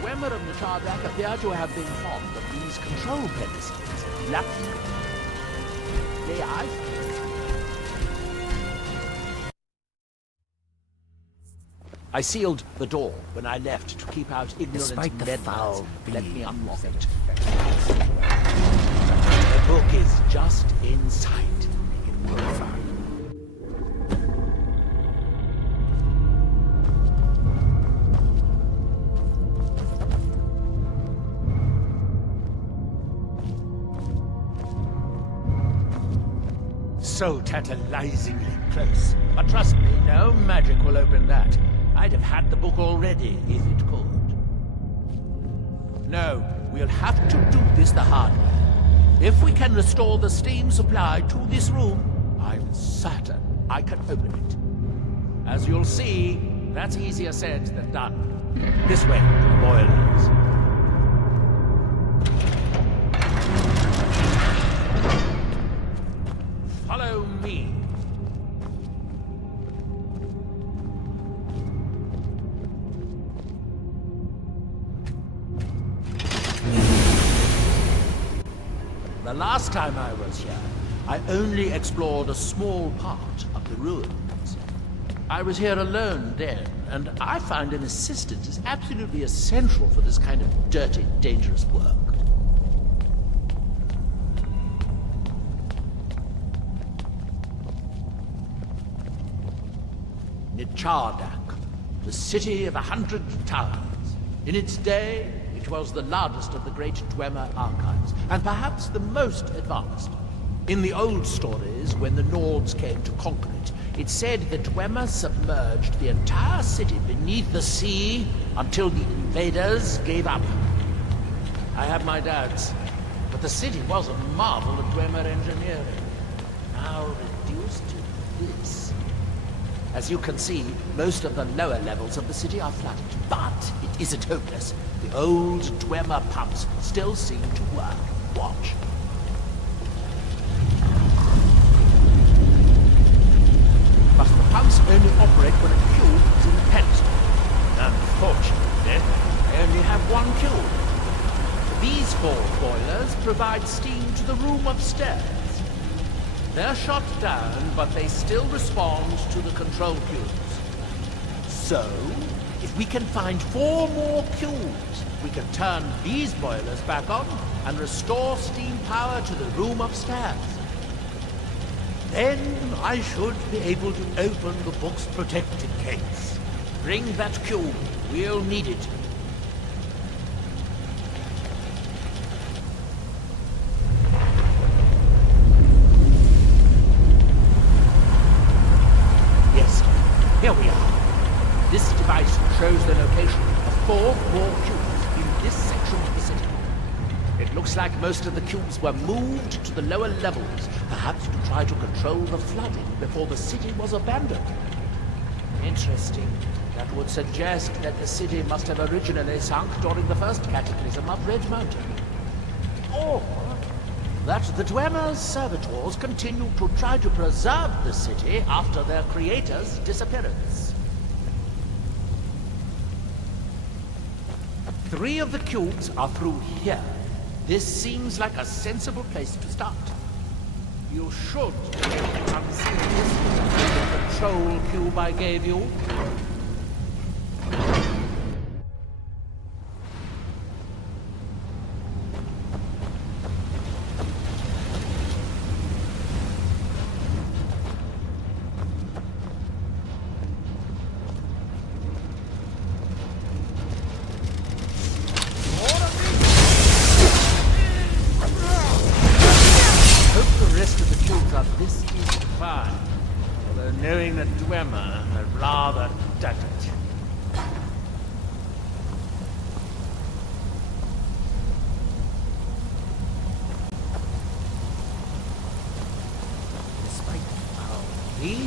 Dwemer of Nitardak appear to have been fond of these control pedestals. Lucky. They I sealed the door when I left to keep out ignorant Despite the foul Let me unlock it. The book is just inside. Make it work fine. So tantalizingly close. But trust me, no magic will open that. I'd have had the book already, if it could. No, we'll have to do this the hard way. If we can restore the steam supply to this room, I'm certain I can open it. As you'll see, that's easier said than done. This way, to the boilers. Follow me. The last time I was here, I only explored a small part of the ruins. I was here alone then, and I found an assistant is absolutely essential for this kind of dirty, dangerous work. Nitardak, the city of 100 towers. In its day, it was the largest of the great Dwemer archives, and perhaps the most advanced. In the old stories, when the Nords came to conquer it, it said the Dwemer submerged the entire city beneath the sea until the invaders gave up. I have my doubts, but the city was a marvel of Dwemer engineering, now reduced to this. As you can see, most of the lower levels of the city are flooded, but it isn't hopeless. The old Dwemer pumps still seem to work. Watch. But the pumps only operate when a cube is in the pedestal. Unfortunately, they only have one cube. These 4 boilers provide steam to the room upstairs. They're shut down, but they still respond to the control cubes. So, if we can find 4 more cubes, we can turn these boilers back on and restore steam power to the room upstairs. Then I should be able to open the book's protected case. Bring that cube. We'll need it. Here we are. This device shows the location of 4 more cubes in this section of the city. It looks like most of the cubes were moved to the lower levels, perhaps to try to control the flooding before the city was abandoned. Interesting. That would suggest that the city must have originally sunk during the first cataclysm of Red Mountain. Or that the Dwemer's servitors continued to try to preserve the city after their creator's disappearance. 3 of the cubes are through here. This seems like a sensible place to start. You should unseal this control cube I gave you. This is fine, although knowing that Dwemer had rather done it.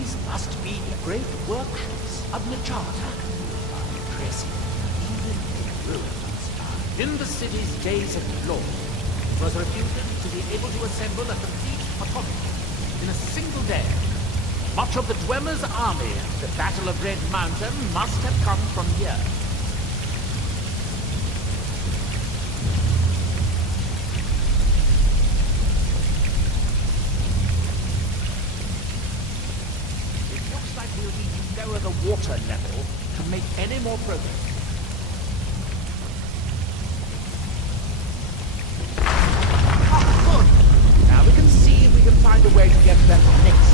These must be the great workshops of Nachata. Impressive, even in ruins. In the city's days of glory, it was reputed to be able to assemble a complete automaton in a single day. Much of the Dwemer's army at the Battle of Red Mountain must have come from here. It looks like we'll need to lower the water level to make any more progress. Now we can see if we can find a way to get that next.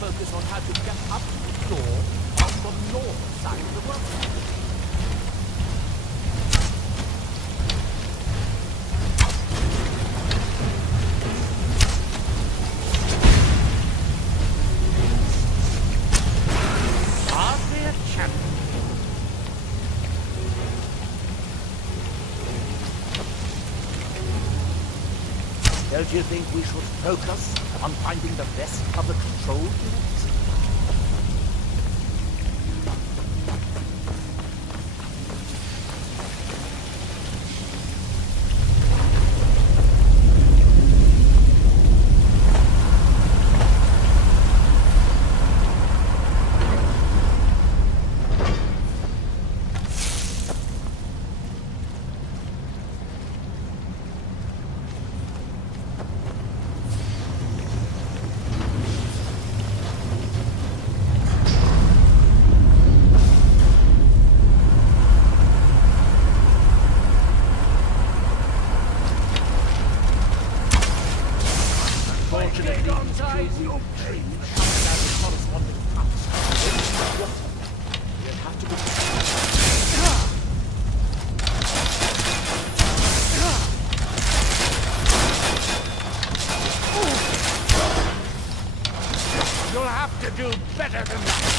Focus on how to get up to the floor on the north side of the workshop. Hardly a champion. Don't you think we should focus on finding the rest of the control units? You'll have to do better than that.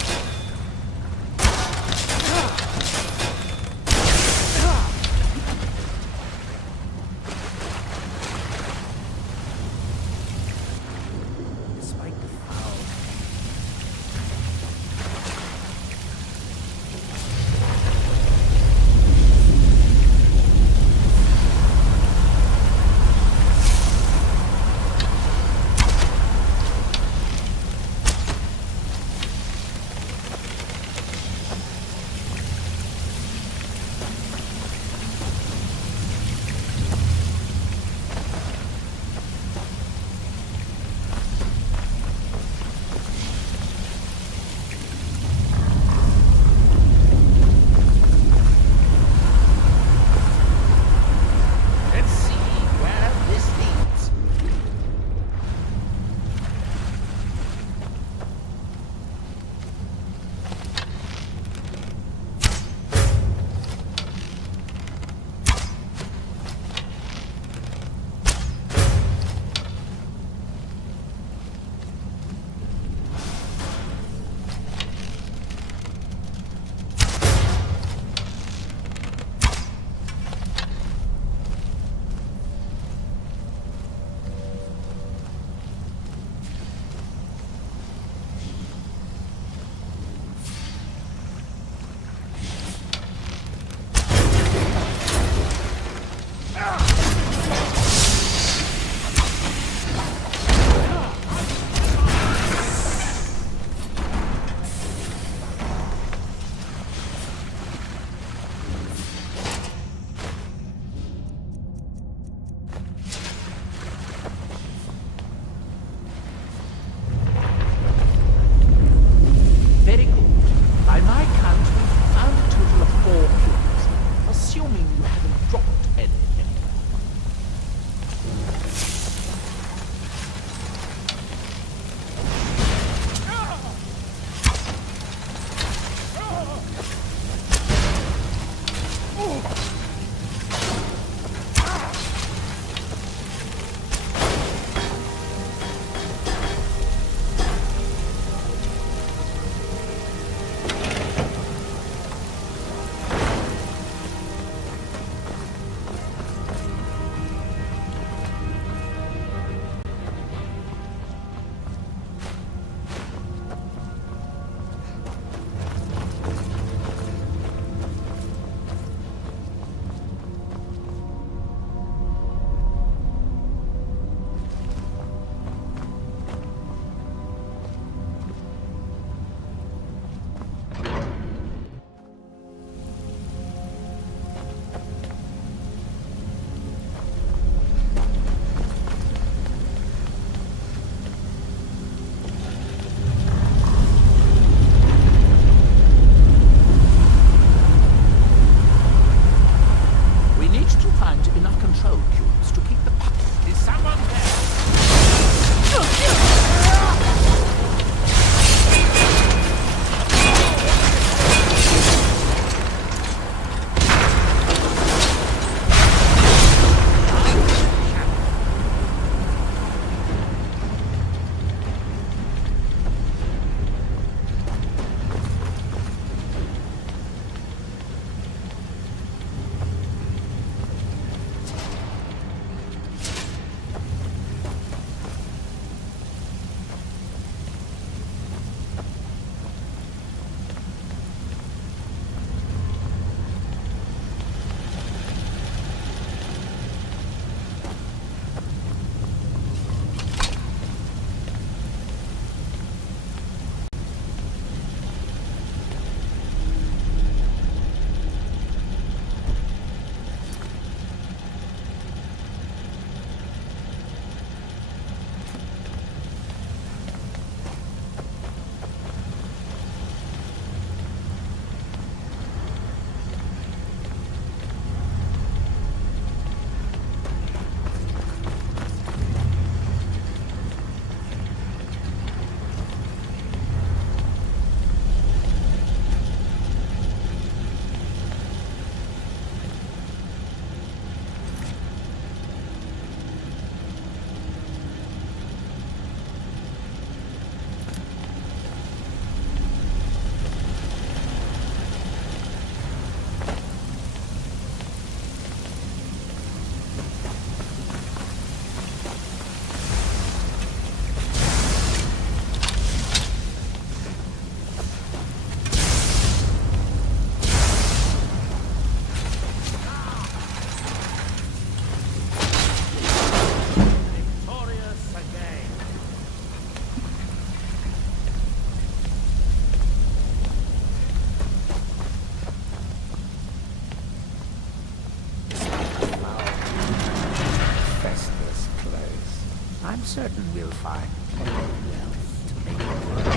certain we'll find plenty of wealth to make it work.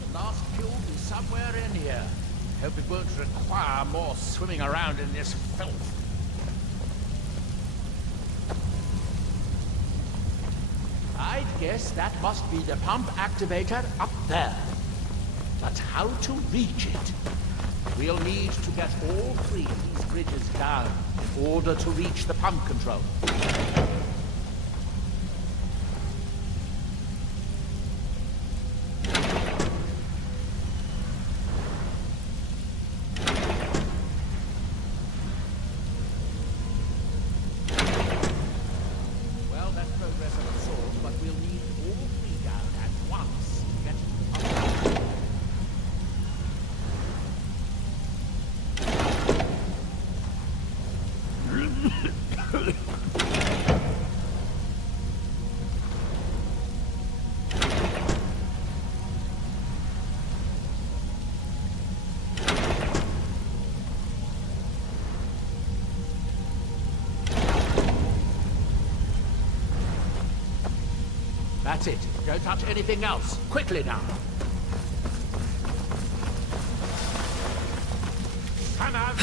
The last cube is somewhere in here. Hope it won't require more swimming around in this filth. I'd guess that must be the pump activator up there. But how to reach it? We'll need to get all three of these bridges down in order to reach the pump control. That's it. Don't touch anything else. Quickly now. Come out!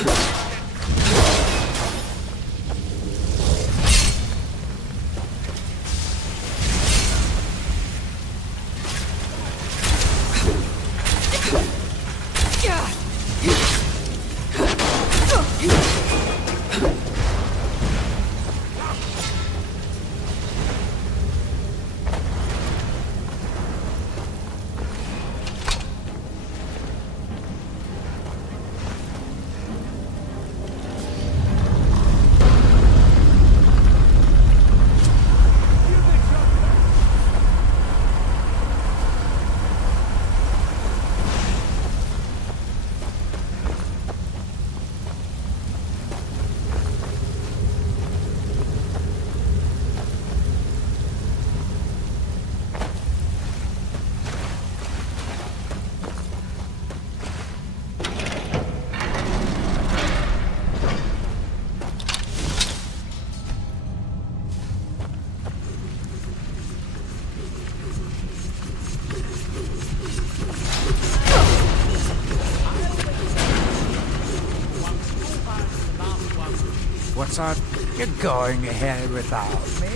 What's on? You're going ahead without me?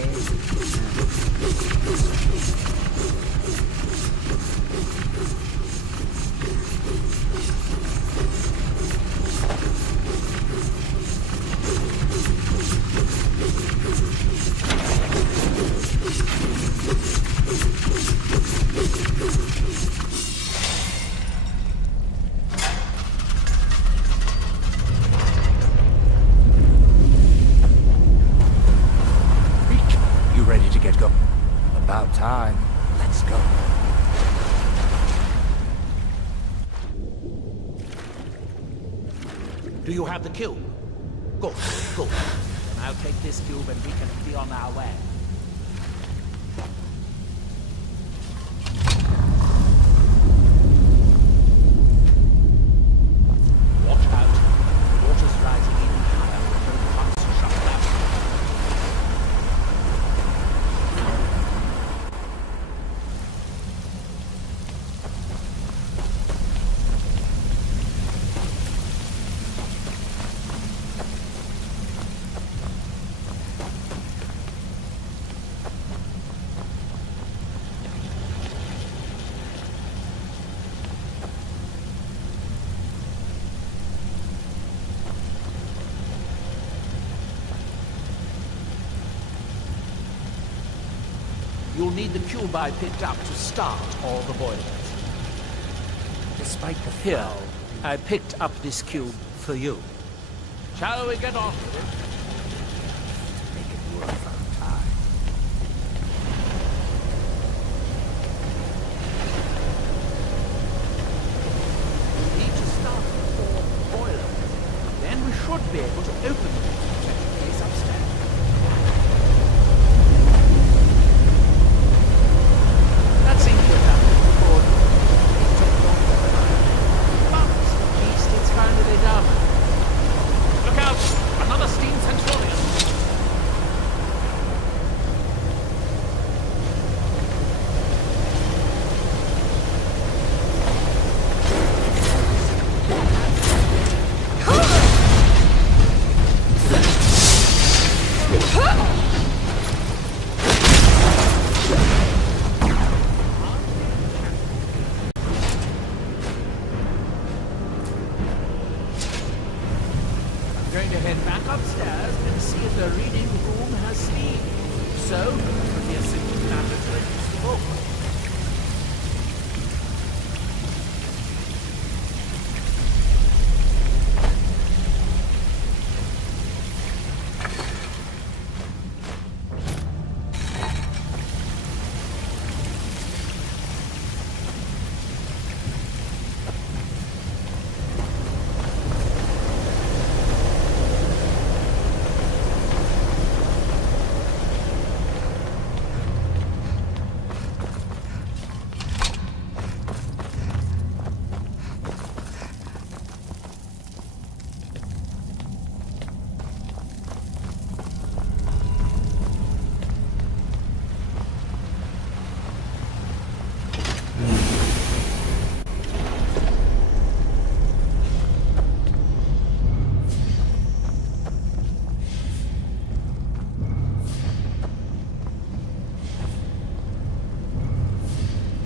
About time. Let's go. Do you have the cube? Good, good. Then I'll take this cube and we can be on our way. Watch out. The water's rising even higher with those pumps shut down. You'll need the cube I picked up to start all the boilers. Despite the Here, I picked up this cube for you. Shall we get on with it? Make it work on time. We need to start with 4 boilers. Then we should be able to open them to check the place upstairs. That seems to have happened before. It took longer than I. But see if the reading room has steam. So, it would be a simple matter to reduce the book.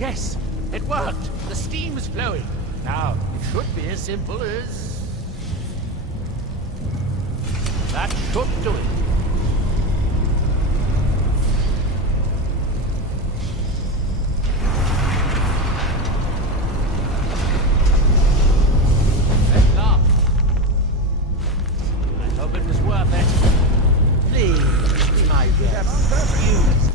Yes, it worked. The steam is flowing. Now, it should be as simple as... That should do it. At last. I hope it was worth it. Please, be my guest. You...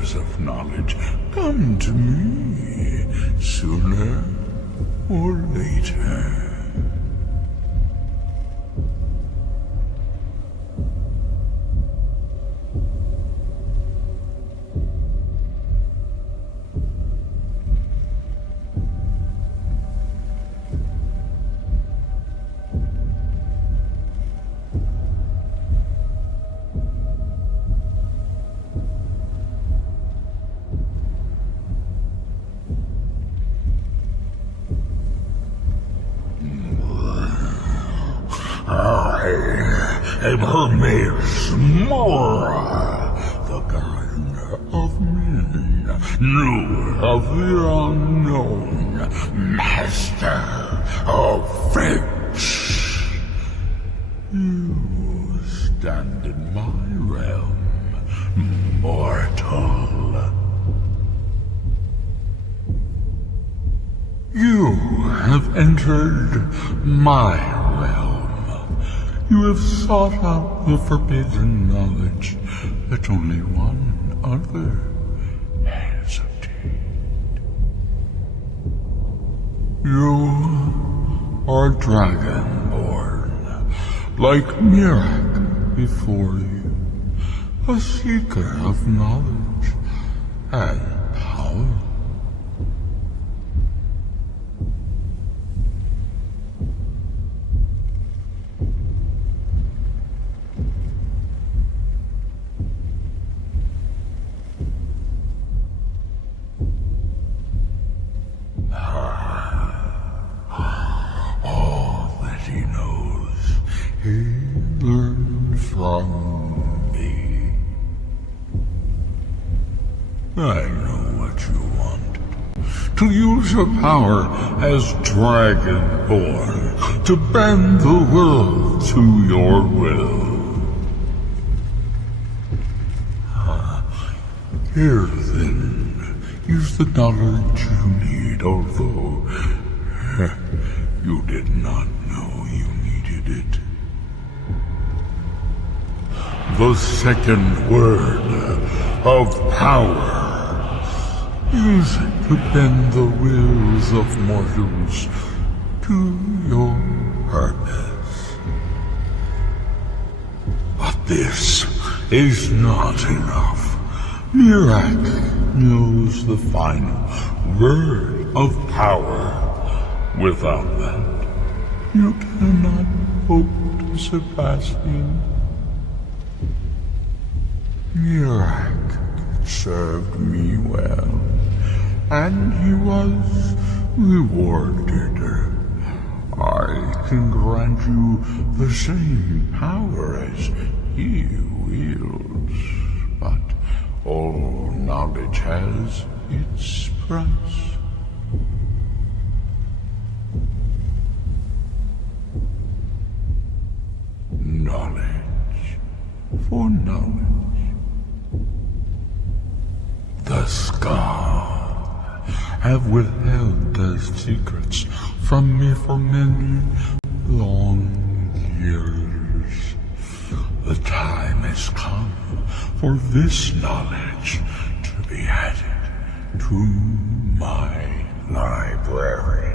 treasures of knowledge come to me sooner or later. Hermes Mora, the gardener of men, knower of the unknown, master of fates. You stand in my realm, mortal. You have entered my realm. You have sought out the forbidden knowledge that only one other has obtained. You are Dragonborn, like Mirak before you, a seeker of knowledge and power. He learned from me. I know what you want. To use your power as Dragonborn, to bend the world to your will. Here then, use the knowledge you need, although you did not know you needed it. The second word of power. Use it to bend the wills of mortals to your purpose. But this is not enough. Mirak knows the final word of power. Without that, you cannot hope to surpass him. Mirak served me well, and he was rewarded. I can grant you the same power as he wields, but all knowledge has its price. Knowledge for knowledge. The Scar have withheld their secrets from me for many long years. The time has come for this knowledge to be added to my library.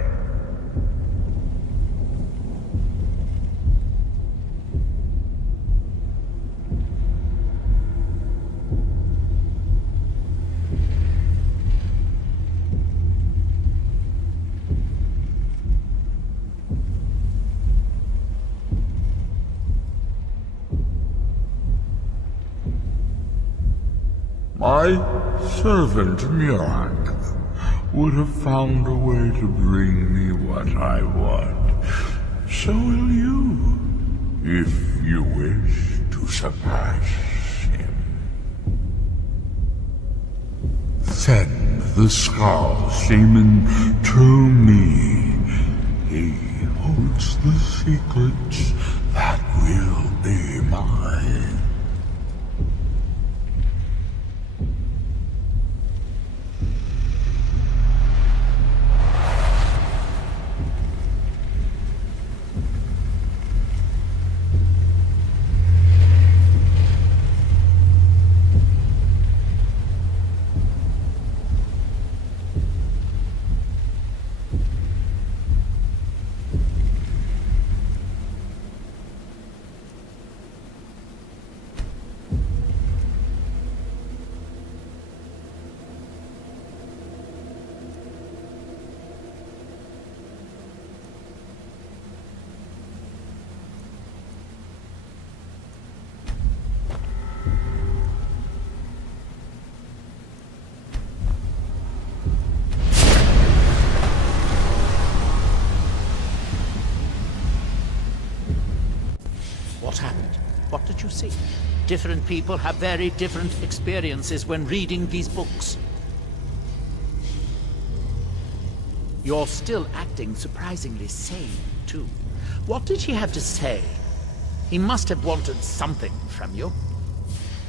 My servant Mirak would have found a way to bring me what I want. So will you, if you wish to surpass him. Send the Skull Shaman to me. He holds the secrets that will be mine. see. Different people have very different experiences when reading these books. You're still acting surprisingly sane, too. What did he have to say? He must have wanted something from you.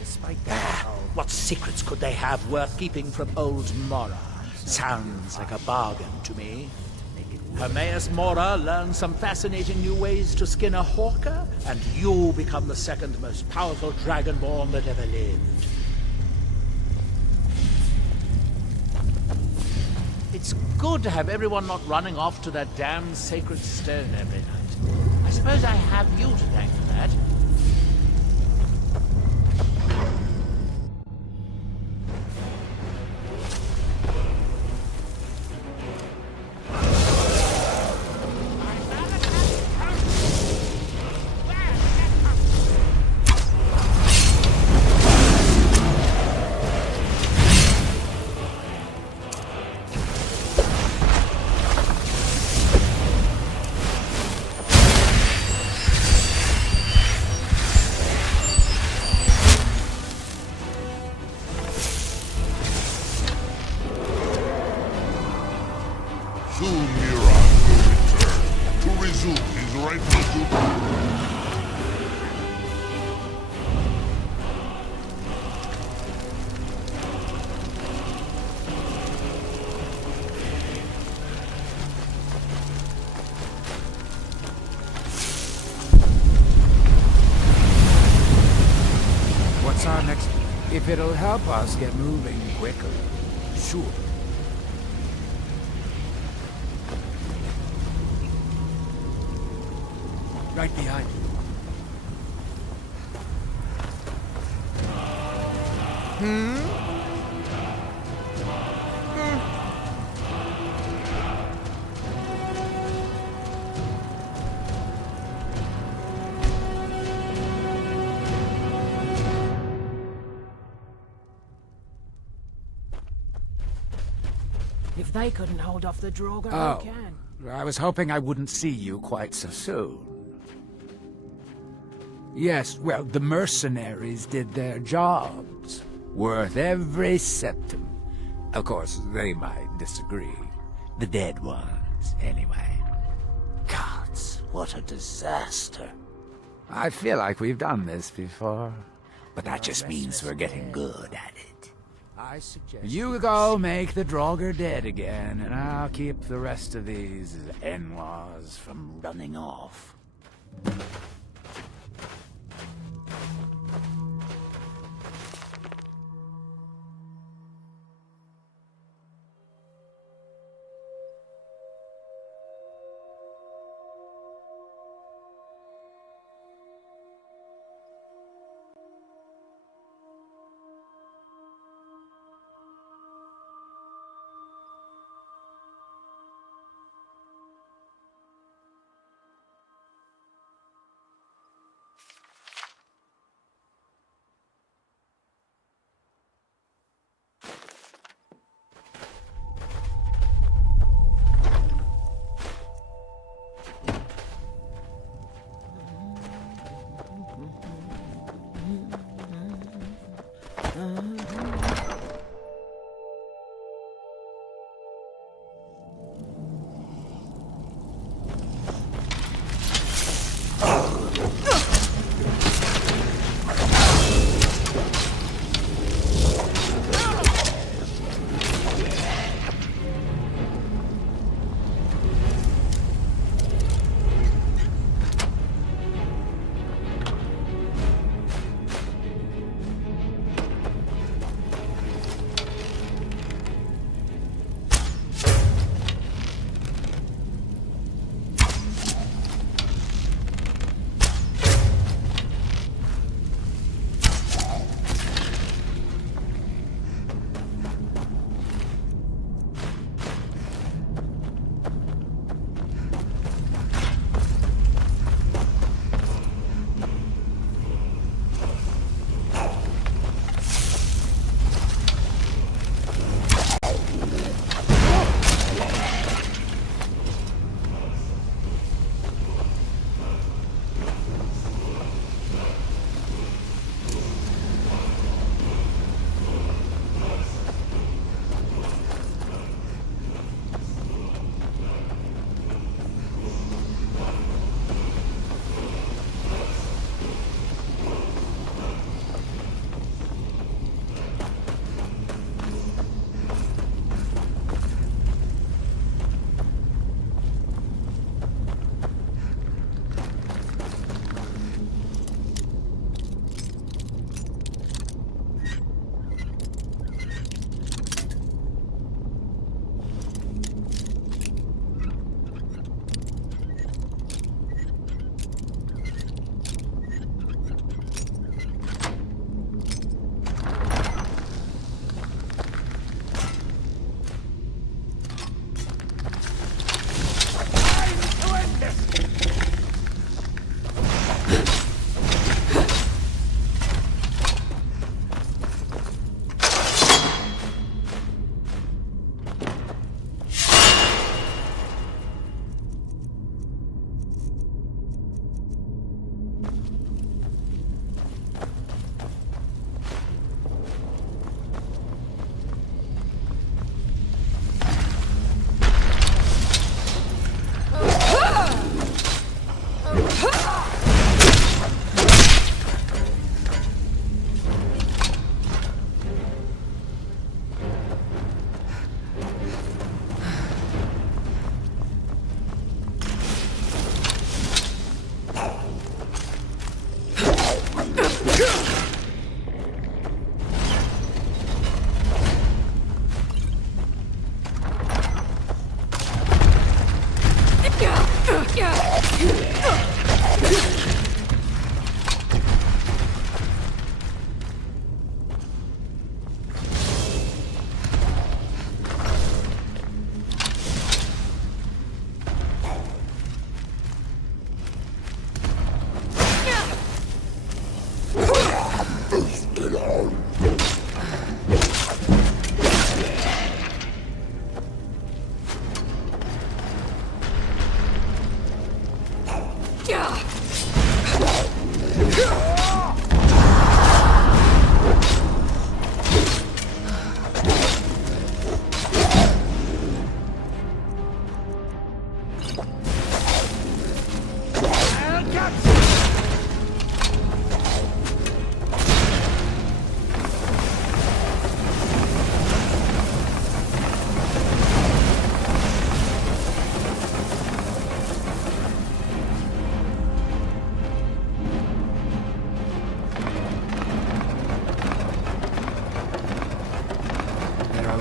Despite that, what secrets could they have worth keeping from old Mora? Sounds like a bargain to me. Hermaeus Mora learns some fascinating new ways to skin a hawker, and you become the second most powerful Dragonborn that ever lived. It's good to have everyone not running off to that damn sacred stone every night. I suppose I have you to thank for that. Soon Miran will return to resume his rightful duty. what's our next... If it'll help us get moving quicker, sure. Right behind you. If they couldn't hold off the Draugr, Oh, who can? I was hoping I wouldn't see you quite so soon. Yes, well, the mercenaries did their jobs. Worth every septum. Of course, they might disagree. The dead ones, anyway. Gods, what a disaster. I feel like we've done this before. But that just means we're getting good at it. You go make the Draugr dead again, and I'll keep the rest of these en-laws from running off.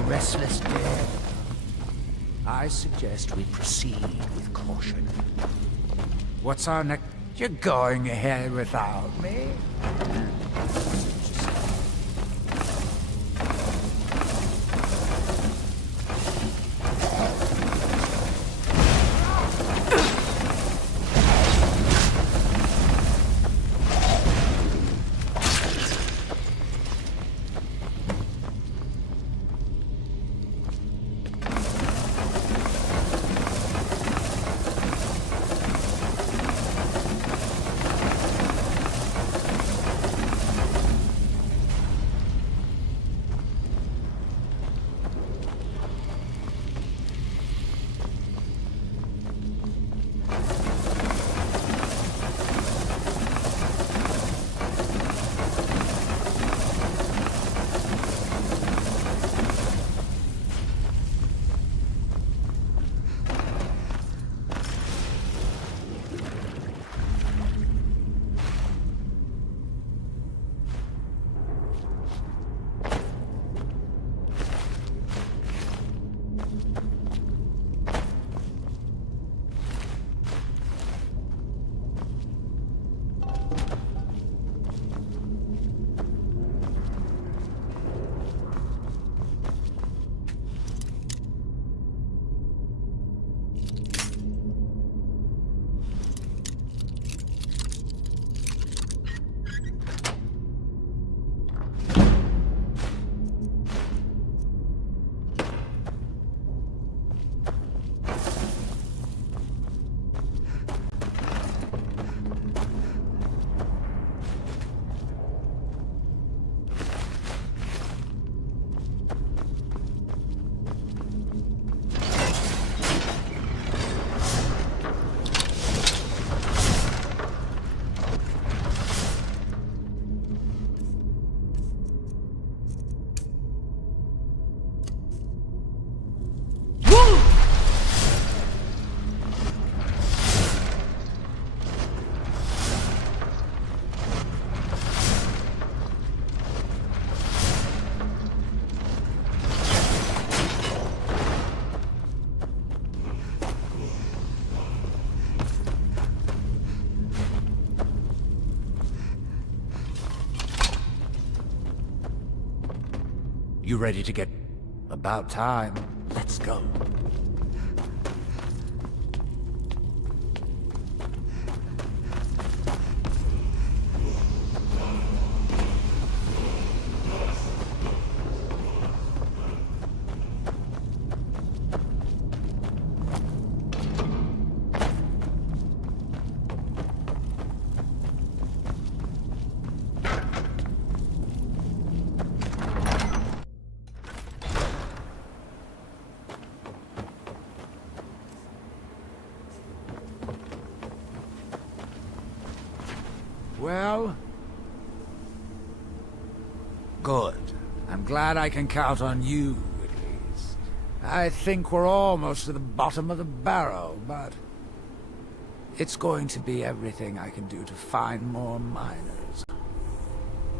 Restless dead. I suggest we proceed with caution. What's our next? You're going ahead without me? You ready to get... About time. Let's go. Well? Good. I'm glad I can count on you, at least. I think we're almost to the bottom of the barrel, but... it's going to be everything I can do to find more miners.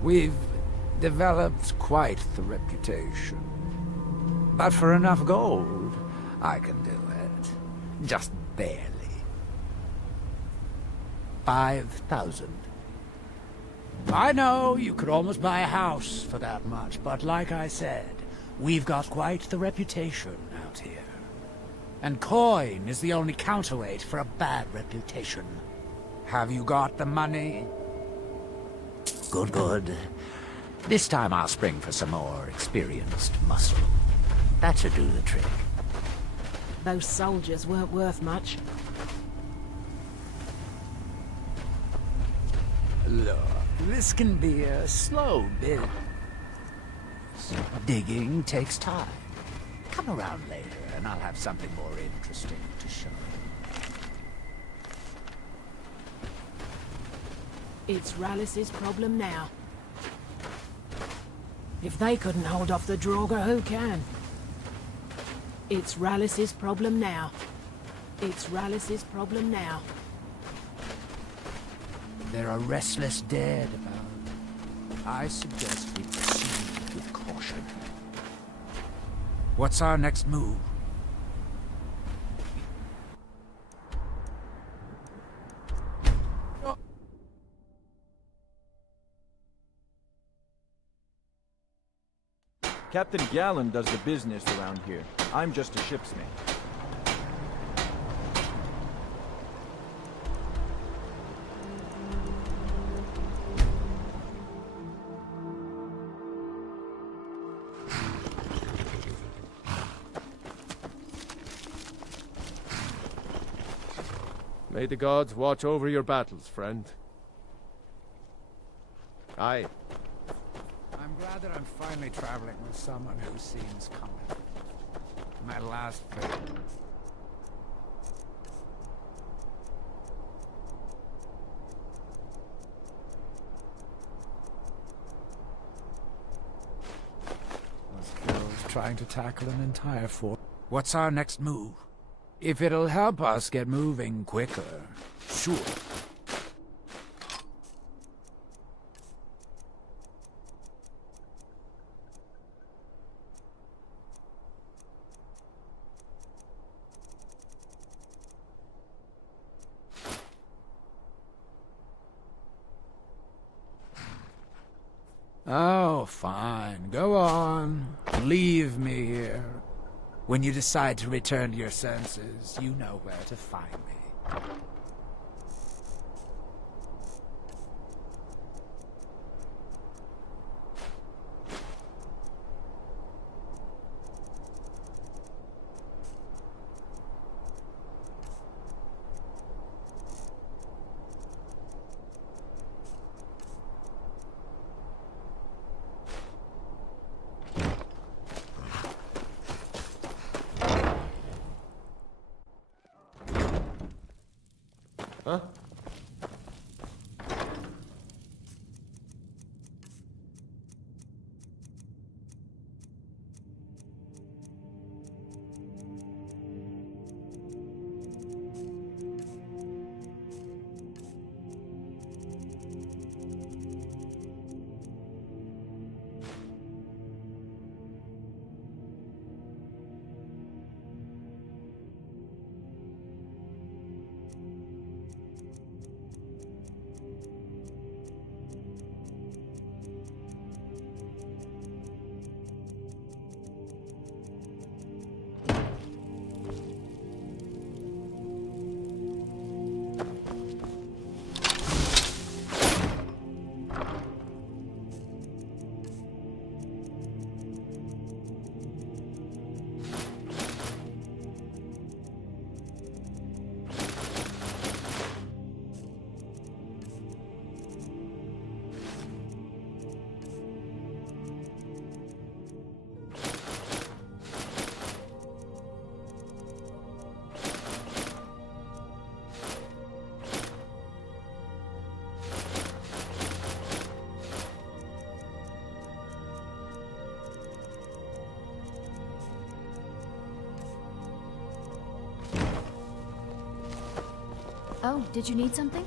We've developed quite the reputation. But for enough gold, I can do it. Just barely. 5,000. I know you could almost buy a house for that much, but like I said, we've got quite the reputation out here. And coin is the only counterweight for a bad reputation. Have you got the money? Good, good. This time I'll spring for some more experienced muscle. That should do the trick. Those soldiers weren't worth much. Look, this can be a slow business. Digging takes time. Come around later, and I'll have something more interesting to show. It's Rallis's problem now. If they couldn't hold off the Draugr, who can? It's Rallis's problem now. It's Rallis's problem now. There are restless dead about. I suggest we proceed with caution. What's our next move? Captain Gallon does the business around here. I'm just a ship's mate. May the gods watch over your battles, friend. Aye. I'm glad that I'm finally traveling with someone who seems competent. My last place. Was killed trying to tackle an entire fort. What's our next move? If it'll help us get moving quicker, sure. Oh, fine. Go on. Leave me here. When you decide to return to your senses, you know where to find me. Huh? Oh, did you need something?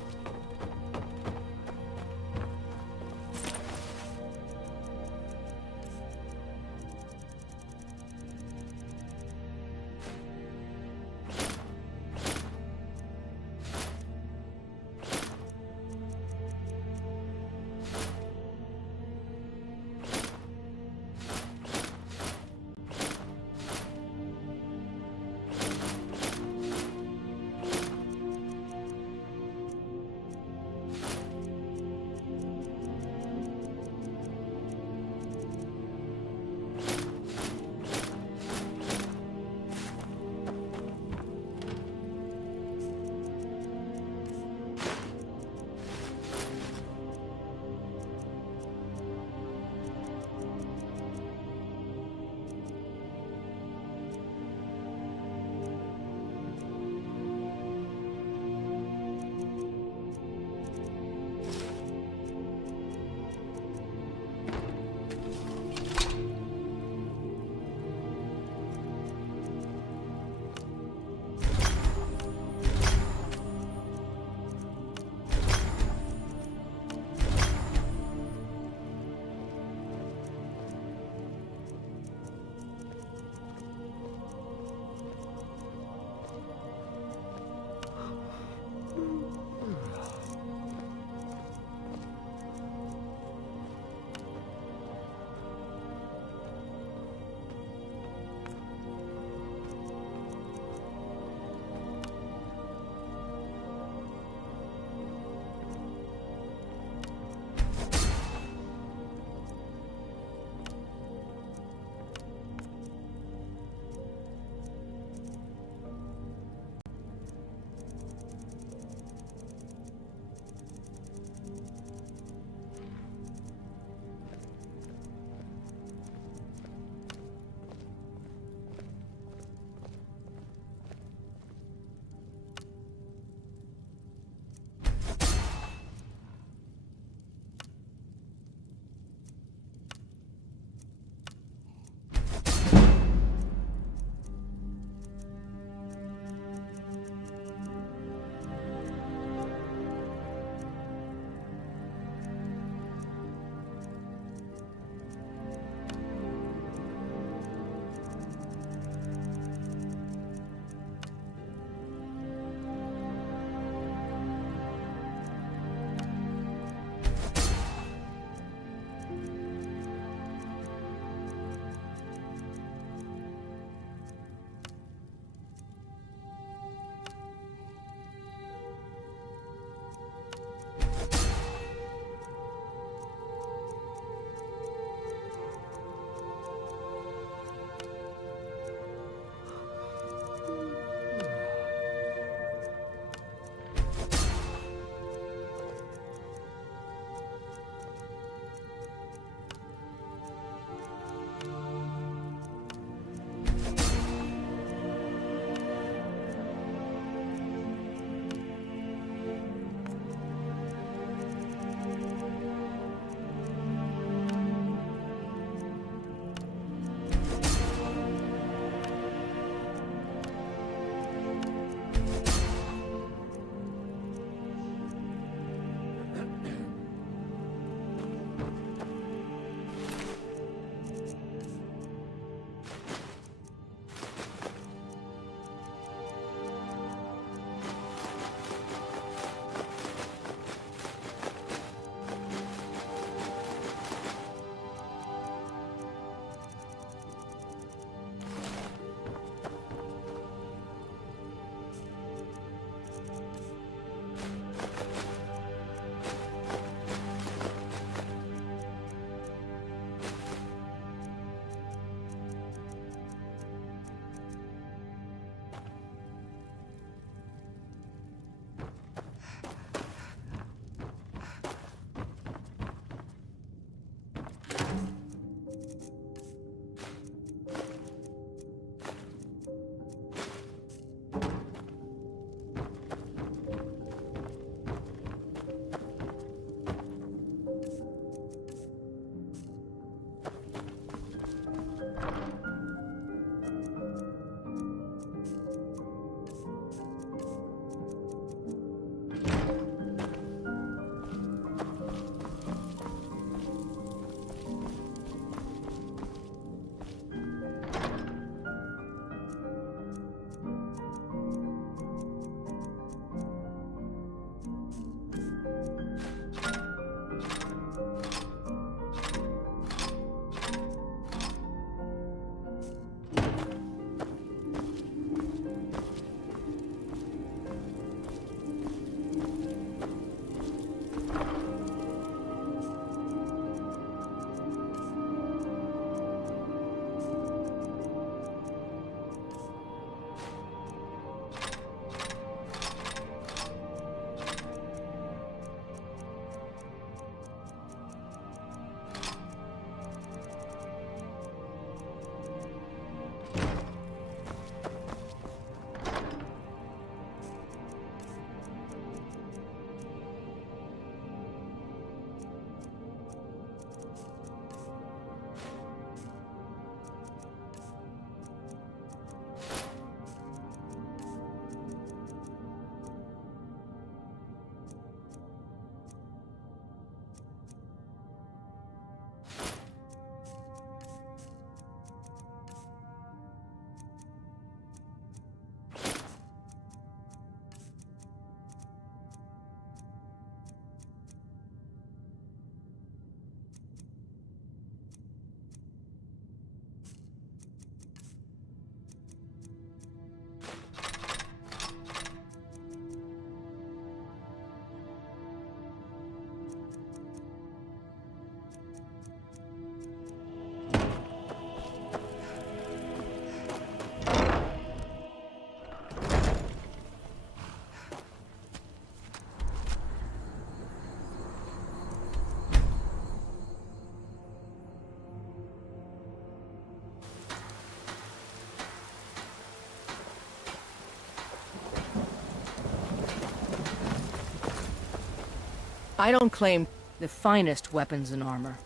I don't claim the finest weapons and armor.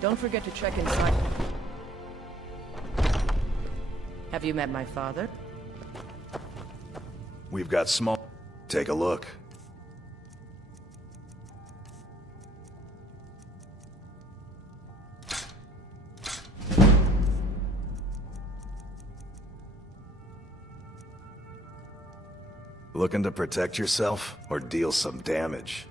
Don't forget to check inside. Have you met my father? We've got small... Take a look. Looking to protect yourself or deal some damage?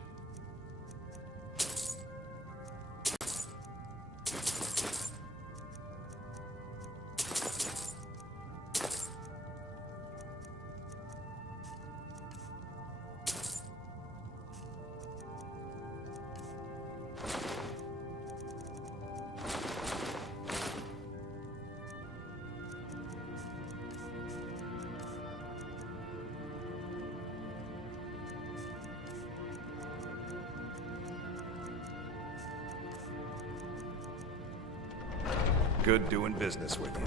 Good doing business with you.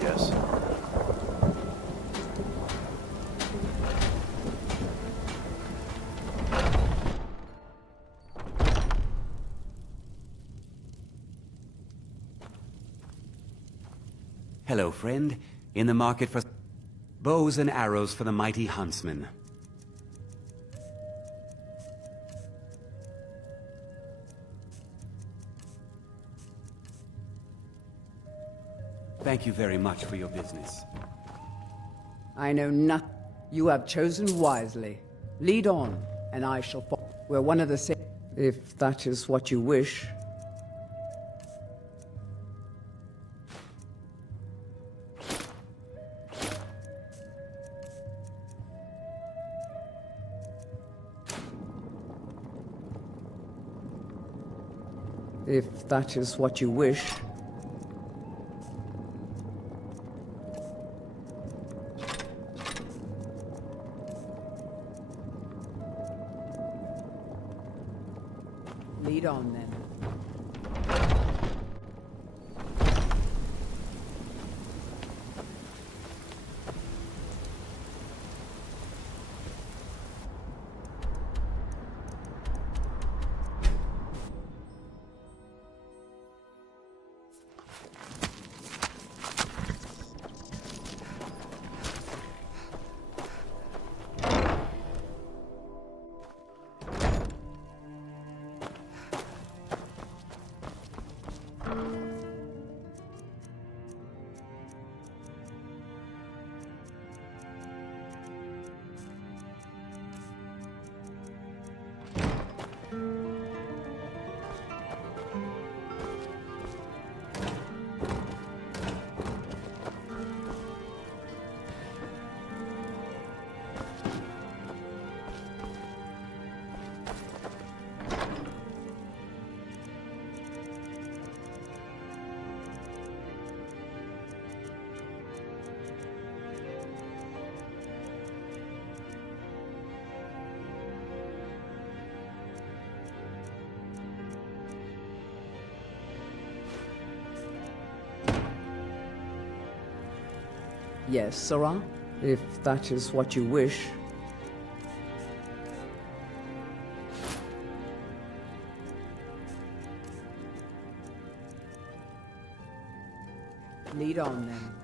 Yes. Hello, friend. In the market for bows and arrows for the mighty huntsman. Thank you very much for your business. I know nothing. You have chosen wisely. Lead on, and I shall follow. We're one of the same, if that is what you wish. If that is what you wish. Lead on, then. Yes, Sarah, if that is what you wish. Lead on, then.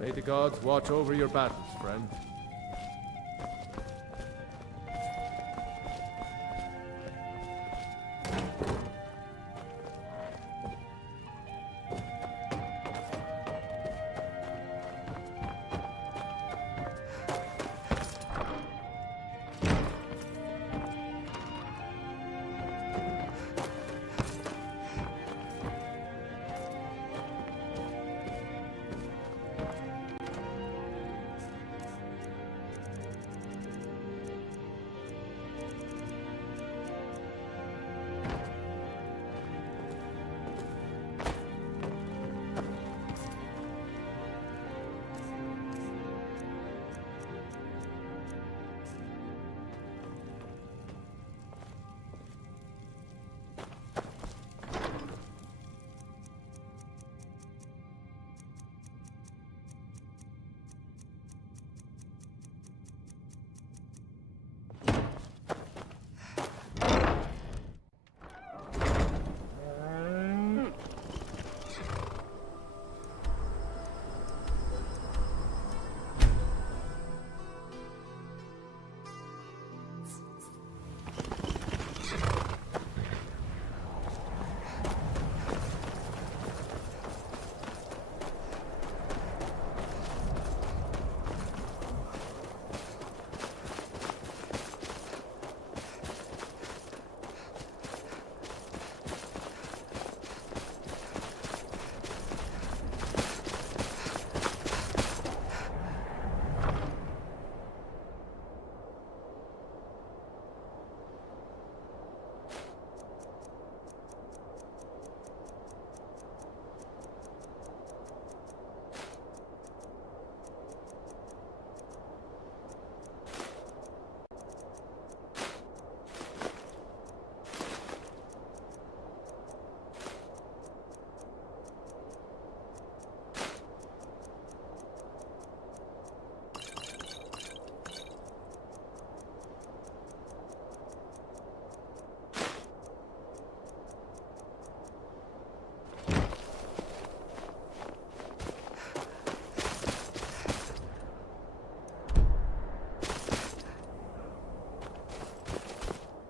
May the gods watch over your battles, friend.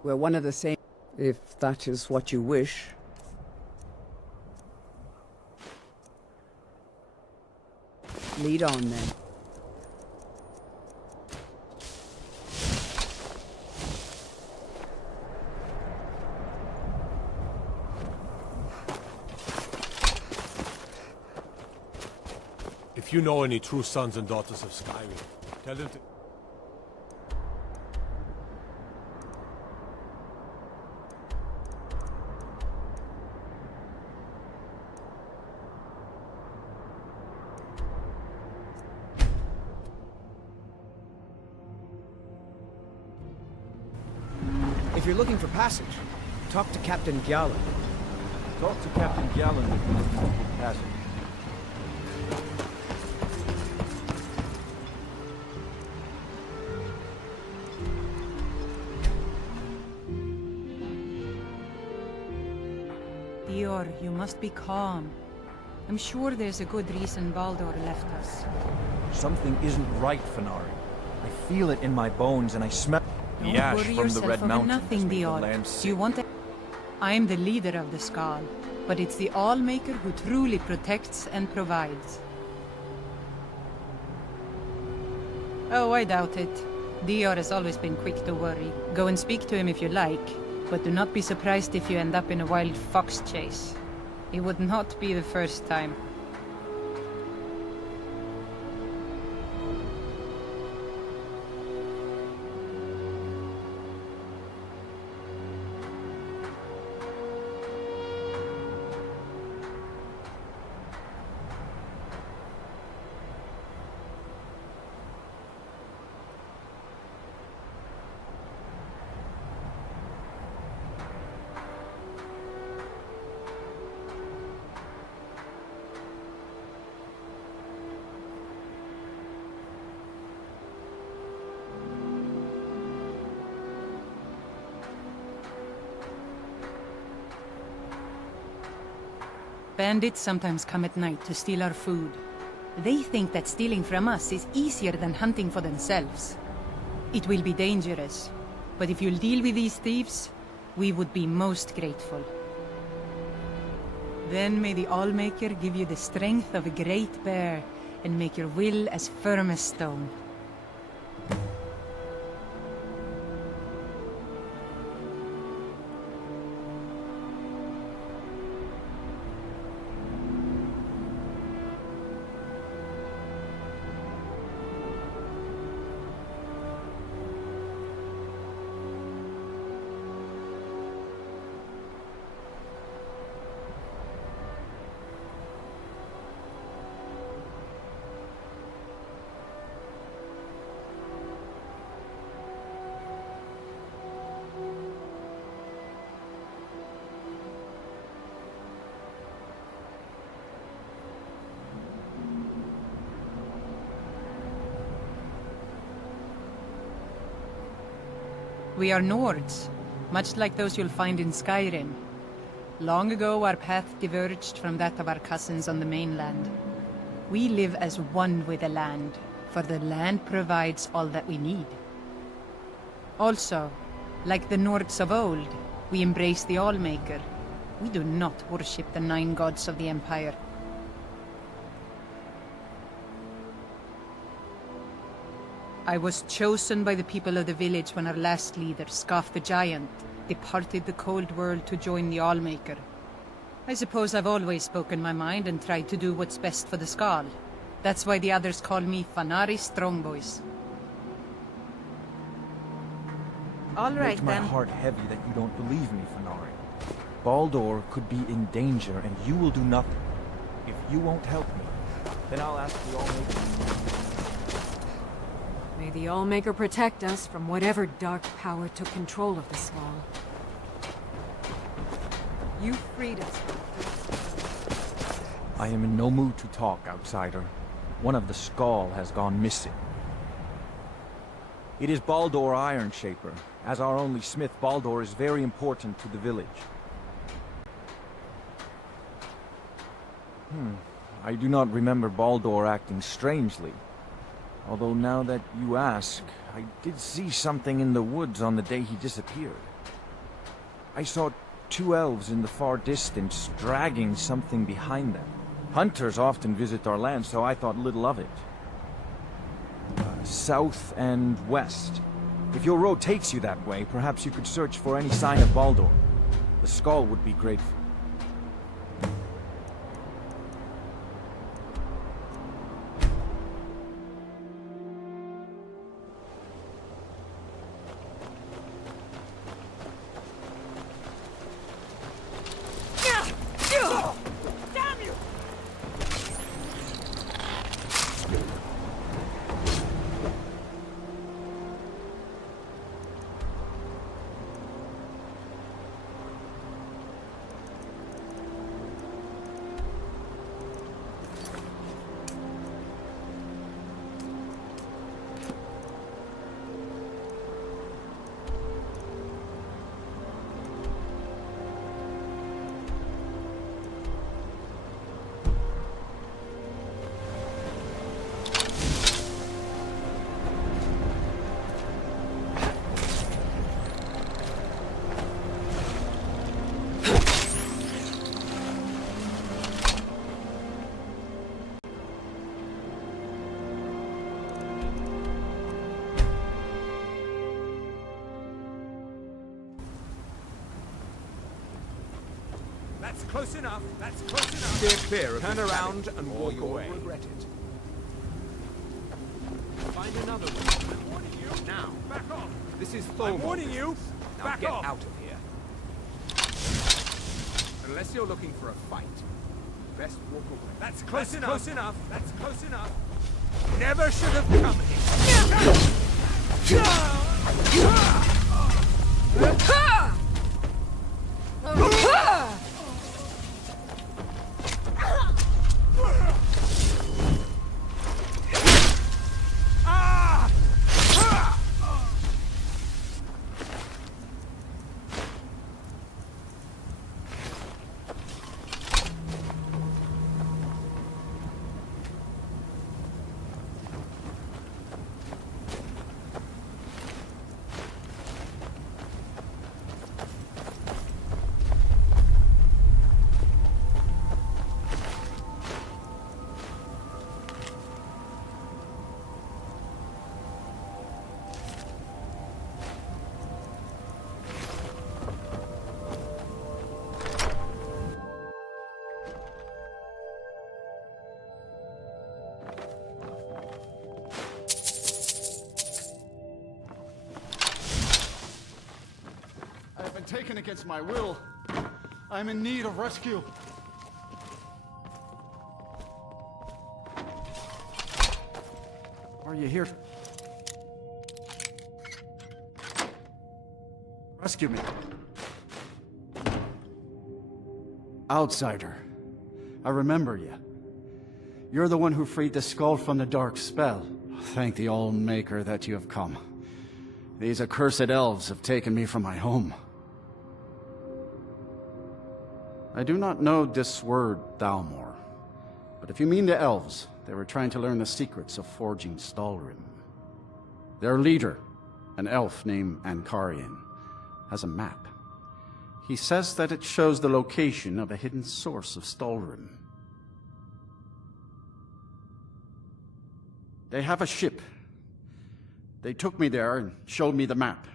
We're one of the same, if that is what you wish. Lead on, then. If you know any true sons and daughters of Skyrim, tell them to... If you're looking for passage, talk to Captain Gjallan. Talk to Captain Gjallan with passage. Dior, you must be calm. I'm sure there's a good reason Baldur left us. Something isn't right, Fenari. I feel it in my bones and I smell the ash worry from the yourself Red over Mountains. nothing, make the Dior. land Do sick. you want it? I am the leader of the Skal, but it's the Allmaker who truly protects and provides. Oh, I doubt it. Dior has always been quick to worry. Go and speak to him if you like, but do not be surprised if you end up in a wild fox chase. It would not be the first time. Bandits sometimes come at night to steal our food. They think that stealing from us is easier than hunting for themselves. It will be dangerous, but if you'll deal with these thieves, we would be most grateful. Then may the Allmaker give you the strength of a great bear and make your will as firm as stone. We are Nords, much like those you'll find in Skyrim. Long ago, our path diverged from that of our cousins on the mainland. We live as one with the land, for the land provides all that we need. Also, like the Nords of old, we embrace the Allmaker. We do not worship the 9 gods of the Empire. I was chosen by the people of the village when our last leader, Scoff the Giant, departed the cold world to join the Allmaker. I suppose I've always spoken my mind and tried to do what's best for the Skal. That's why the others call me Fanari Strongboys. All right, Makes my then. heart heavy that you don't believe me, Fanari. Baldur could be in danger, and you will do nothing. If you won't help me, then I'll ask the Allmaker. May the Allmaker protect us from whatever dark power took control of the Skal. You freed us. I am in no mood to talk, outsider. One of the Skal has gone missing. It is Baldur Ironshaper. As our only smith, Baldur is very important to the village. I do not remember Baldur acting strangely. Although now that you ask, I did see something in the woods on the day he disappeared. I saw 2 elves in the far distance dragging something behind them. Hunters often visit our land, so I thought little of it. South and west. If your road takes you that way, perhaps you could search for any sign of Baldur. The Skal would be grateful. That's close enough. That's close enough. Steer clear of Turn this around cabin, and or walk you'll away. regret it. Find another one. I'm warning you. Now, back off. This is I'm Thormod. warning you. Now Back get off. out of here. Unless you're looking for a fight, best walk away. That's close enough. Close enough. That's close enough. Never should have come here. taken against my will. I'm in need of rescue. Are you here? Rescue me. Outsider. I remember you. You're the one who freed the skull from the dark spell. Thank the All-Maker that you have come. These accursed elves have taken me from my home. I do not know this word, Thalmor, but if you mean the elves, they were trying to learn the secrets of forging Stalrim. Their leader, an elf named Ankarian, has a map. He says that it shows the location of a hidden source of Stalrim. They have a ship. They took me there and showed me the map.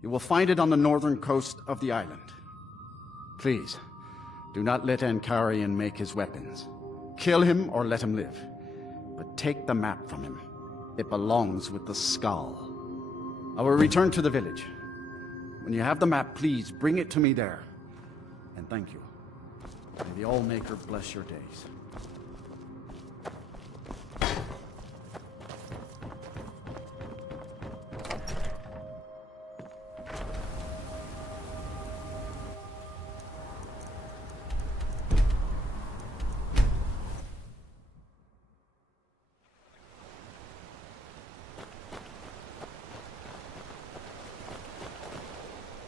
You will find it on the northern coast of the island. Please, do not let Ankarian make his weapons. Kill him or let him live. But take the map from him. It belongs with the skull. I will return to the village. When you have the map, please bring it to me there. And thank you. May the All-Maker bless your days.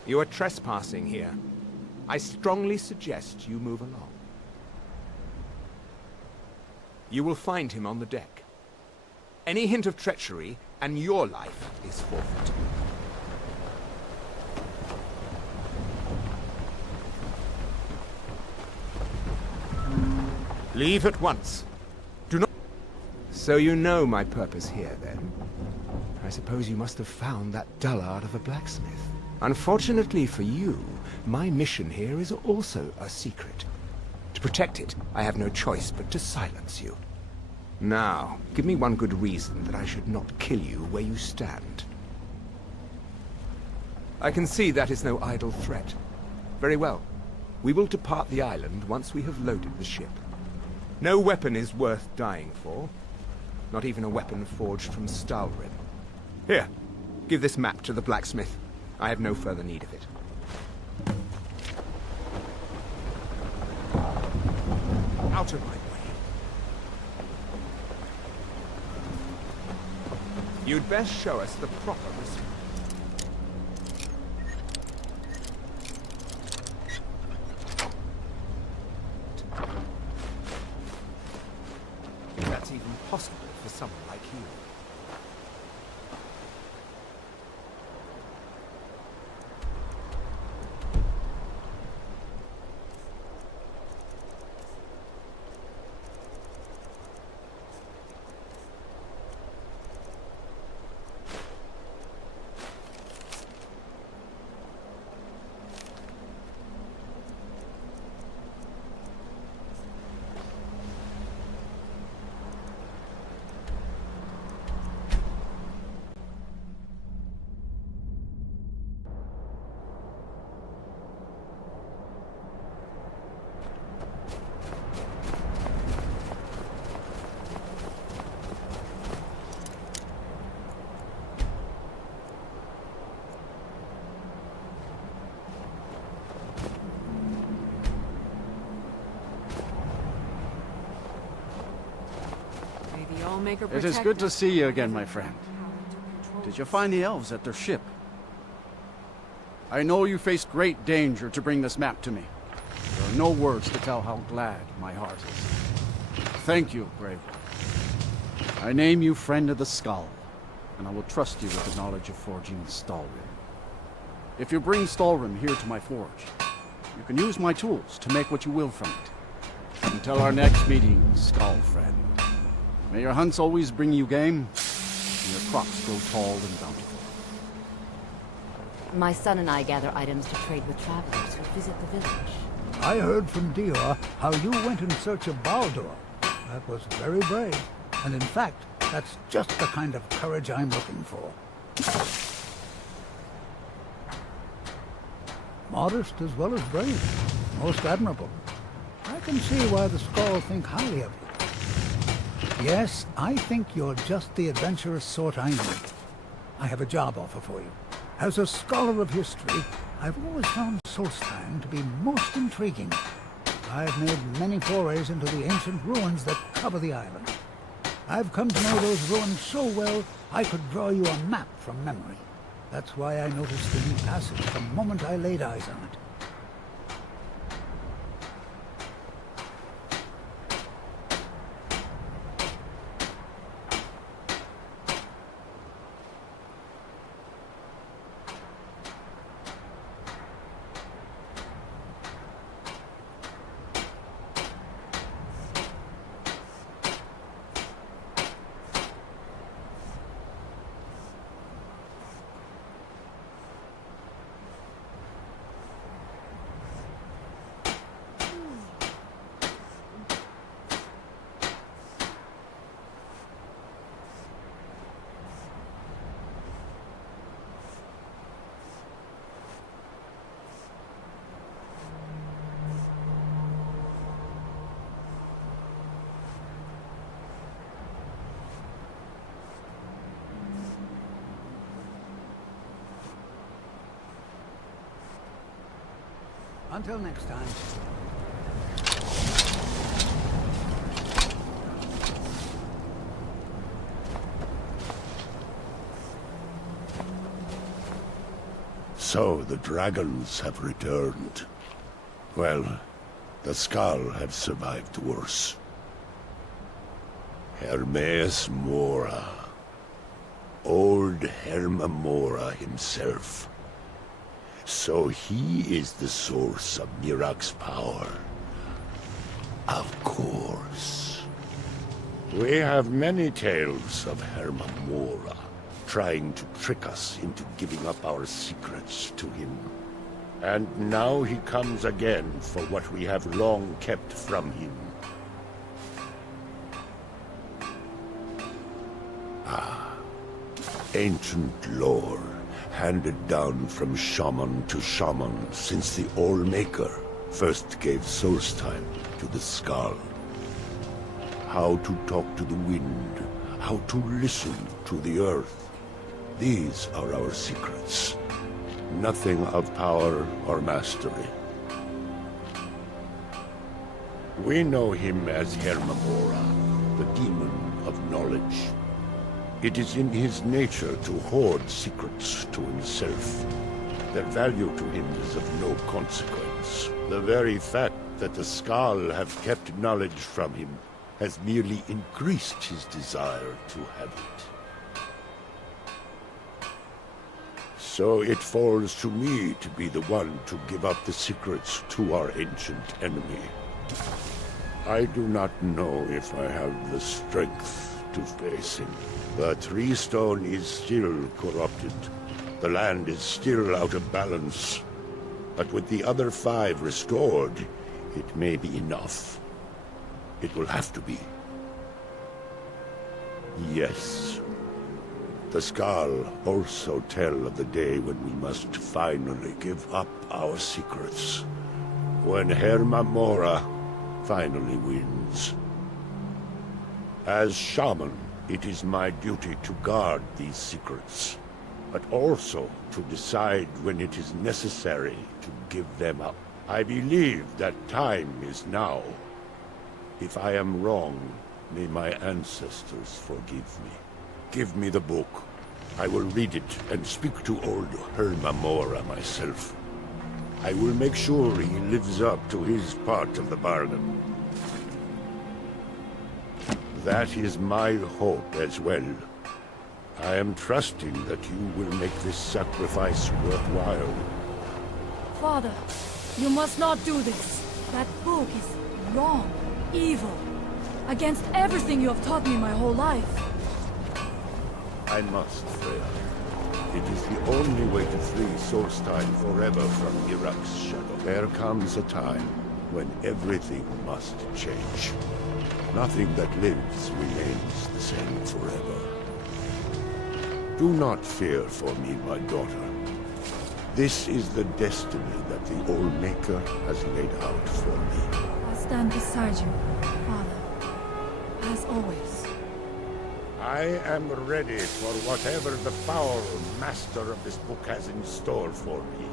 You are trespassing here. I strongly suggest you move along. You will find him on the deck. Any hint of treachery, and your life is forfeit. Leave at once. Do not... So you know my purpose here, then? I suppose you must have found that dullard of a blacksmith. Unfortunately for you, my mission here is also a secret. To protect it, I have no choice but to silence you. Now, give me one good reason that I should not kill you where you stand. I can see that is no idle threat. Very well. We will depart the island once we have loaded the ship. No weapon is worth dying for. Not even a weapon forged from Stalrim. Here, give this map to the blacksmith. I have no further need of it. Out of my way. You'd best show us the proper response. If that's even possible for someone like you. It is good to see you again, my friend. Did you find the elves at their ship? I know you faced great danger to bring this map to me. There are no words to tell how glad my heart is. Thank you, brave one. I name you Friend of the Skull, and I will trust you with the knowledge of forging Stalrim. If you bring Stalrim here to my forge, you can use my tools to make what you will from it. Until our next meeting, Skull Friend. May your hunts always bring you game, and your crops grow tall and bountiful. My son and I gather items to trade with travelers who visit the village. I heard from Dior how you went in search of Baldur. That was very brave. And in fact, that's just the kind of courage I'm looking for. Modest as well as brave. Most admirable. I can see why the Skald think highly of you. Yes, I think you're just the adventurous sort I need. I have a job offer for you. As a scholar of history, I've always found Solstheim to be most intriguing. I've made many forays into the ancient ruins that cover the island. I've come to know those ruins so well, I could draw you a map from memory. That's why I noticed the new passage the moment I laid eyes on it. Until next time. So the dragons have returned. Well, the Skald have survived worse. Hermaeus Mora. Old Herma Mora himself. So he is the source of Mirak's power. Of course. We have many tales of Herma Mora trying to trick us into giving up our secrets to him. And now he comes again for what we have long kept from him. Ah, ancient lore, handed down from shaman to shaman since the All-Maker first gave Solstheim to the Skald. How to talk to the wind, how to listen to the earth. These are our secrets. Nothing of power or mastery. We know him as Herma Mora, the demon of knowledge. It is in his nature to hoard secrets to himself. Their value to him is of no consequence. The very fact that the Skald have kept knowledge from him has merely increased his desire to have it. So it falls to me to be the one to give up the secrets to our ancient enemy. I do not know if I have the strength to face him. The Tree Stone is still corrupted. The land is still out of balance. But with the other 5 restored, it may be enough. It will have to be. Yes. The Skald also tell of the day when we must finally give up our secrets. When Herma Mora finally wins. As shaman, it is my duty to guard these secrets, but also to decide when it is necessary to give them up. I believe that time is now. If I am wrong, may my ancestors forgive me. Give me the book. I will read it and speak to old Herma Mora myself. I will make sure he lives up to his part of the bargain. That is my hope as well. I am trusting that you will make this sacrifice worthwhile. Father, you must not do this. That book is wrong, evil, against everything you have taught me my whole life. I must, Freya. It is the only way to free Solstheim forever from Mirak's shadow. There comes a time when everything must change. Nothing that lives remains the same forever. Do not fear for me, my daughter. This is the destiny that the All-Maker has laid out for me. I'll stand beside you, Father. As always. I am ready for whatever the foul master of this book has in store for me.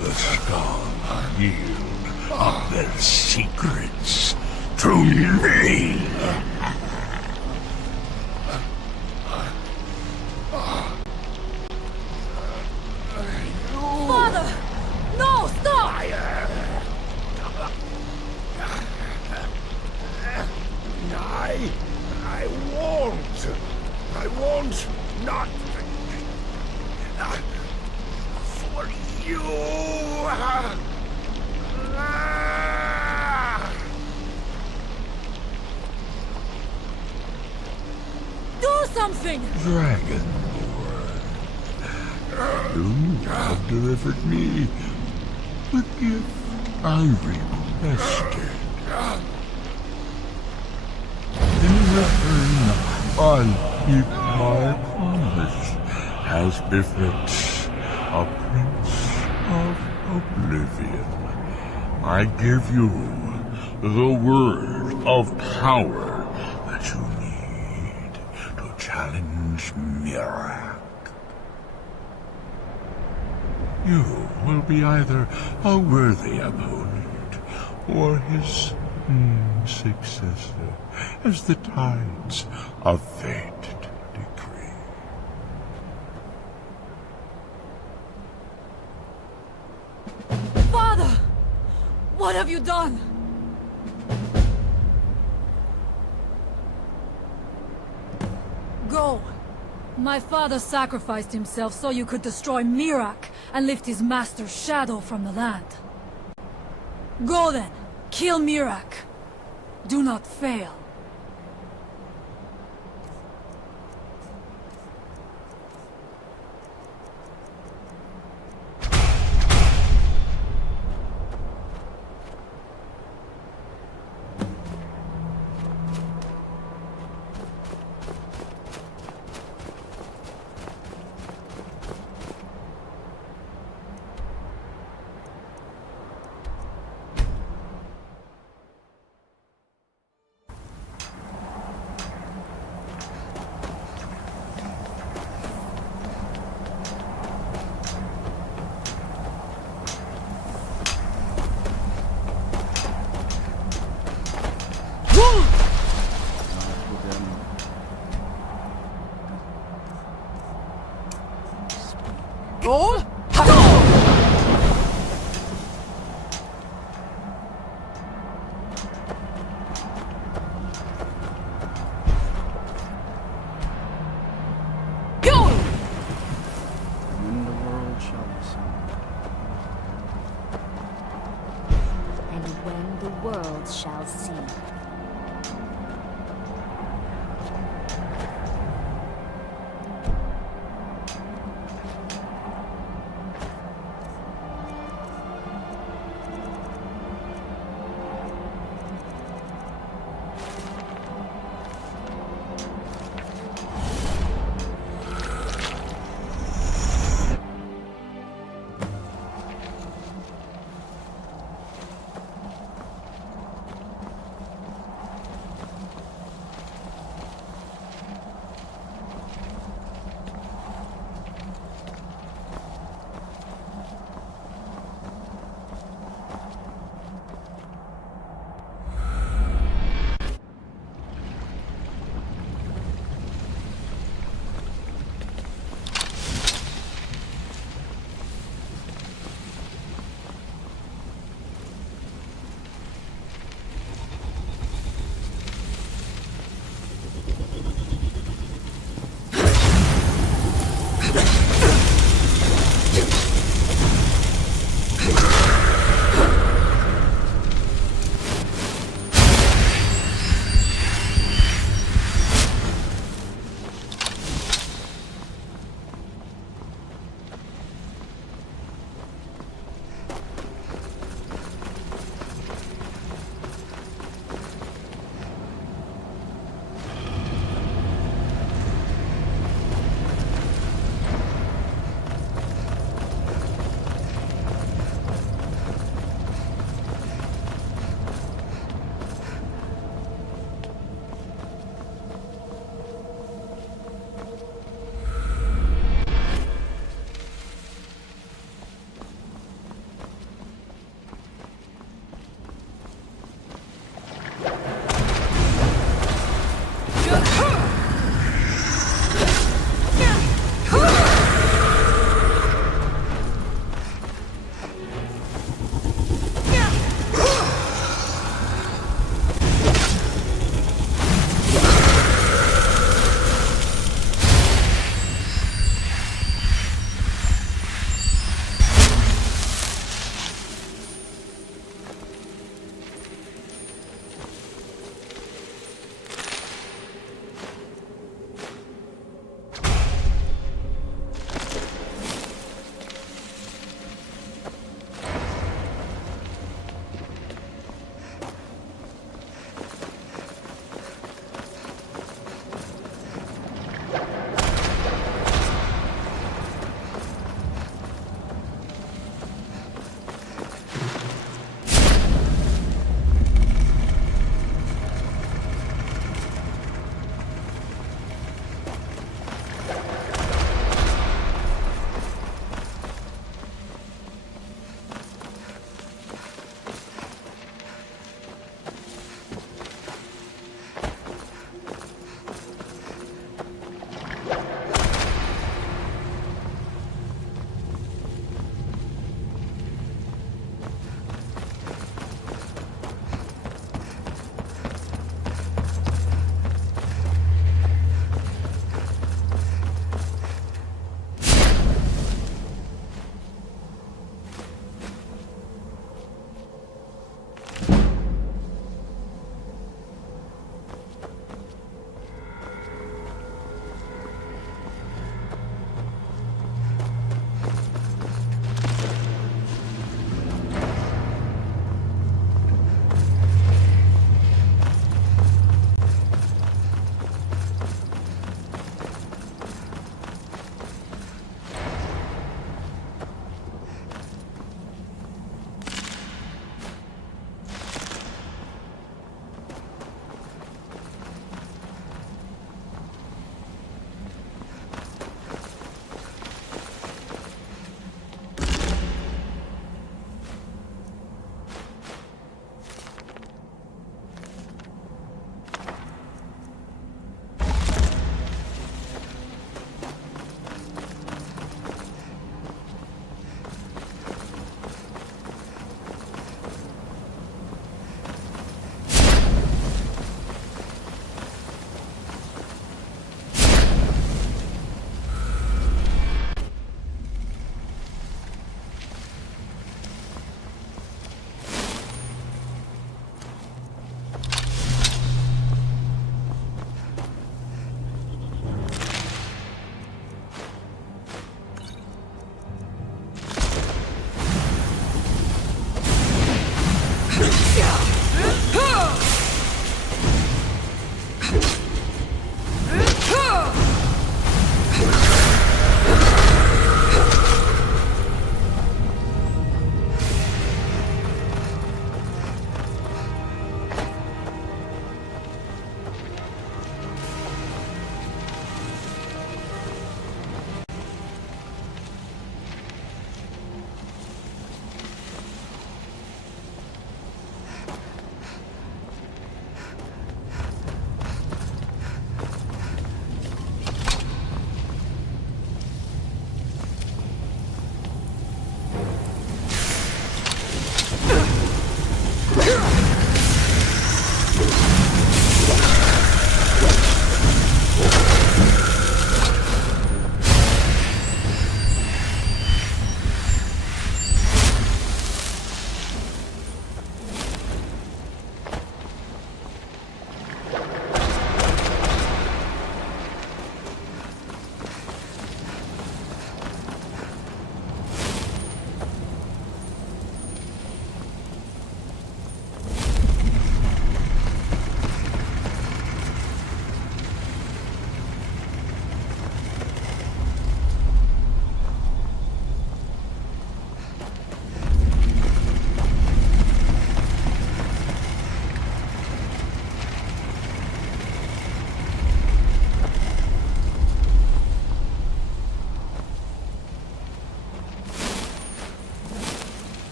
The scum yield of their secrets to me. Father! No, stop! I won't not for you. Do something! Dragonborn, you have delivered me the gift I requested. In return, I'll keep my promise as befits a Prince of Oblivion. I give you the word of power that you need to challenge Mirak. You will be either a worthy opponent or his successor, as the tides of fate decree. Father! What have you done? Go. My father sacrificed himself so you could destroy Mirak and lift his master's shadow from the land. Go then. Kill Mirak. Do not fail. Go! When the world shall listen. And when the world shall see.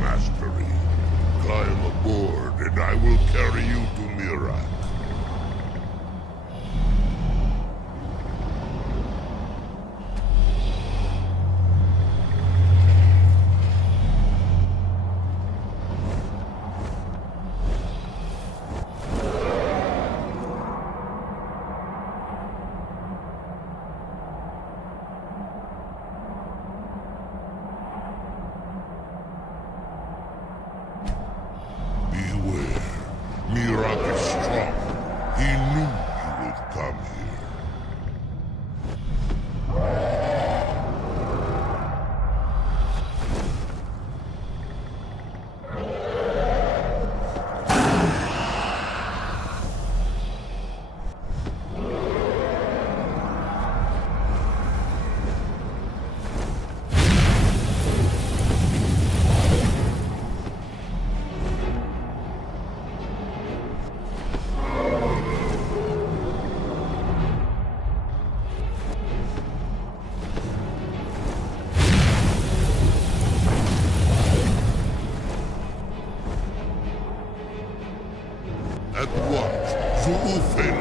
mastery. Climb aboard, and I will carry you to Mirak. Mirak is strong. He knew you would come here. At once, Zuufel.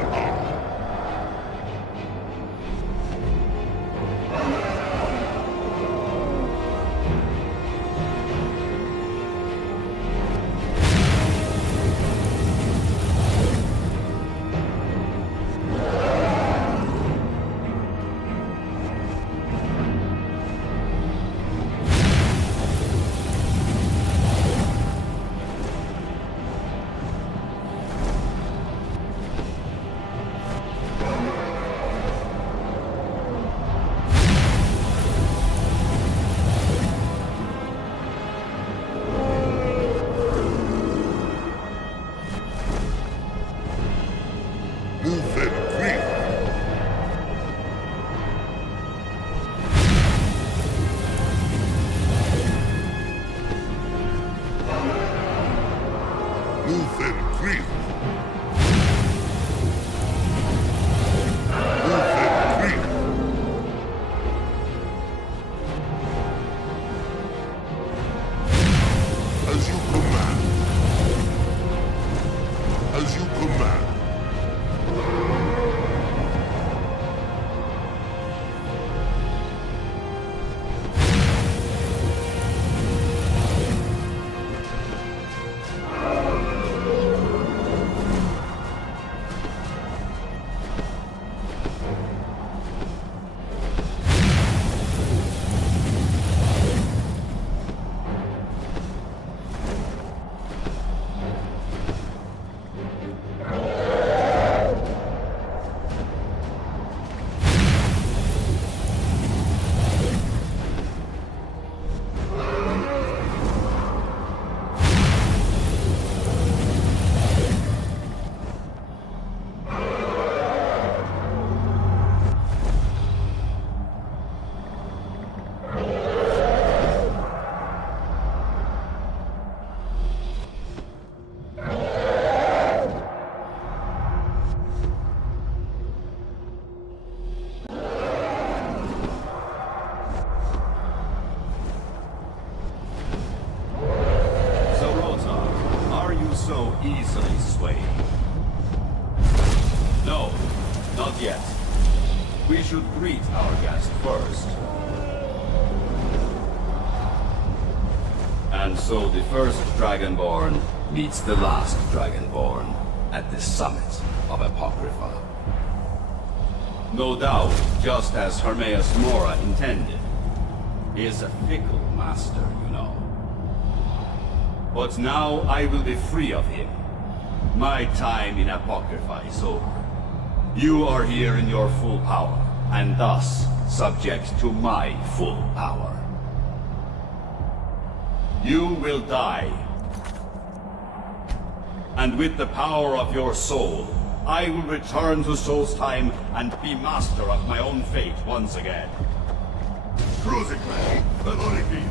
So easily swayed. No, not yet. We should greet our guest first. And so the first Dragonborn meets the last Dragonborn at the summit of Apocrypha. No doubt, just as Hermaeus Mora intended. He is a fickle master, you know. But now I will be free of him. My time in Apocrypha is over. You are here in your full power, and thus subject to my full power. You will die. And with the power of your soul, I will return to Solstheim and be master of my own fate once again. Cruising crash, the loading beam.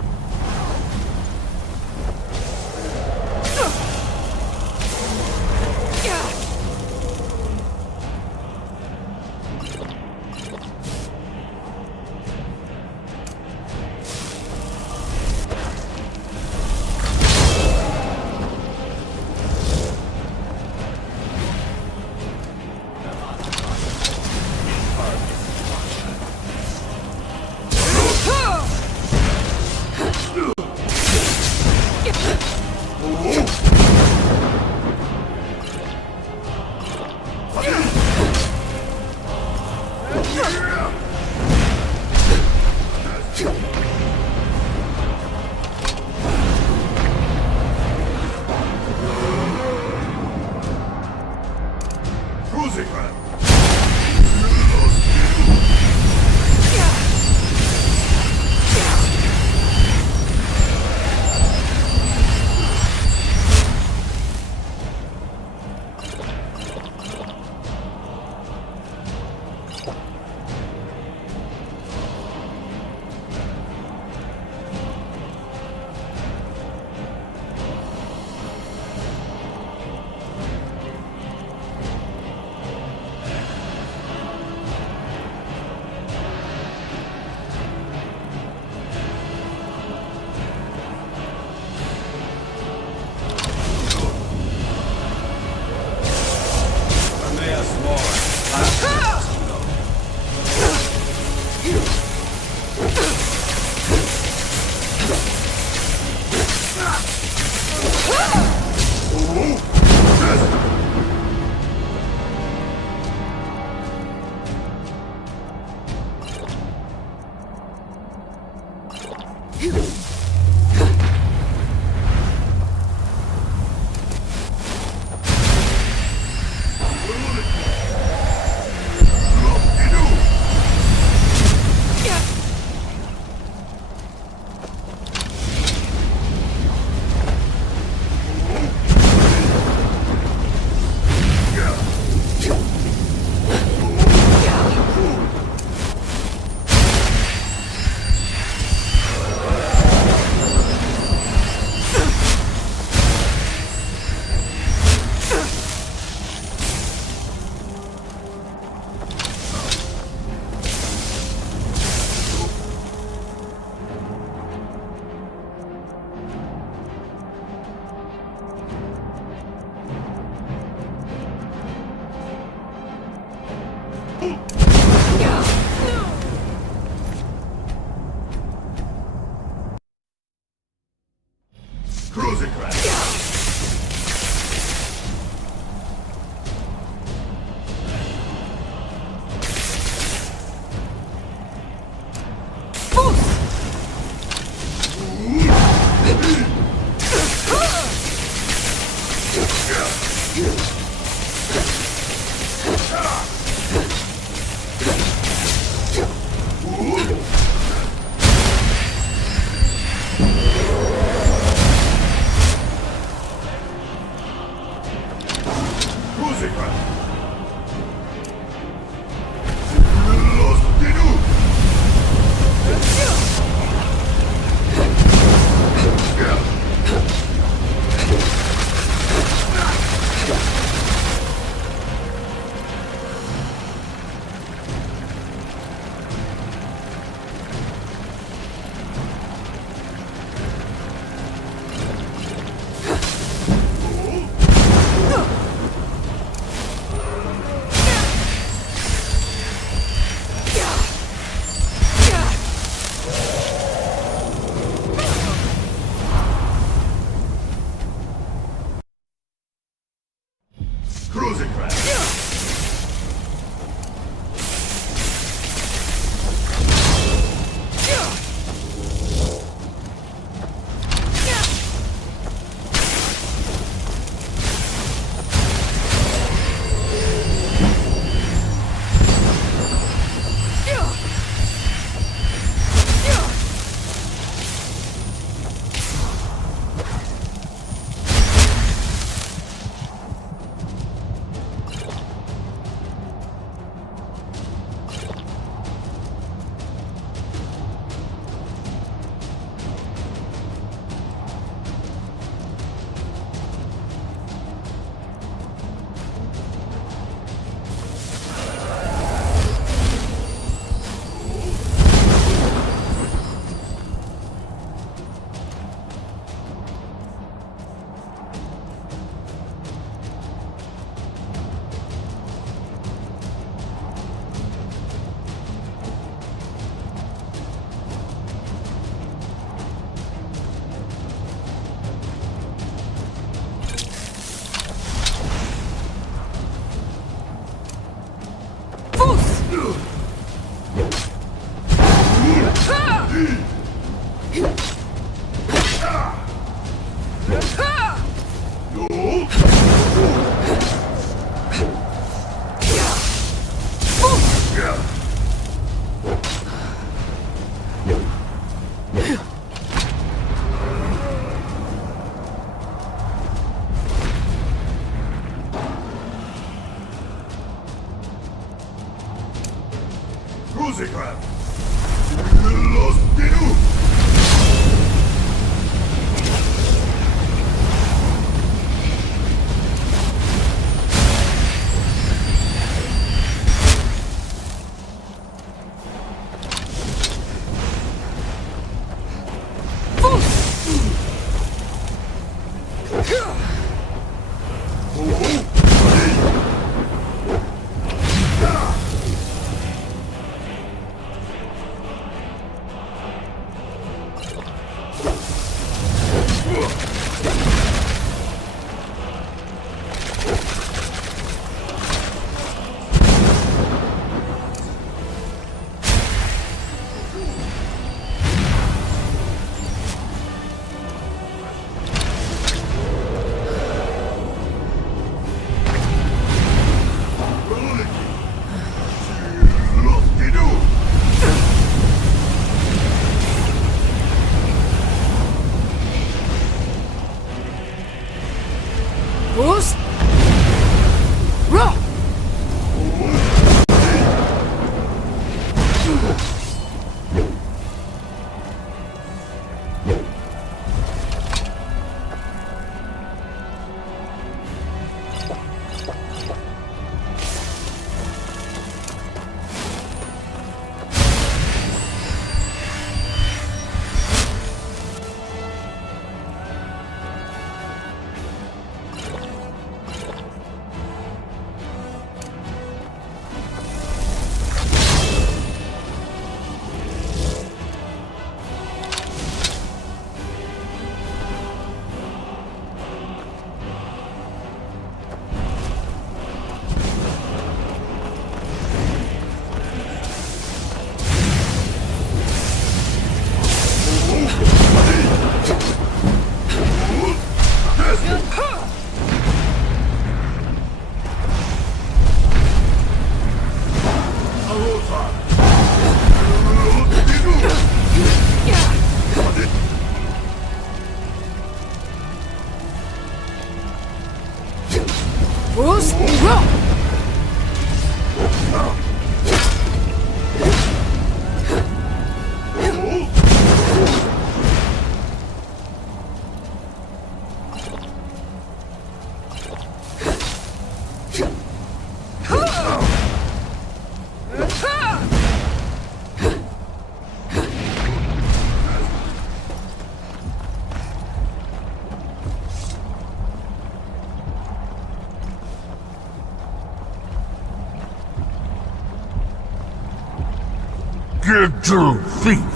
Did you think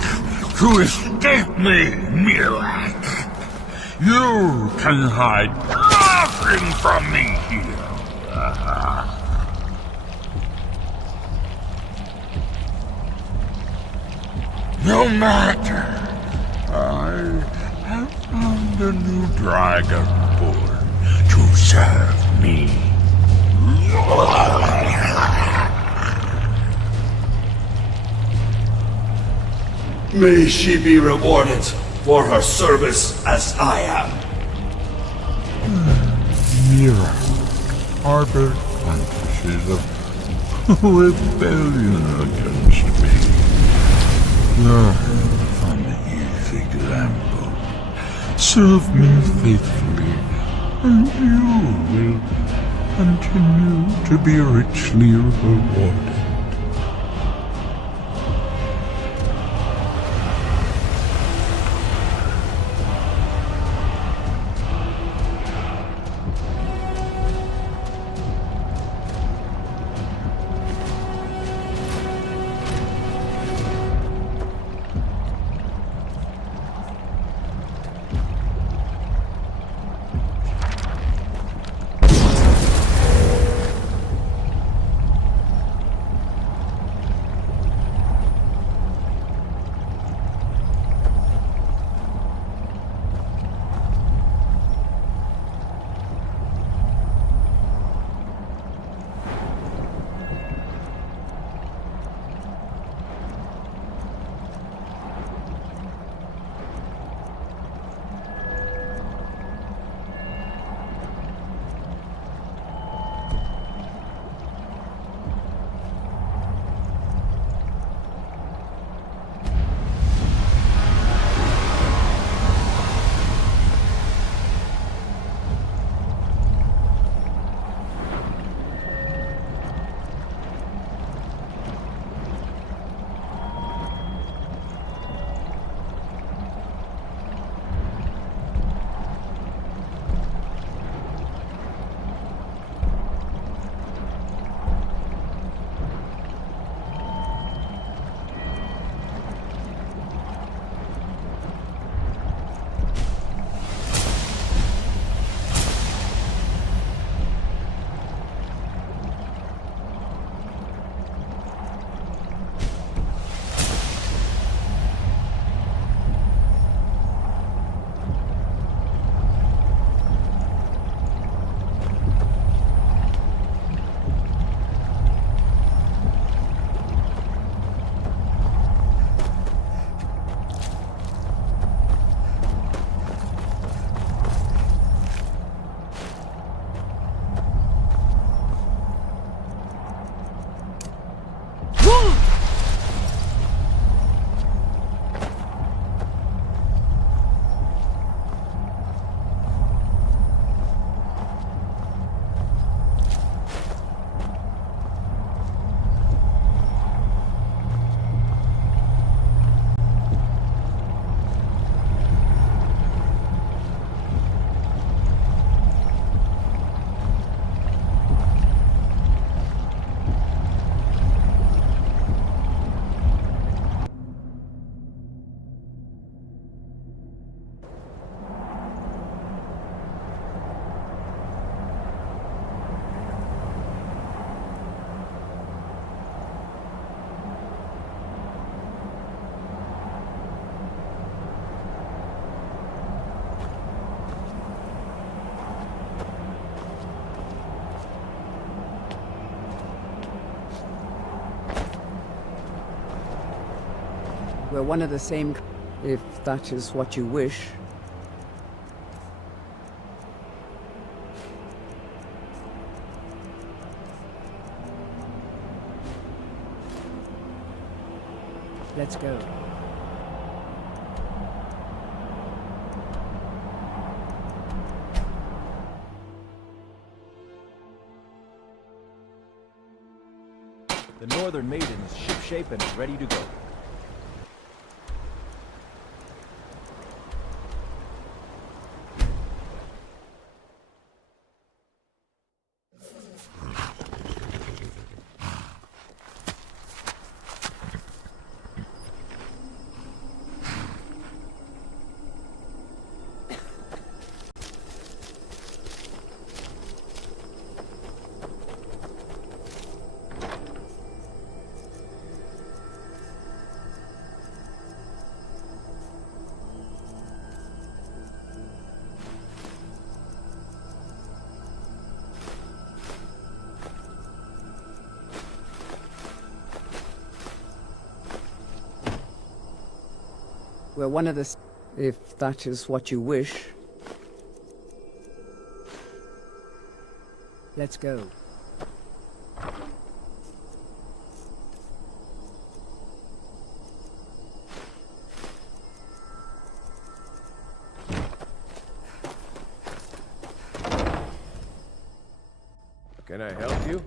to escape me, Mirak? You can hide nothing from me here. No matter. I have found a new Dragonborn to serve me. May she be rewarded for her service as I am. Mira harbored fantasies of rebellion against me. Learn from his example. Serve me faithfully, and you will continue to be richly rewarded. We're one of the same... If that is what you wish. Let's go. The Northern Maiden is shipshape and ready to go. We're one of the... If that is what you wish. Let's go. Can I help you?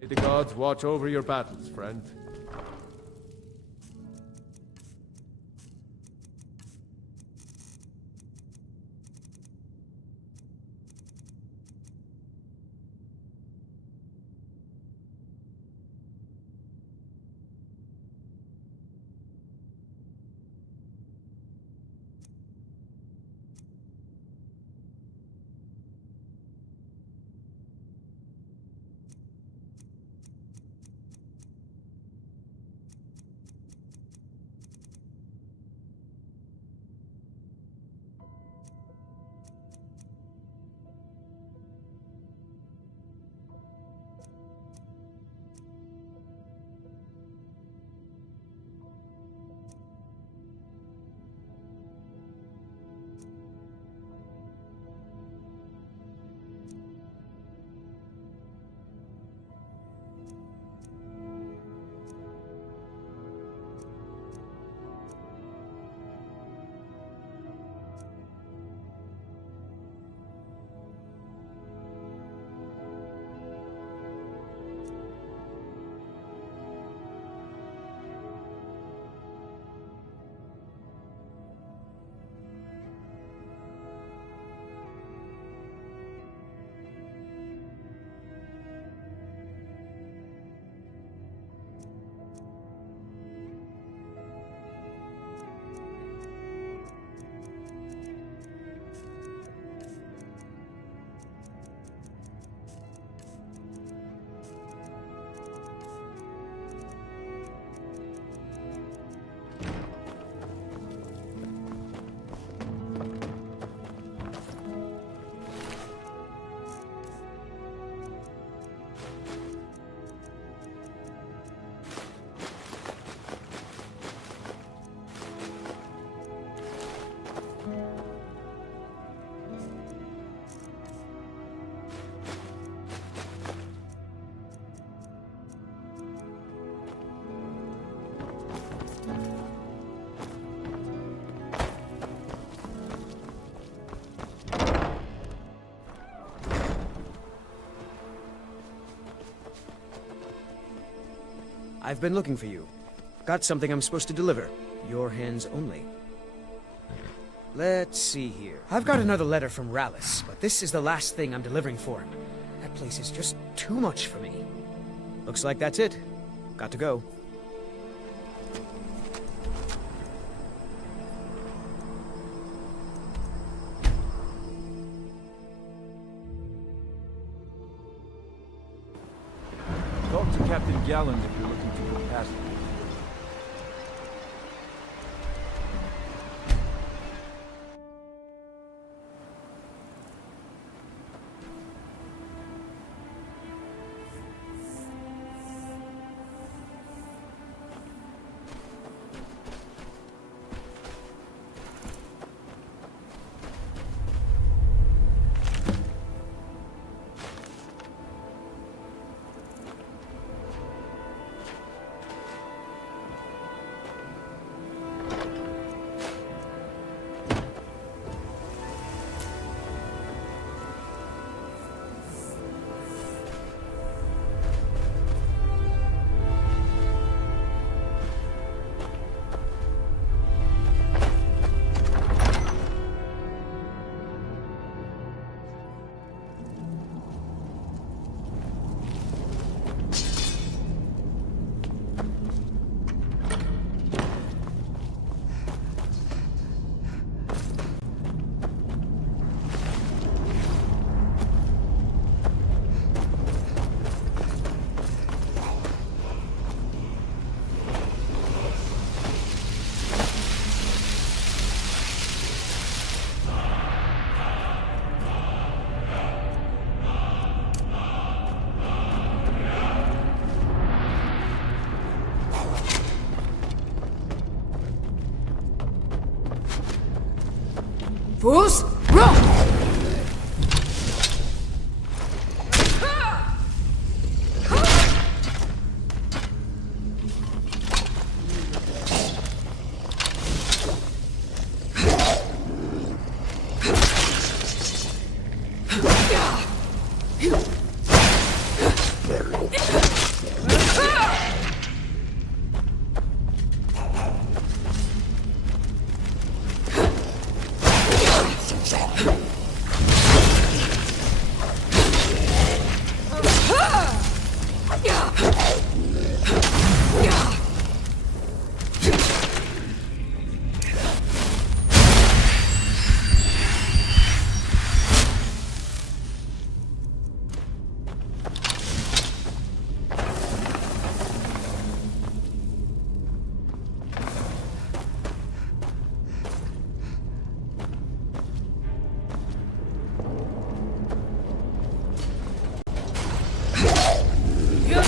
May the gods watch over your battles, friend. I've been looking for you. Got something I'm supposed to deliver. Your hands only. Let's see here. I've got another letter from Rallis, but this is the last thing I'm delivering for him. That place is just too much for me. Looks like that's it. Got to go. Talk to Captain Galland if you're looking to go past him. Fools, run! You're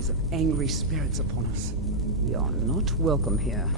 eyes of angry spirits upon us. We are not welcome here.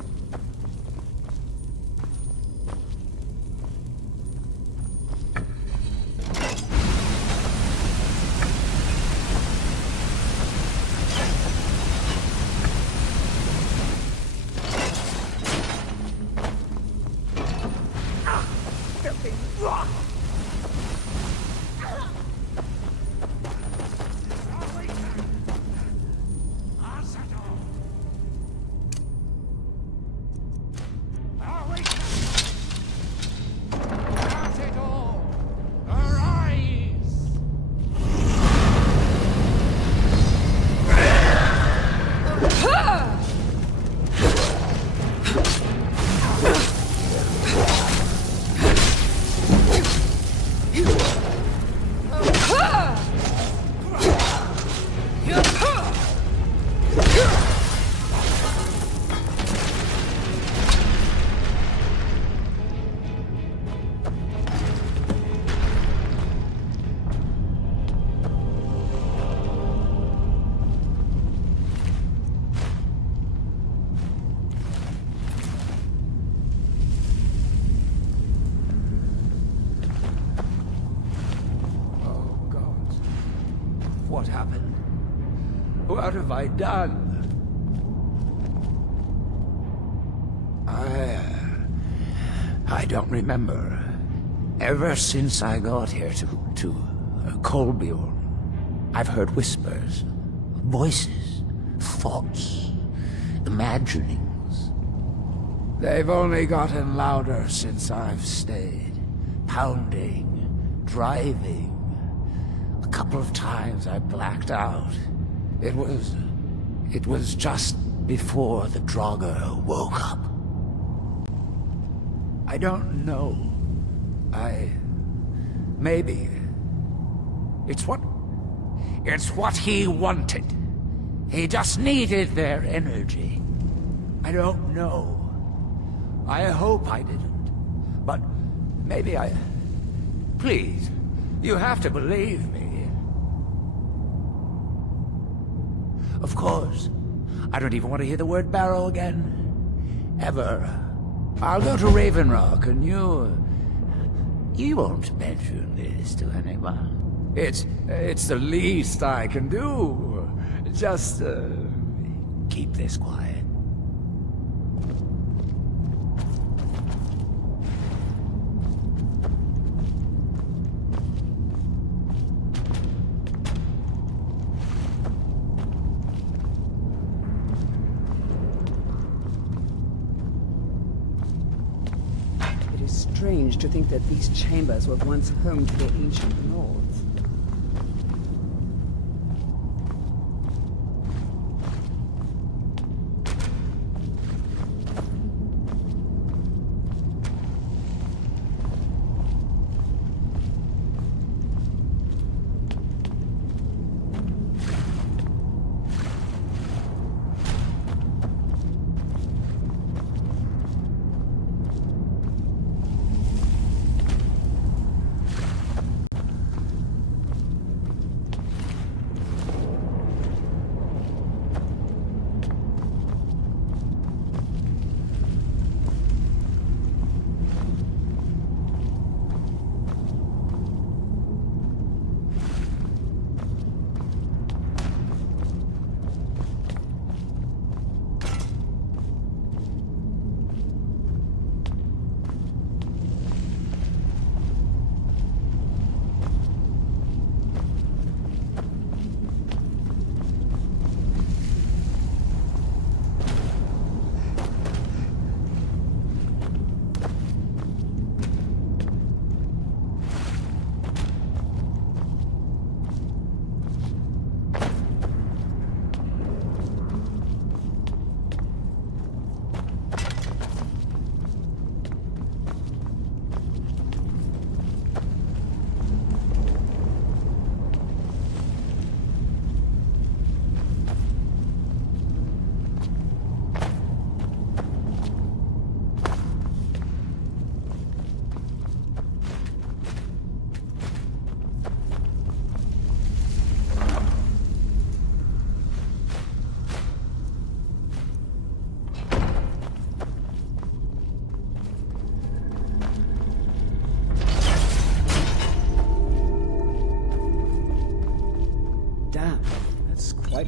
What happened? What have I done? I don't remember. Ever since I got here to Kolbjorn, I've heard whispers, voices, thoughts, imaginings. They've only gotten louder since I've stayed. Pounding, driving. A couple of times I blacked out. It was just before the Draugr woke up. I don't know. Maybe. It's what he wanted. He just needed their energy. I don't know. I hope I didn't. But maybe I... Please, you have to believe me. Of course. I don't even want to hear the word barrow again. Ever. I'll go to Raven Rock and you won't mention this to anyone. It's the least I can do. Just, keep this quiet. It is strange to think that these chambers were once home to the ancient lords.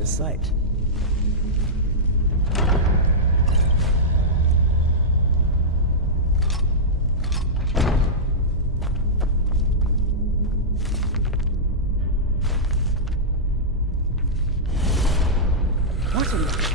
a sight. What in the...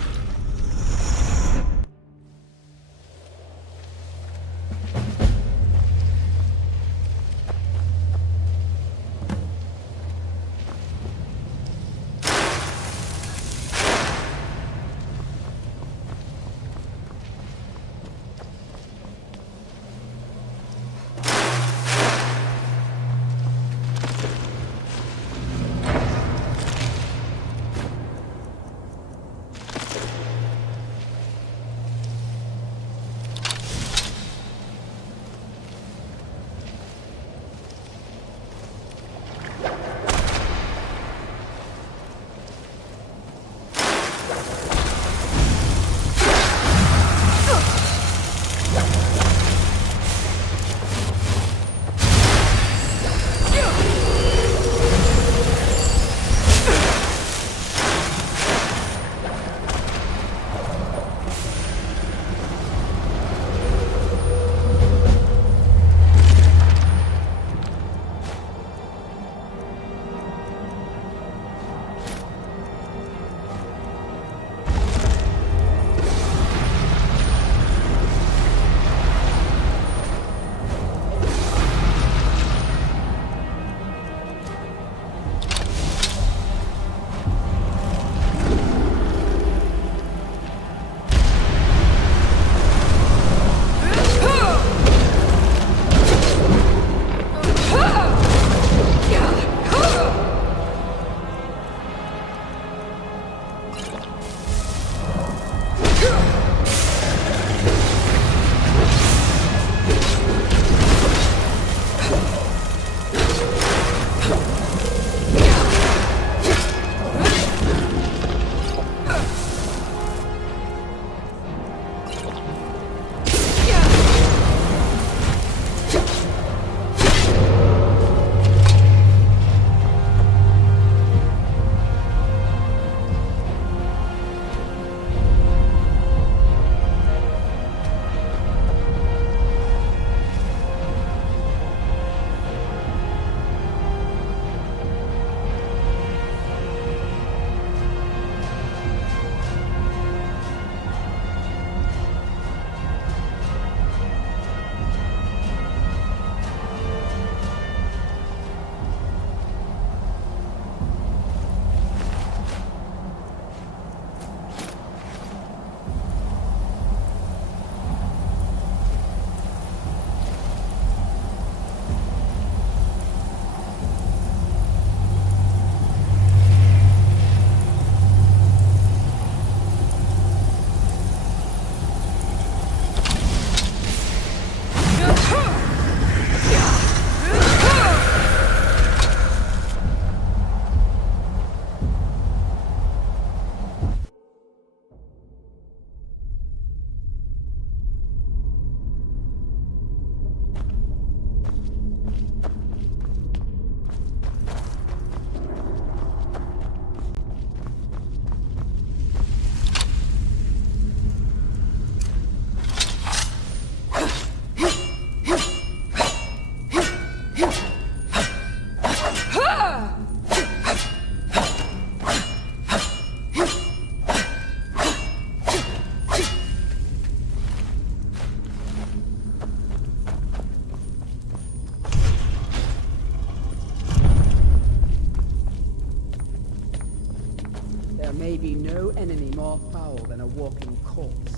There may be no enemy more foul than a walking corpse.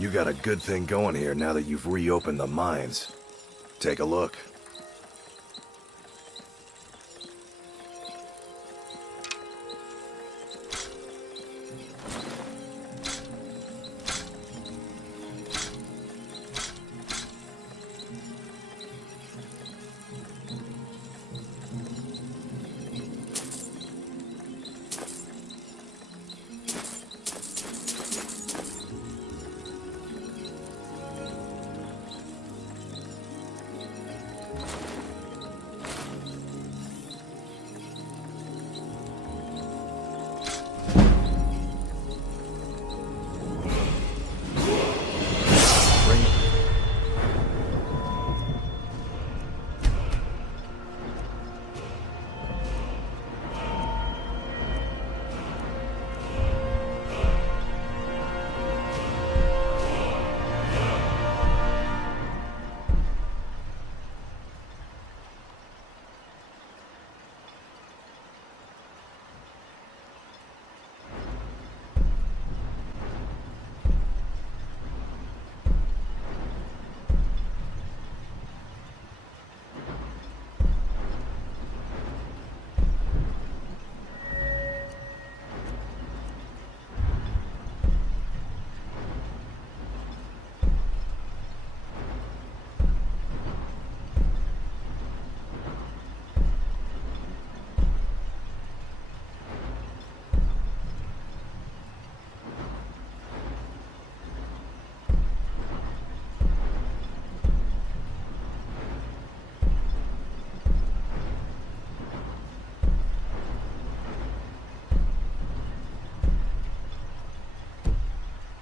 You got a good thing going here now that you've reopened the mines. Take a look.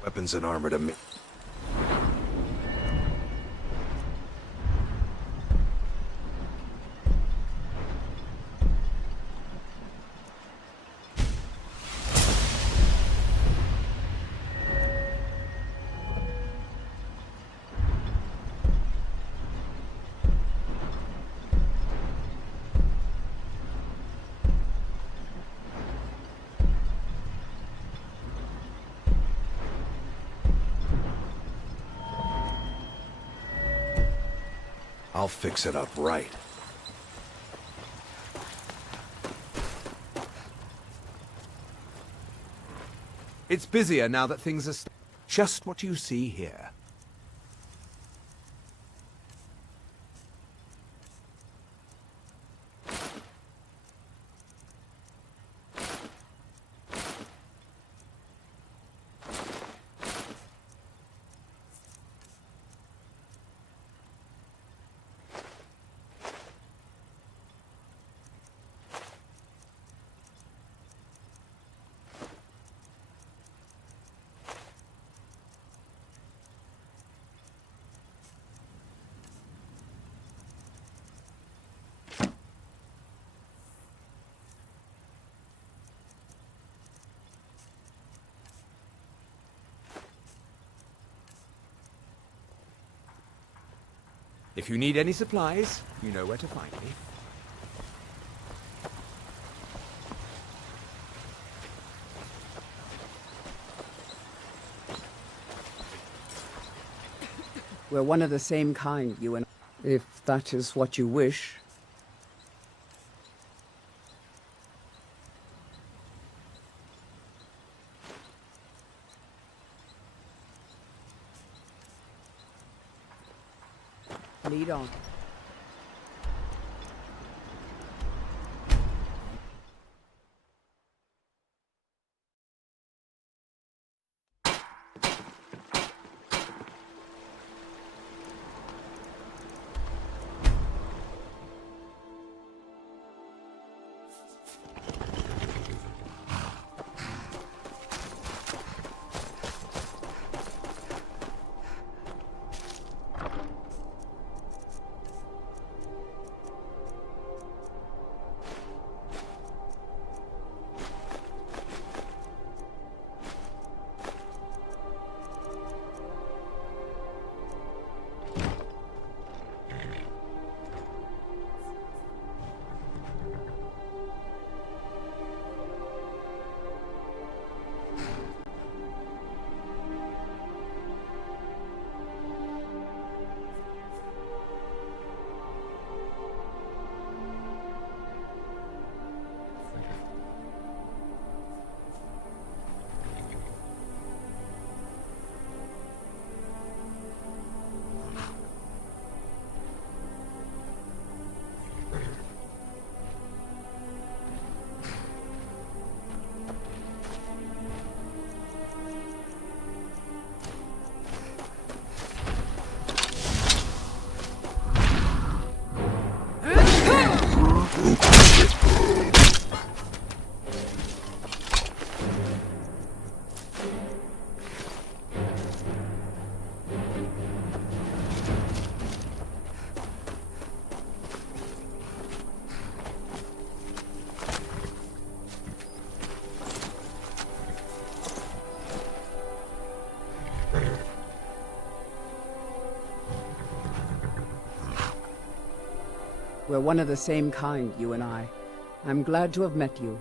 Weapons and armor to me. I'll fix it up right. It's busier now that things are just what you see here. If you need any supplies, you know where to find me. We're one of the same kind, you and I, if that is what you wish. Lead on. We're one of the same kind, you and I. I'm glad to have met you.